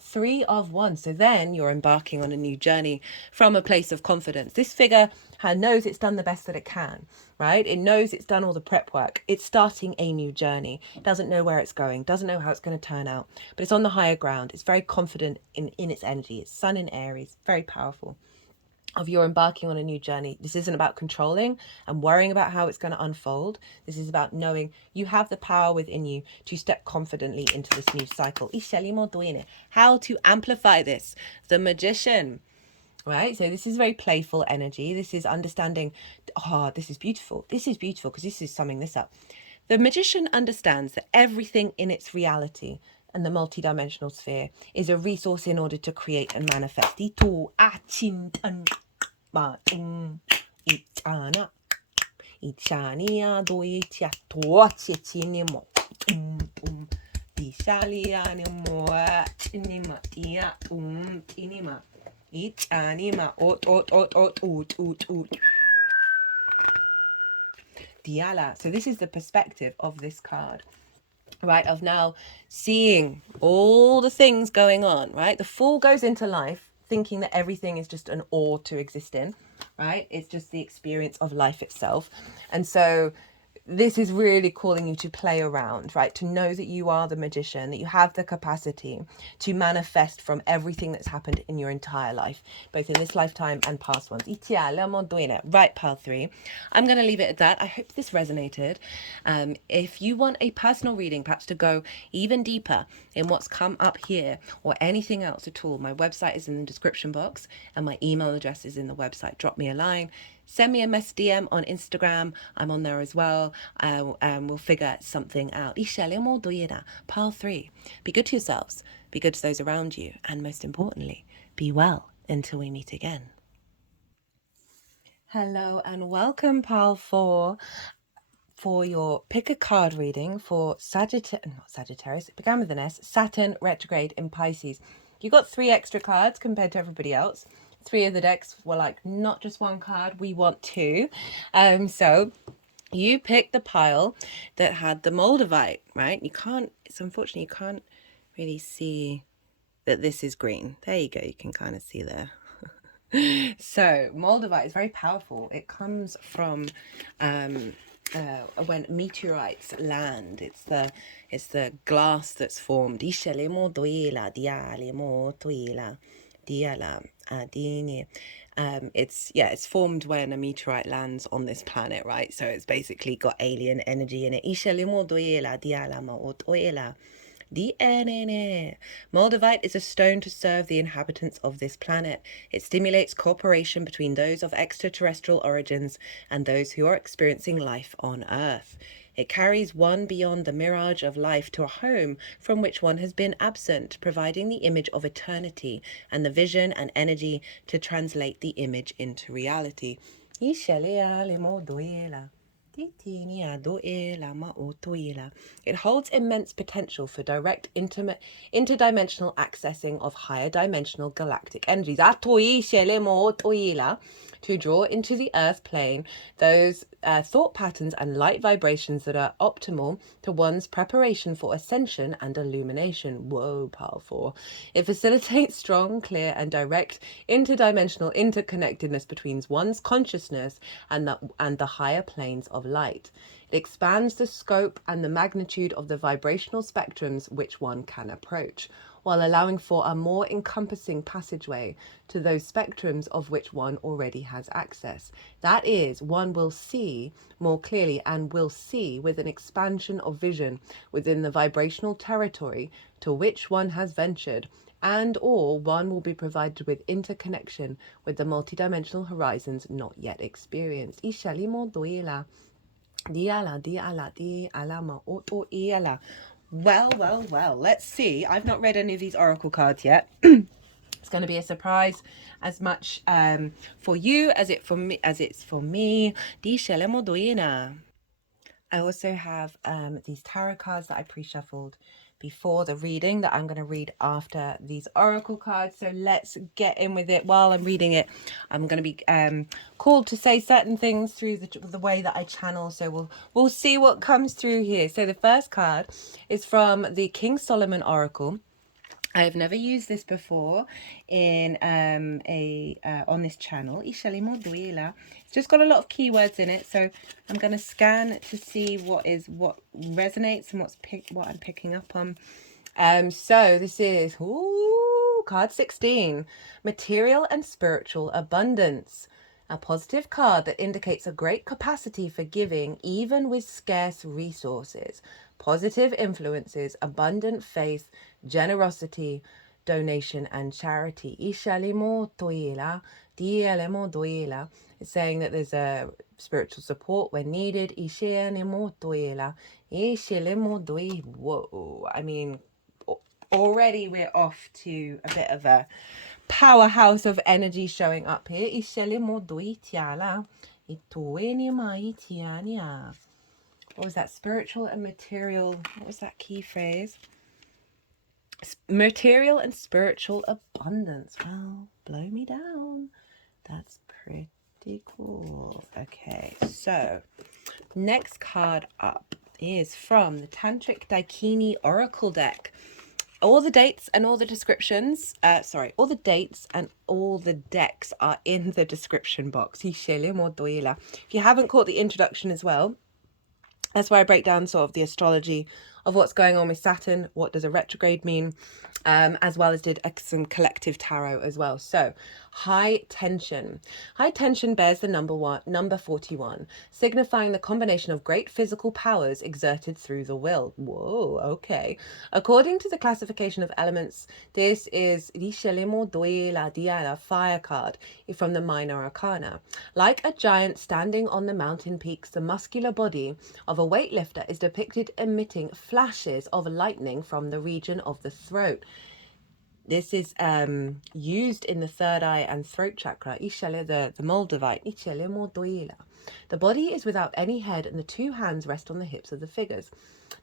Three of Wands. So then you're embarking on a new journey from a place of confidence. This figure knows it's done the best that it can, right? It knows it's done all the prep work. It's starting a new journey. It doesn't know where it's going, doesn't know how it's going to turn out, but it's on the higher ground. It's very confident in its energy. It's Sun in Aries, very powerful. Of you're embarking on a new journey. This isn't about controlling and worrying about how it's going to unfold. This is about knowing you have the power within you to step confidently into this new cycle. How to amplify this? The Magician. Right, so this is very playful energy. This is understanding, this is beautiful. This is beautiful because this is summing this up. The Magician understands that everything in its reality and the multidimensional sphere is a resource in order to create and manifest. So this is the perspective of this card. right, of now seeing all the things going on, right? The Fool goes into life thinking that everything is just an ore to exist in, right? It's just the experience of life itself. And so this is really calling you to play around, right? To know that you are the magician, that you have the capacity to manifest from everything that's happened in your entire life, both in this lifetime and past ones. Right, pile 3. I'm going to leave it at that. I hope this resonated. If you want a personal reading, perhaps to go even deeper in what's come up here or anything else at all, my website is in the description box and my email address is in the website. Drop me a line. Send me a mess DM on Instagram. I'm on there as well. We'll figure something out. Pile 3. Be good to yourselves. Be good to those around you. And most importantly, be well until we meet again. Hello and welcome, Pile 4. For your pick a card reading for Sagittarius, it began with an S, Saturn Retrograde in Pisces. You got 3 extra cards compared to everybody else. 3 of the decks were like, not just 1 card, we want 2. So you picked the pile that had the Moldavite, right? It's unfortunately, you can't really see that this is green. There you go, you can kind of see there. So Moldavite is very powerful. It comes from when meteorites land. It's the glass that's formed. It's formed when a meteorite lands on this planet, right? So it's basically got alien energy in it. Moldavite is a stone to serve the inhabitants of this planet. It stimulates cooperation between those of extraterrestrial origins and those who are experiencing life on Earth. It carries one beyond the mirage of life to a home from which one has been absent, providing the image of eternity and the vision and energy to translate the image into reality. It holds immense potential for direct interdimensional accessing of higher dimensional galactic energies. To draw into the earth plane those thought patterns and light vibrations that are optimal to one's preparation for ascension and illumination. Whoa, powerful. It facilitates strong, clear, and direct interdimensional interconnectedness between one's consciousness and the higher planes of light. It expands the scope and the magnitude of the vibrational spectrums which one can approach, while allowing for a more encompassing passageway to those spectrums of which one already has access. That is, one will see more clearly and will see with an expansion of vision within the vibrational territory to which one has ventured, and or one will be provided with interconnection with the multidimensional horizons not yet experienced. Well, let's see. I've not read any of these oracle cards yet. It's going to be a surprise as much for you as it's for me. I also have these tarot cards that I pre-shuffled before the reading that I'm going to read after these oracle cards. So let's get in with it. While I'm reading it, I'm going to be called to say certain things through the way that I channel. So we'll see what comes through here. So the first card is from the King Solomon Oracle. I've never used this before in on this channel. It's just got a lot of keywords in it, so I'm going to scan to see what resonates and what I'm picking up on. So this is card 16, Material and Spiritual Abundance. A positive card that indicates a great capacity for giving even with scarce resources. Positive influences, abundant faith, generosity, donation, and charity. It's saying that there's a spiritual support when needed. Whoa, I mean, already we're off to a bit of a powerhouse of energy showing up here. What was that? Spiritual and material. What was that key phrase? Material and spiritual abundance. Well, blow me down. That's pretty cool. Okay, so next card up is from the Tantric Dakini Oracle deck. All the dates and all the descriptions, all the dates and all the decks are in the description box. If you haven't caught the introduction as well, that's where I break down sort of the astrology of what's going on with Saturn, what does a retrograde mean, as well as did some collective tarot as well. So high tension. High tension bears the number 41, signifying the combination of great physical powers exerted through the will. Whoa, okay. According to the classification of elements, this is the fire card from the Minor Arcana. Like a giant standing on the mountain peaks, the muscular body of a weightlifter is depicted emitting flashes of lightning from the region of the throat. This is used in the third eye and throat chakra, the Moldavite. The body is without any head and the two hands rest on the hips of the figures.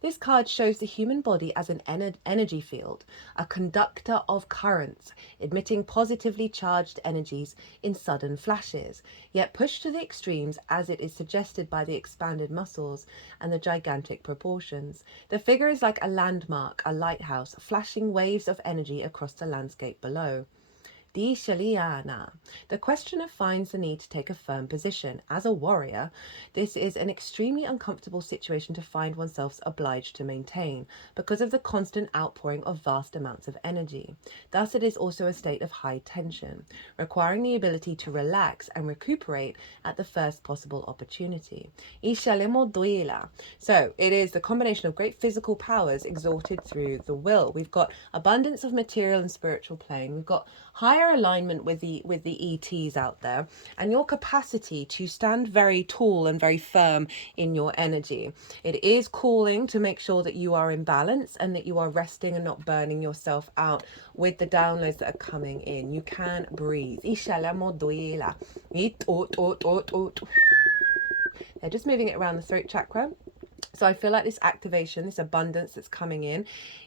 This card shows the human body as an energy field, a conductor of currents, emitting positively charged energies in sudden flashes, yet pushed to the extremes as it is suggested by the expanded muscles and the gigantic proportions. The figure is like a landmark, a lighthouse, flashing waves of energy across the landscape below. The questioner finds the need to take a firm position. As a warrior, this is an extremely uncomfortable situation to find oneself obliged to maintain because of the constant outpouring of vast amounts of energy. Thus, it is also a state of high tension, requiring the ability to relax and recuperate at the first possible opportunity. So, it is the combination of great physical powers exalted through the will. We've got abundance of material and spiritual plane. We've got higher alignment with the ETs out there, and your capacity to stand very tall and very firm in your energy. It is calling to make sure that you are in balance and that you are resting and not burning yourself out with the downloads that are coming in. You can breathe. They're just moving it around the throat chakra. So I feel like this activation, this abundance that's coming in,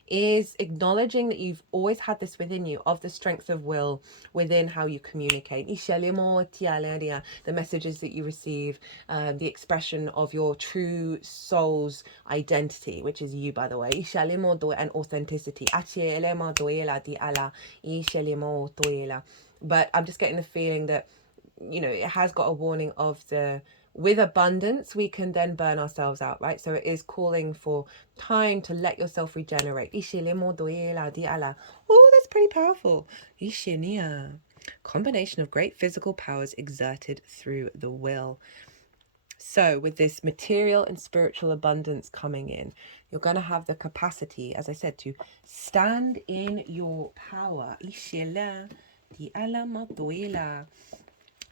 is acknowledging that you've always had this within you, of the strength of will within how you communicate. The messages that you receive, the expression of your true soul's identity, which is you, by the way, and authenticity. But I'm just getting the feeling that, you know, it has got a warning of with abundance, we can then burn ourselves out, right? So it is calling for time to let yourself regenerate. Oh, that's pretty powerful. Combination of great physical powers exerted through the will. So with this material and spiritual abundance coming in, you're going to have the capacity, as I said, to stand in your power.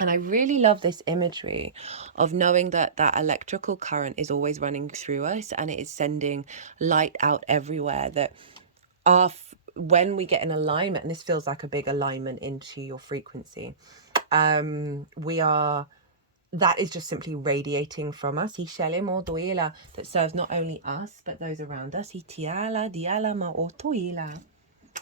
And I really love this imagery of knowing that that electrical current is always running through us and it is sending light out everywhere. That when we get in alignment, and this feels like a big alignment into your frequency, that is just simply radiating from us. That serves not only us, but those around us.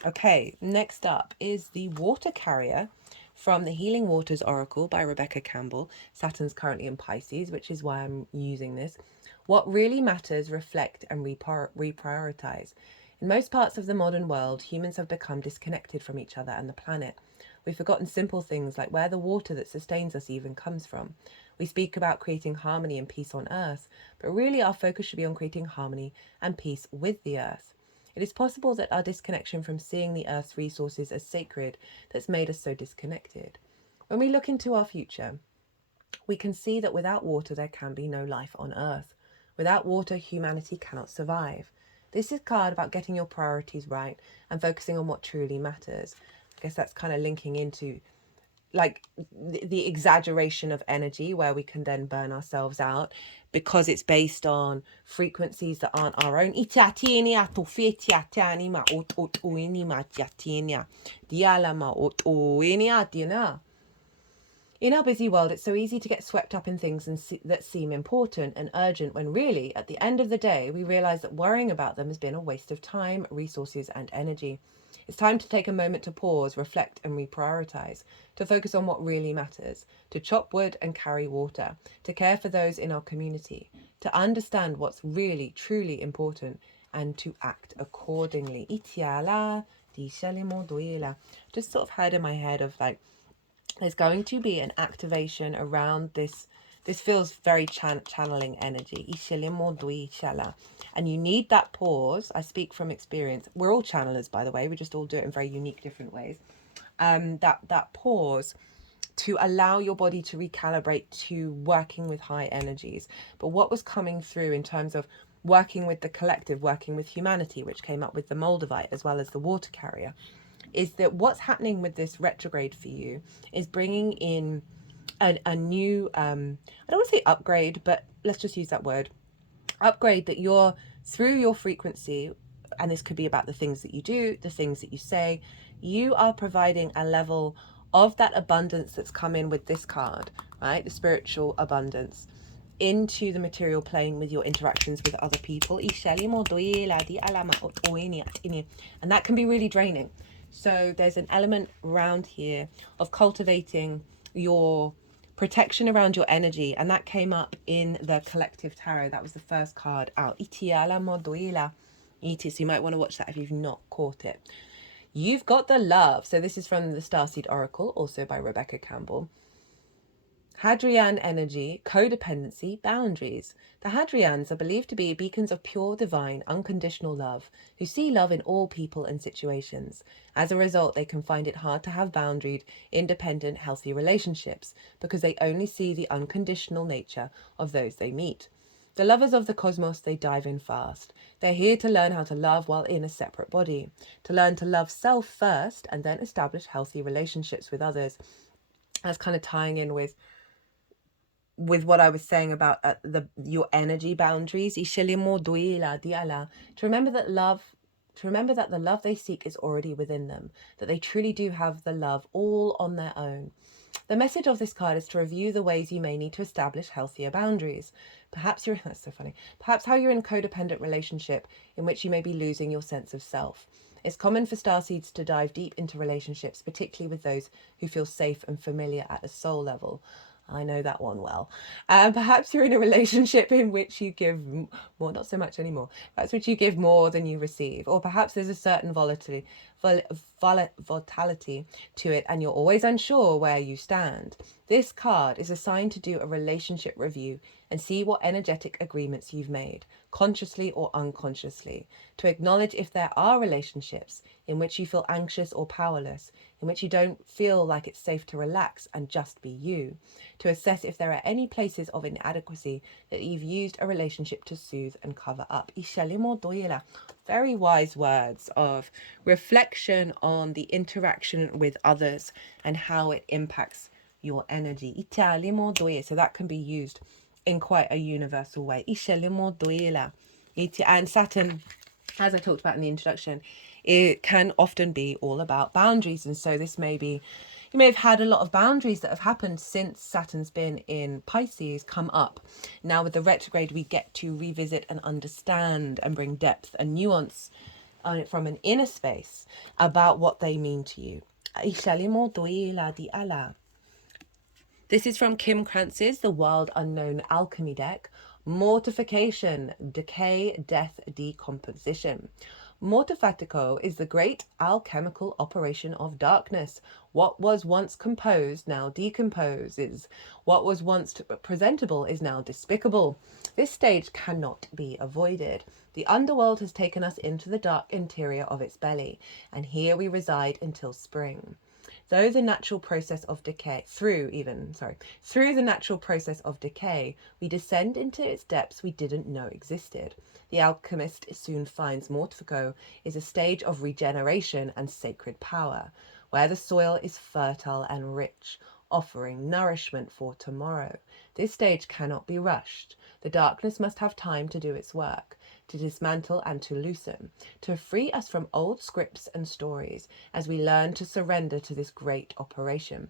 Okay, next up is the Water Carrier from the Healing Waters Oracle by Rebecca Campbell. Saturn's currently in Pisces, which is why I'm using this. What really matters, reflect and reprioritize. In most parts of the modern world, humans have become disconnected from each other and the planet. We've forgotten simple things like where the water that sustains us even comes from. We speak about creating harmony and peace on Earth, but really our focus should be on creating harmony and peace with the Earth. It is possible that our disconnection from seeing the Earth's resources as sacred that's made us so disconnected. When we look into our future, we can see that without water there can be no life on Earth. Without water, humanity cannot survive. This is a card about getting your priorities right and focusing on what truly matters. I guess that's kind of linking into like the exaggeration of energy where we can then burn ourselves out because it's based on frequencies that aren't our own. In our busy world, it's so easy to get swept up in things that seem important and urgent when really, at the end of the day, we realize that worrying about them has been a waste of time, resources, and energy. It's time to take a moment to pause, reflect, and reprioritize, to focus on what really matters, to chop wood and carry water, to care for those in our community, to understand what's really, truly important, and to act accordingly. Just sort of heard in my head of like, there's going to be an activation around this. This feels very channeling energy. And you need that pause. I speak from experience. We're all channelers, by the way. We just all do it in very unique, different ways. That pause to allow your body to recalibrate to working with high energies. But what was coming through in terms of working with the collective, working with humanity, which came up with the Moldavite as well as the water carrier, is that what's happening with this retrograde for you is bringing in a new, I don't want to say upgrade, but let's just use that word, upgrade, that you're through your frequency, and this could be about the things that you do, the things that you say, you are providing a level of that abundance that's come in with this card, right? The spiritual abundance into the material plane with your interactions with other people. And that can be really draining. So there's an element around here of cultivating your protection around your energy, and that came up in the collective tarot. That was the first card out. So you might want to watch that if you've not caught it. You've got the love. So this is from the Starseed Oracle, also by Rebecca Campbell. Hadrian energy, codependency, boundaries. The Hadrians are believed to be beacons of pure, divine, unconditional love, who see love in all people and situations. As a result, they can find it hard to have boundaried, independent, healthy relationships, because they only see the unconditional nature of those they meet. The lovers of the cosmos, they dive in fast. They're here to learn how to love while in a separate body, to learn to love self first and then establish healthy relationships with others. That's kind of tying in with what I was saying about your energy boundaries. To remember that the love they seek is already within them, that they truly do have the love all on their own. The message of this card is to review the ways you may need to establish healthier boundaries. Perhaps that's so funny. Perhaps how you're in a codependent relationship in which you may be losing your sense of self. It's common for starseeds to dive deep into relationships, particularly with those who feel safe and familiar at a soul level. I know that one well. Perhaps you're in a relationship in which you give more, not so much anymore. Perhaps which you give more than you receive. Or perhaps there's a certain volatility to it and you're always unsure where you stand. This card is assigned to do a relationship review and see what energetic agreements you've made, consciously or unconsciously, to acknowledge if there are relationships in which you feel anxious or powerless, in which you don't feel like it's safe to relax and just be you, to assess if there are any places of inadequacy that you've used a relationship to soothe and cover up. Very wise words of reflection on the interaction with others and how it impacts your energy. So that can be used in quite a universal way. And Saturn, as I talked about in the introduction, it can often be all about boundaries. And so this may be, you may have had a lot of boundaries that have happened since Saturn's been in Pisces come up. Now with the retrograde, we get to revisit and understand and bring depth and nuance from an inner space about what they mean to you. This is from Kim Krantz's The Wild Unknown Alchemy deck. Mortification, decay, death, decomposition. Mortificatico is the great alchemical operation of darkness. What was once composed now decomposes. What was once presentable is now despicable. This stage cannot be avoided. The underworld has taken us into the dark interior of its belly, and here we reside until spring. Through the natural process of decay, we descend into its depths we didn't know existed. The alchemist soon finds Mortifico is a stage of regeneration and sacred power, where the soil is fertile and rich, offering nourishment for tomorrow. This stage cannot be rushed. The darkness must have time to do its work, to dismantle and to loosen, to free us from old scripts and stories as we learn to surrender to this great operation.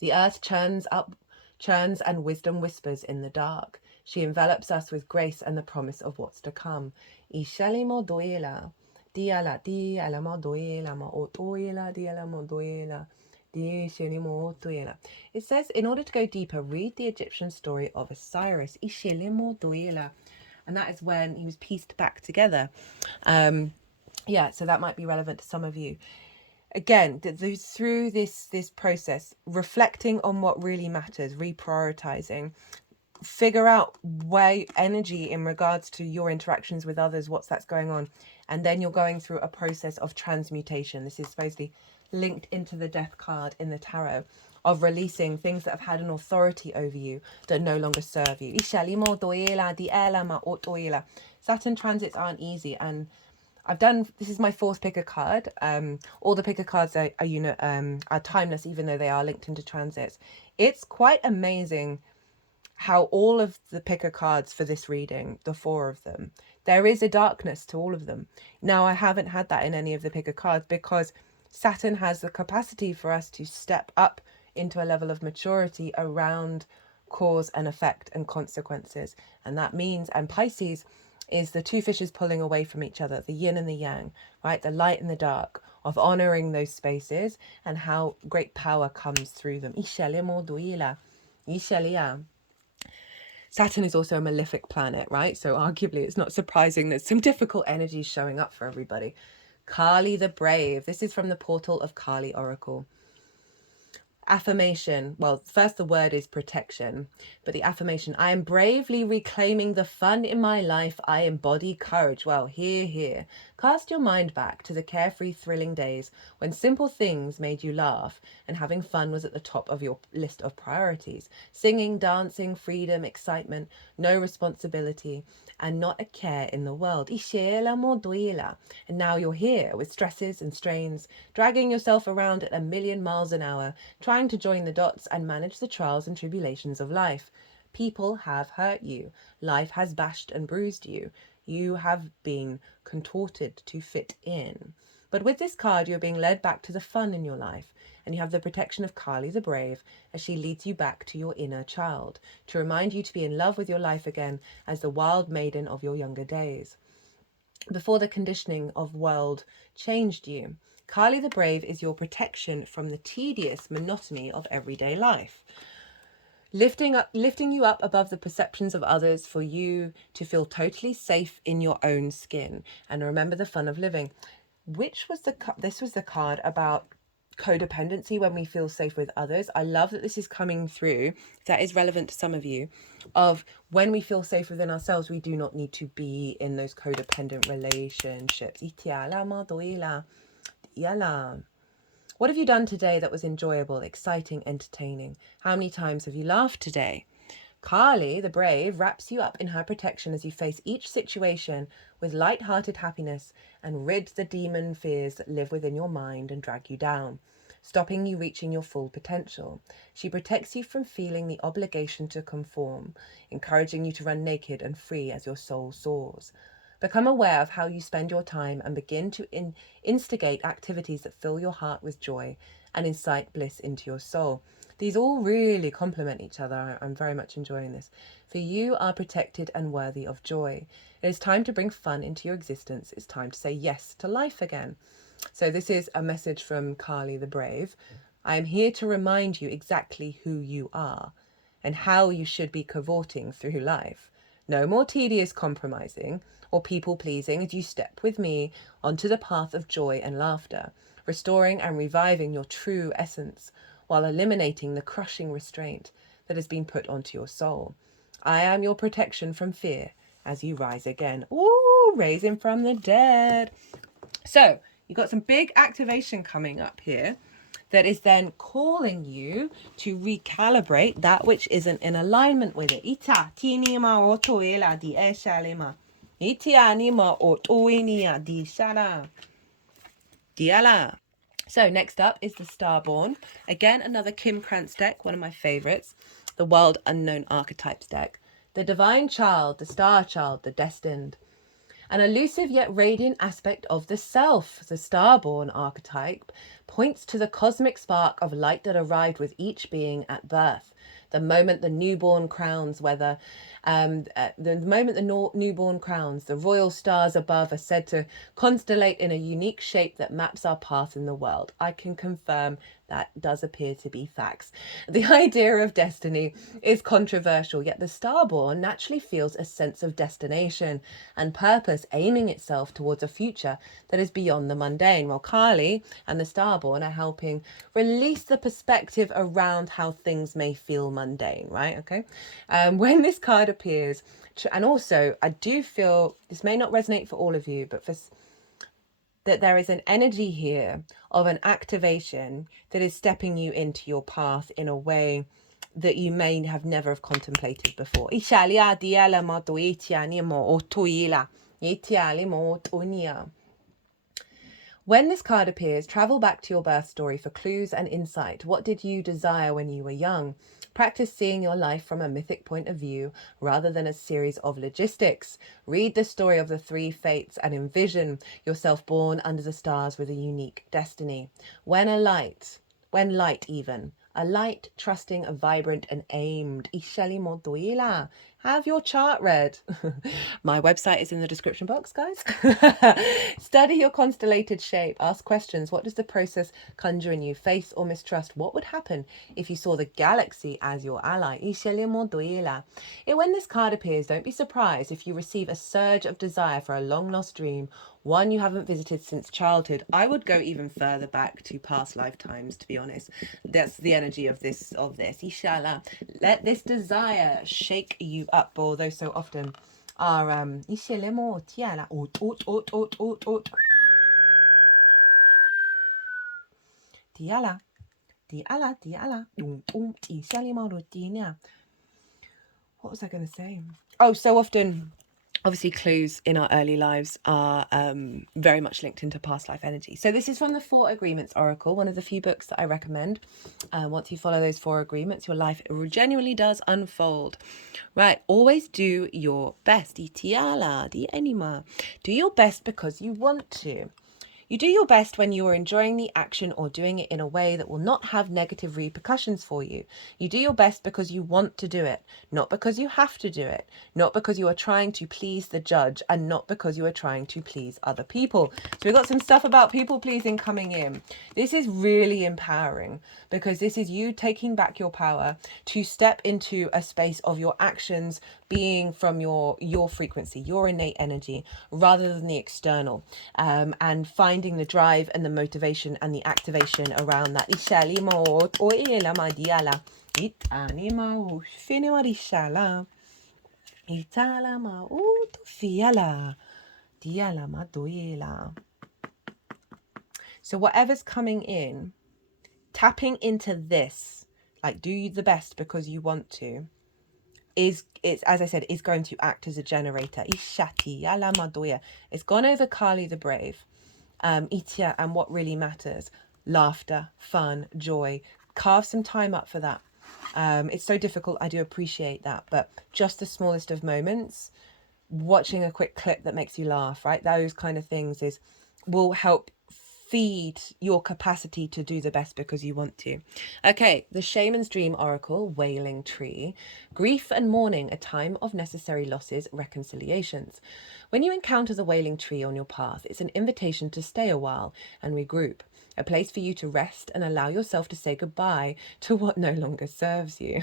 The earth churns and wisdom whispers in the dark. She envelops us with grace and the promise of what's to come. Diala, diala ma doela ma otoela, diala ma doela. It says, in order to go deeper, read the Egyptian story of Osiris. And that is when he was pieced back together. Yeah, so that might be relevant to some of you. Again, through this process, reflecting on what really matters, reprioritizing, figure out where energy in regards to your interactions with others, that's going on. And then you're going through a process of transmutation. This is supposedly linked into the death card in the tarot, of releasing things that have had an authority over you that no longer serve you. Saturn transits aren't easy, and this is my fourth picker card. All the picker cards are timeless, even though they are linked into transits. It's quite amazing how all of the picker cards for this reading, the 4 of them, there is a darkness to all of them. Now, I haven't had that in any of the picker cards because Saturn has the capacity for us to step up into a level of maturity around cause and effect and consequences. And that means, and Pisces is the 2 fishes pulling away from each other, the yin and the yang, right? The light and the dark, of honoring those spaces and how great power comes through them. Saturn is also a malefic planet, right? So arguably it's not surprising that some difficult energies showing up for everybody. Kali the Brave. This is from the portal of Kali Oracle. Affirmation. Well, first the word is protection, but the affirmation: I am bravely reclaiming the fun in my life. I embody courage. Well, here. Cast your mind back to the carefree, thrilling days when simple things made you laugh and having fun was at the top of your list of priorities. Singing, dancing, freedom, excitement, no responsibility, and not a care in the world. And now you're here with stresses and strains, dragging yourself around at 1,000,000 miles an hour, trying to join the dots and manage the trials and tribulations of life. People have hurt you. Life has bashed and bruised you. You have been contorted to fit in. But with this card, you're being led back to the fun in your life, and you have the protection of Kali the Brave as she leads you back to your inner child, to remind you to be in love with your life again as the wild maiden of your younger days. Before the conditioning of world changed you, Kali the Brave is your protection from the tedious monotony of everyday life. Lifting you up above the perceptions of others for you to feel totally safe in your own skin and remember the fun of living. This was the card about codependency, when we feel safe with others. I love that this is coming through. That is relevant to some of you, of when we feel safe within ourselves, we do not need to be in those codependent relationships. What have you done today that was enjoyable, exciting, entertaining? How many times have you laughed today? Kali, the Brave, wraps you up in her protection as you face each situation with light-hearted happiness and rid the demon fears that live within your mind and drag you down, stopping you reaching your full potential. She protects you from feeling the obligation to conform, encouraging you to run naked and free as your soul soars. Become aware of how you spend your time and begin to instigate activities that fill your heart with joy and incite bliss into your soul. These all really complement each other. I'm very much enjoying this. For you are protected and worthy of joy. It is time to bring fun into your existence. It's time to say yes to life again. So this is a message from Kali the Brave. I am here to remind you exactly who you are and how you should be cavorting through life. No more tedious compromising or people-pleasing as you step with me onto the path of joy and laughter, restoring and reviving your true essence, while eliminating the crushing restraint that has been put onto your soul. I am your protection from fear as you rise again. Ooh, raising from the dead. So you've got some big activation coming up here that is then calling you to recalibrate that which isn't in alignment with it. Ita tinima otoela di eshalema. Iti anima otoinia di shala. Diala. So next up is the Starborn. Again, another Kim Krans deck, one of my favorites. The World Unknown Archetypes deck. The Divine Child, the Star Child, the Destined. An elusive yet radiant aspect of the self, the Starborn archetype, points to the cosmic spark of light that arrived with each being at birth. The moment the newborn crowns, the moment the newborn crowns, the royal stars above are said to constellate in a unique shape that maps our path in the world. I can confirm that does appear to be facts. The idea of destiny is controversial, yet the starborn naturally feels a sense of destination and purpose, aiming itself towards a future that is beyond the mundane. While Kali and the starborn are helping release the perspective around how things may feel mundane, right? Okay. When this card appears, and also I do feel this may not resonate for all of you, but for that there is an energy here of an activation that is stepping you into your path in a way that you may have never have contemplated before. When this card appears, travel back to your birth story for clues and insight. What did you desire when you were young? Practice seeing your life from a mythic point of view rather than a series of logistics. Read the story of the three fates and envision yourself born under the stars with a unique destiny. When light, trusting, vibrant, and aimed. Have your chart read. My website is in the description box, guys. Study your constellated shape. Ask questions. What does the process conjure in you? Faith or mistrust? What would happen if you saw the galaxy as your ally? When this card appears, don't be surprised if you receive a surge of desire for a long-lost dream, one you haven't visited since childhood. I would go even further back to past lifetimes, to be honest. That's the energy of this. Inshallah. Let this desire shake you up, although so often our what was I going to say? Oh, so often, obviously, clues in our early lives are very much linked into past life energy. So this is from the 4 Agreements Oracle, one of the few books that I recommend. Once you follow those 4 agreements, your life genuinely does unfold. Right, always do your best. Do your best because you want to. You do your best when you are enjoying the action or doing it in a way that will not have negative repercussions for you. You do your best because you want to do it, not because you have to do it, not because you are trying to please the judge, and not because you are trying to please other people. So we've got some stuff about people pleasing coming in. This is really empowering because this is you taking back your power to step into a space of your actions being from your frequency, your innate energy, rather than the external, and finding the drive and the motivation and the activation around that. So whatever's coming in, tapping into this, like do the best because you want to, it's as I said, is going to act as a generator. It's gone over Kali the Brave. Itzhak and what really matters. Laughter, fun, joy. Carve some time up for that. It's so difficult. I do appreciate that. But just the smallest of moments, watching a quick clip that makes you laugh, right? Those kind of things will help feed your capacity to do the best because you want to. Okay, the Shaman's Dream Oracle, Wailing Tree. Grief and mourning, a time of necessary losses, reconciliations. When you encounter the Wailing Tree on your path, it's an invitation to stay a while and regroup. A place for you to rest and allow yourself to say goodbye to what no longer serves you.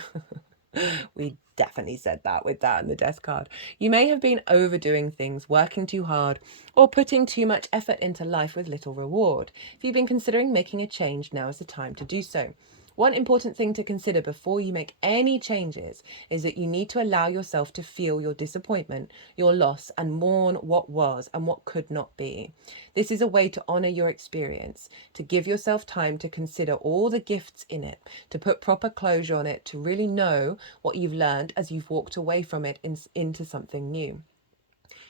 We definitely said that with that and the death card. You may have been overdoing things, working too hard, or putting too much effort into life with little reward. If you've been considering making a change, now is the time to do so. One important thing to consider before you make any changes is that you need to allow yourself to feel your disappointment, your loss, and mourn what was and what could not be. This is a way to honor your experience, to give yourself time to consider all the gifts in it, to put proper closure on it, to really know what you've learned as you've walked away from it into something new.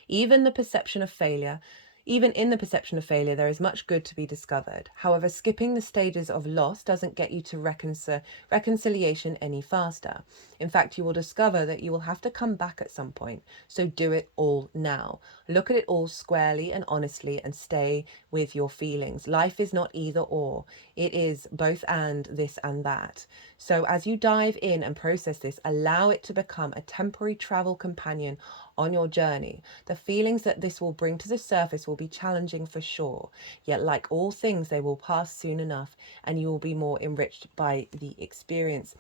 Even in the perception of failure, there is much good to be discovered. However, skipping the stages of loss doesn't get you to reconciliation any faster. In fact, you will discover that you will have to come back at some point. So do it all now. Look at it all squarely and honestly and stay with your feelings. Life is not either or. It is both and this and that. So as you dive in and process this, allow it to become a temporary travel companion on your journey. The feelings that this will bring to the surface will be challenging for sure. Yet like all things, they will pass soon enough and you will be more enriched by the experience.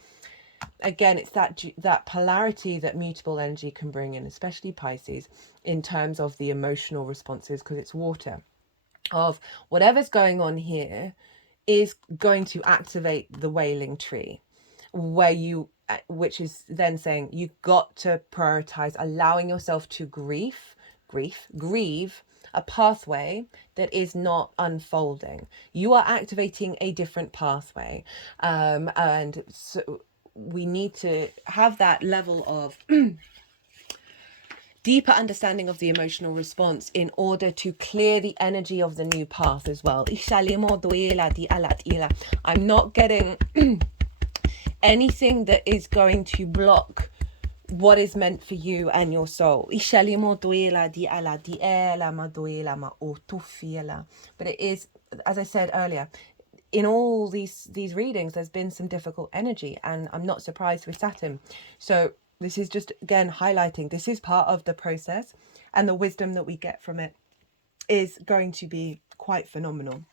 Again, it's that polarity that mutable energy can bring in, especially Pisces, in terms of the emotional responses, because it's water, of whatever's going on here is going to activate the wailing tree, which is then saying you've got to prioritize allowing yourself to grieve a pathway that is not unfolding. You are activating a different pathway, and so we need to have that level of deeper understanding of the emotional response in order to clear the energy of the new path as well. I'm not getting anything that is going to block what is meant for you and your soul. But it is, as I said earlier, in all these readings, there's been some difficult energy, and I'm not surprised with Saturn. So this is just, again, highlighting this is part of the process, and the wisdom that we get from it is going to be quite phenomenal.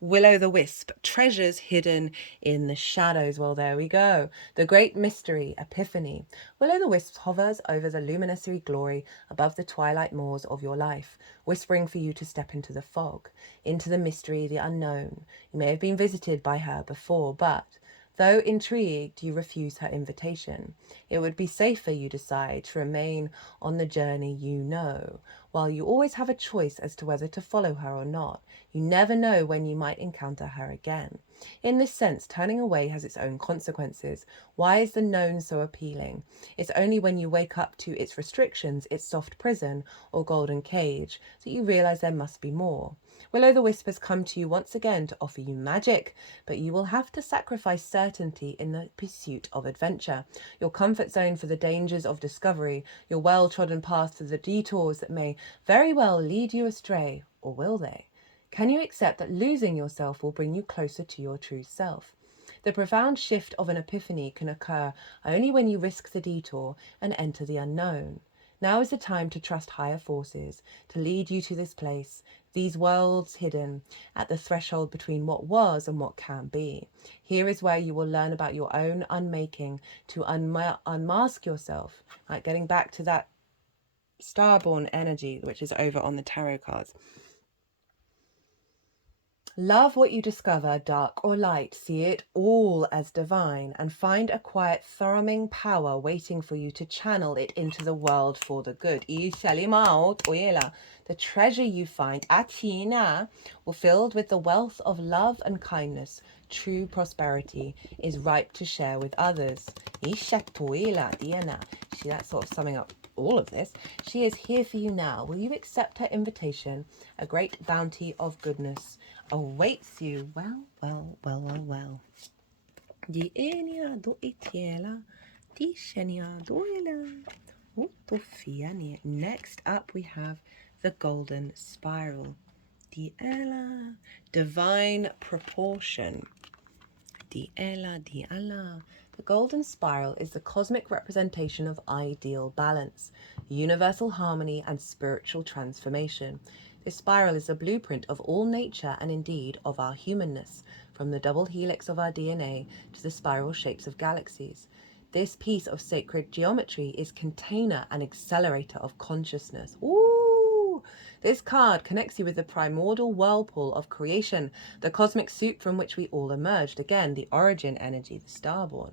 Willow the Wisp, treasures hidden in the shadows. Well, there we go. The great mystery, Epiphany. Willow the Wisp hovers over the luminousy glory above the twilight moors of your life, whispering for you to step into the fog, into the mystery, the unknown. You may have been visited by her before, but though intrigued, you refuse her invitation. It would be safer, you decide, to remain on the journey you know. While you always have a choice as to whether to follow her or not, you never know when you might encounter her again. In this sense, turning away has its own consequences. Why is the known so appealing? It's only when you wake up to its restrictions, its soft prison or golden cage, that you realize there must be more. Willow the Wisp has come to you once again to offer you magic, but you will have to sacrifice certainty in the pursuit of adventure, your comfort zone for the dangers of discovery, your well-trodden path for the detours that may very well lead you astray, or will they? Can you accept that losing yourself will bring you closer to your true self? The profound shift of an epiphany can occur only when you risk the detour and enter the unknown. Now is the time to trust higher forces to lead you to this place, these worlds hidden at the threshold between what was and what can be. Here is where you will learn about your own unmaking, to unmask yourself, like getting back to that starborn energy, which is over on the tarot cards. Love what you discover, dark or light. See it all as divine, and find a quiet, thrumming power waiting for you to channel it into the world for the good. The treasure you find, Atina, will filled with the wealth of love and kindness. True prosperity is ripe to share with others. See, that's sort of summing up all of this. She is here for you now. Will you accept her invitation? A great bounty of goodness awaits you. Well. Next up we have the Golden Spiral. Divine Proportion. The Golden Spiral is the cosmic representation of ideal balance, universal harmony, and spiritual transformation. This spiral is a blueprint of all nature and indeed of our humanness, from the double helix of our DNA to the spiral shapes of galaxies. This piece of sacred geometry is container and accelerator of consciousness. Ooh! This card connects you with the primordial whirlpool of creation, the cosmic soup from which we all emerged. Again, the origin energy, the starborn.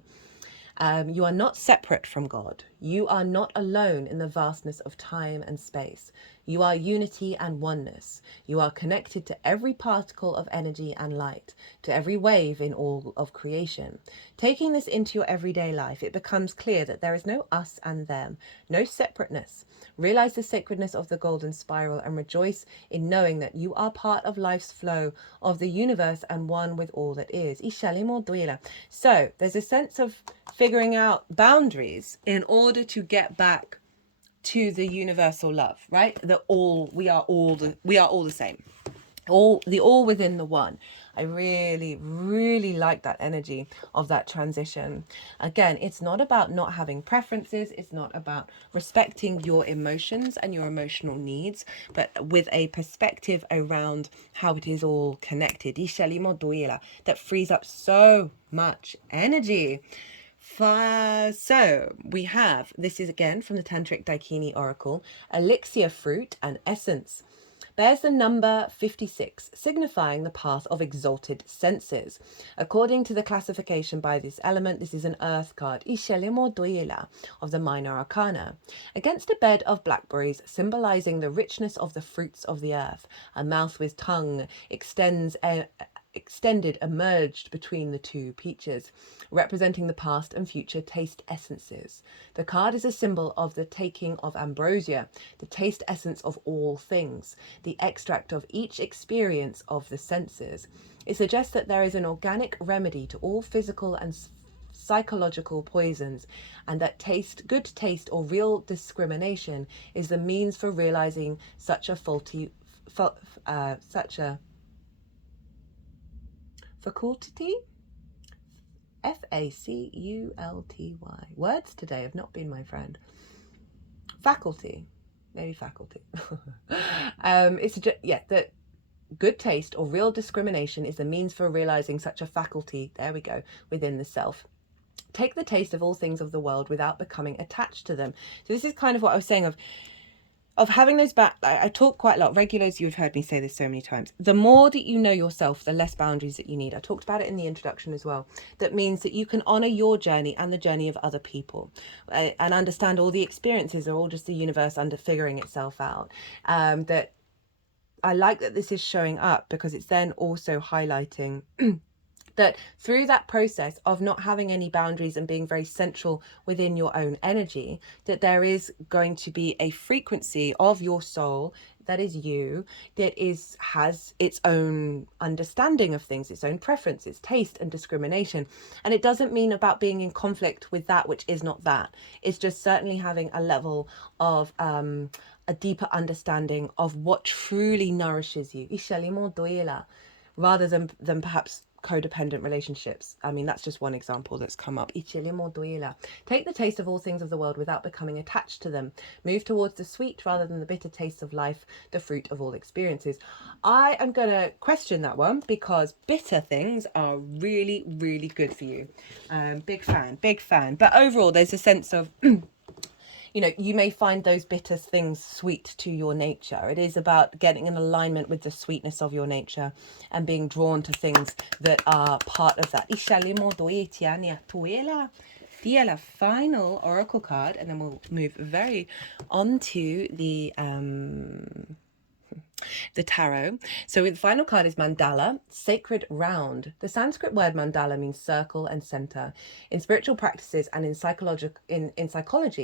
You are not separate from God. You are not alone in the vastness of time and space. You are unity and oneness. You are connected to every particle of energy and light, to every wave in all of creation. Taking this into your everyday life, it becomes clear that there is no us and them, no separateness. Realize the sacredness of the golden spiral and rejoice in knowing that you are part of life's flow of the universe and one with all that is. So there's a sense of figuring out boundaries in order to get back to the universal love, right? We are all the same. All within the one. I really, really like that energy of that transition. Again, it's not about not having preferences. It's not about respecting your emotions and your emotional needs, but with a perspective around how it is all connected. That frees up so much energy. So we have, this is again from the Tantric Dakini Oracle, elixir fruit and essence. Bears the number 56, signifying the path of exalted senses. According to the classification by this element, this is an earth card, of the minor arcana. Against a bed of blackberries, symbolizing the richness of the fruits of the earth, a mouth with tongue extended emerged between the two peaches, representing the past and future taste essences. The card is a symbol of the taking of ambrosia, the taste essence of all things, the extract of each experience of the senses. It suggests that there is an organic remedy to all physical and psychological poisons, and that good taste or real discrimination is the means for realizing such a faculty. Faculty. Words today have not been my friend. Faculty. Maybe faculty. That good taste or real discrimination is the means for realizing such a faculty, there we go, within the self. Take the taste of all things of the world without becoming attached to them. So this is kind of what I was saying of having those I talk quite a lot. Regulars, you've heard me say this so many times. The more that you know yourself, the less boundaries that you need. I talked about it in the introduction as well. That means that you can honor your journey and the journey of other people, and understand all the experiences are all just the universe figuring itself out. That I like that this is showing up, because it's then also highlighting that through that process of not having any boundaries and being very central within your own energy, that there is going to be a frequency of your soul that is you, that has its own understanding of things, its own preferences, taste and discrimination. And it doesn't mean about being in conflict with that which is not that. It's just certainly having a level of a deeper understanding of what truly nourishes you, rather than perhaps codependent relationships. I mean, that's just one example that's come up. Take the taste of all things of the world without becoming attached to them. Move towards the sweet rather than the bitter tastes of life, the fruit of all experiences. I am going to question that one, because bitter things are really, really good for you. Big fan. But overall, there's a sense of you may find those bitter things sweet to your nature. It is about getting in alignment with the sweetness of your nature and being drawn to things that are part of that. The final oracle card, and then we'll move very on to the tarot. So the final card is mandala, sacred round. The Sanskrit word mandala means circle and center. In spiritual practices and in psychology,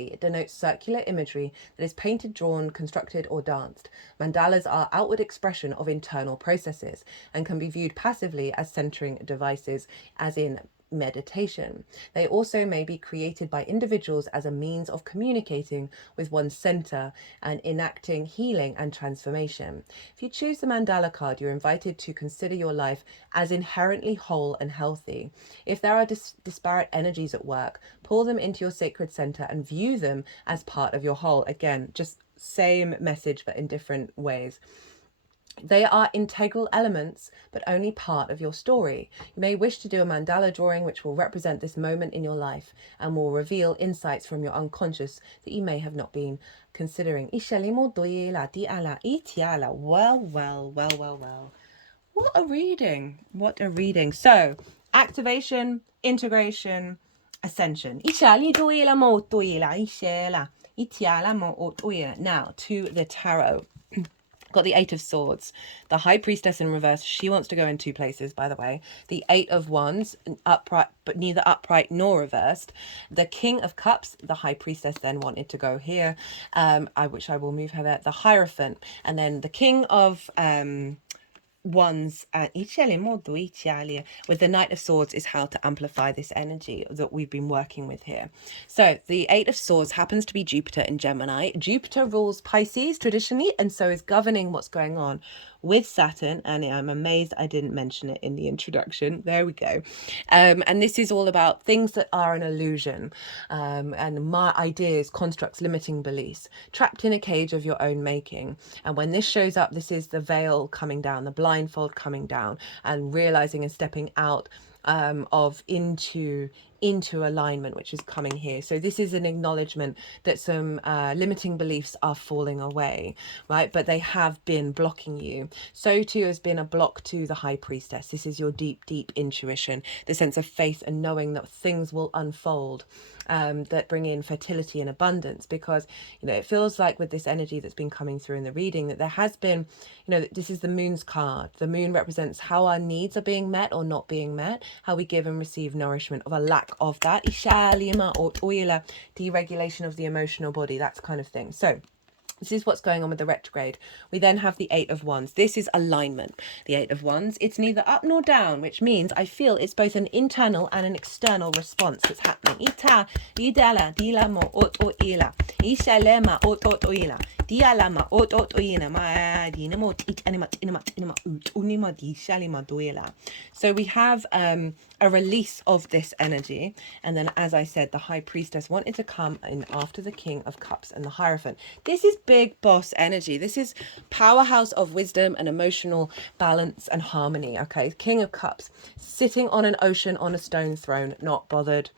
it denotes circular imagery that is painted, drawn, constructed, or danced. Mandalas are outward expression of internal processes and can be viewed passively as centering devices, as in meditation. They also may be created by individuals as a means of communicating with one's center and enacting healing and transformation. If you choose the mandala card, you're invited to consider your life as inherently whole and healthy. If there are disparate energies at work, pull them into your sacred center and view them as part of your whole. Again, just same message but in different ways. They are integral elements, but only part of your story. You may wish to do a mandala drawing which will represent this moment in your life and will reveal insights from your unconscious that you may have not been considering. Well. What a reading. So, activation, integration, ascension. Now, to the tarot. Got the Eight of Swords, the High Priestess in reverse. She wants to go in two places, by the way. The Eight of Wands, upright, but neither upright nor reversed. The King of Cups, the High Priestess then wanted to go here, which I will move her there. The Hierophant, and then the King of Wands with the Knight of Swords is how to amplify this energy that we've been working with here. So the Eight of Swords happens to be Jupiter in Gemini. Jupiter rules Pisces traditionally, and so is governing what's going on with Saturn. And I'm amazed I didn't mention it in the introduction. There we go. And this is all about things that are an illusion, and my ideas, constructs, limiting beliefs, trapped in a cage of your own making. And when this shows up, this is the veil coming down, the blindfold coming down, and realizing and stepping out of into alignment, which is coming here. So this is an acknowledgement that some limiting beliefs are falling away, right? But they have been blocking you. So too has been a block to the High Priestess. This is your deep intuition, the sense of faith and knowing that things will unfold, that bring in fertility and abundance. Because, you know, it feels like with this energy that's been coming through in the reading that there has been, you know, this is the moon's card. The moon represents how our needs are being met or not being met, how we give and receive nourishment, of a lack of that, deregulation of the emotional body, that kind of thing. So this is what's going on with the retrograde. We then have the Eight of Wands. This is alignment. The Eight of Wands, it's neither up nor down, which means I feel it's both an internal and an external response that's happening. Ita, idala, dilamo, ot ila. Ishalema, ot ila. Dialama, ot ila. Ma dinamo, tit animat, inama, ut, unima, di shalima, duela. So we have a release of this energy. And then, as I said, the High Priestess wanted to come in after the King of Cups and the Hierophant. This is big boss energy. This is powerhouse of wisdom and emotional balance and harmony. Okay, King of Cups, sitting on an ocean on a stone throne, not bothered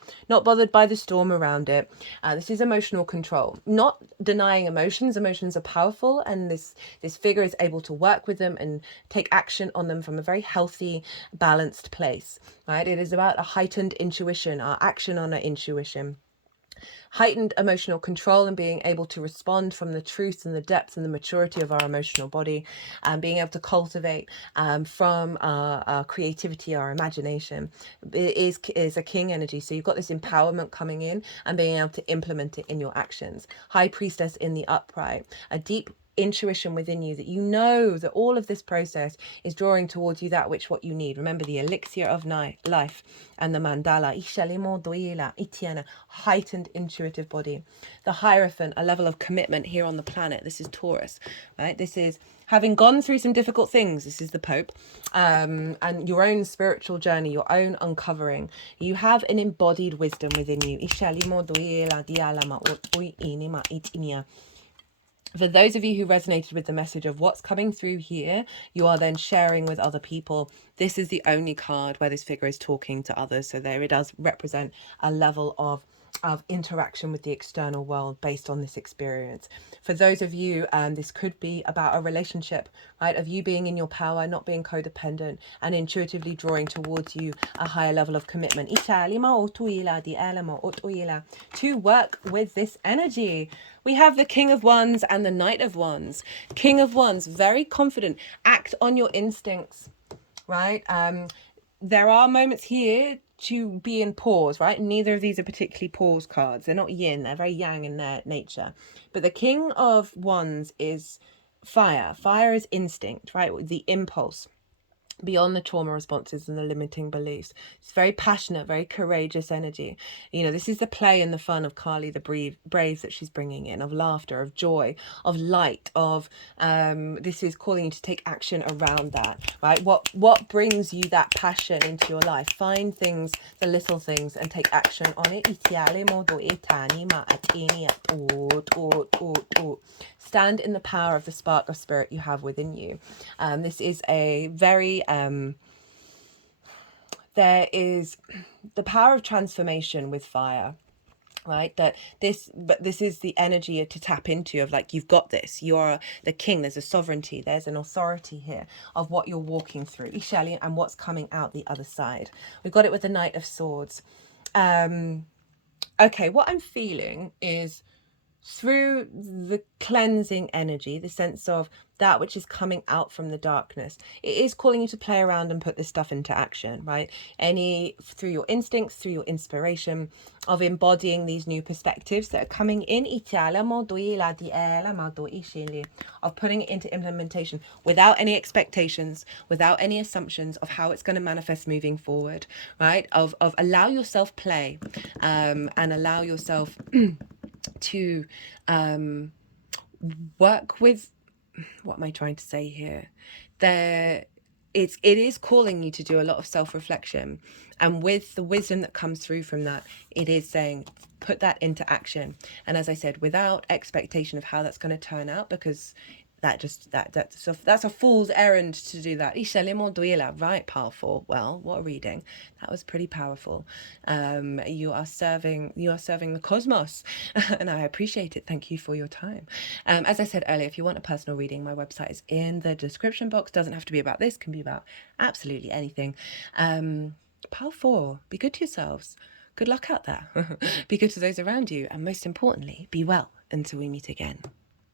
by the storm around it. This is emotional control, not denying emotions. Emotions are powerful, and this figure is able to work with them and take action on them from a very healthy, balanced place, right? It is about a heightened intuition, our action on our intuition, heightened emotional control, and being able to respond from the truth and the depth and the maturity of our emotional body, and being able to cultivate from our creativity, our imagination. It is a king energy. So you've got this empowerment coming in and being able to implement it in your actions. High Priestess in the upright, a deep intuition within you that you know that all of this process is drawing towards you that which what you need. Remember the elixir of life and the mandala, heightened intuitive body. The Hierophant, a level of commitment here on the planet. This is Taurus, right? This is having gone through some difficult things. This is the Pope, and your own spiritual journey, your own uncovering. You have an embodied wisdom within you. For those of you who resonated with the message of what's coming through here, you are then sharing with other people. This is the only card where this figure is talking to others. So there it does represent a level of interaction with the external world based on this experience. For those of you, this could be about a relationship, right? Of you being in your power, not being codependent, and intuitively drawing towards you a higher level of commitment. To work with this energy. We have the King of Wands and the Knight of Wands. King of Wands, very confident, act on your instincts, right? There are moments here to be in pause, right? Neither of these are particularly pause cards. They're not yin, they're very yang in their nature. But the King of Wands is fire. Fire is instinct, right? The impulse, beyond the trauma responses and the limiting beliefs. It's very passionate, very courageous energy. You know, this is the play and the fun of Kali, the brave that she's bringing in, of laughter, of joy, of light, of this is calling you to take action around that, right? What brings you that passion into your life? Find things, the little things, and take action on it. Stand in the power of the spark of spirit you have within you. This is a very there is the power of transformation with fire, right? But this is the energy to tap into, of like, you've got this, you're the king, there's a sovereignty, there's an authority here of what you're walking through, and what's coming out the other side. We've got it with the Knight of Swords. Okay, what I'm feeling is through the cleansing energy, the sense of that which is coming out from the darkness, it is calling you to play around and put this stuff into action, right? Through your instincts, through your inspiration of embodying these new perspectives that are coming in, of putting it into implementation without any expectations, without any assumptions of how it's going to manifest moving forward, right? Of allow yourself play, and allow yourself to work with, what am I trying to say here? It is calling you to do a lot of self-reflection, and with the wisdom that comes through from that, it is saying put that into action. And as I said, without expectation of how that's going to turn out, because that's a fool's errand to do that. Right, powerful. Well, what a reading. That was pretty powerful. You are serving the cosmos, and I appreciate it. Thank you for your time. As I said earlier, if you want a personal reading, my website is in the description box. Doesn't have to be about this, can be about absolutely anything. Pile 4, be good to yourselves. Good luck out there. Be good to those around you, and most importantly, be well until we meet again.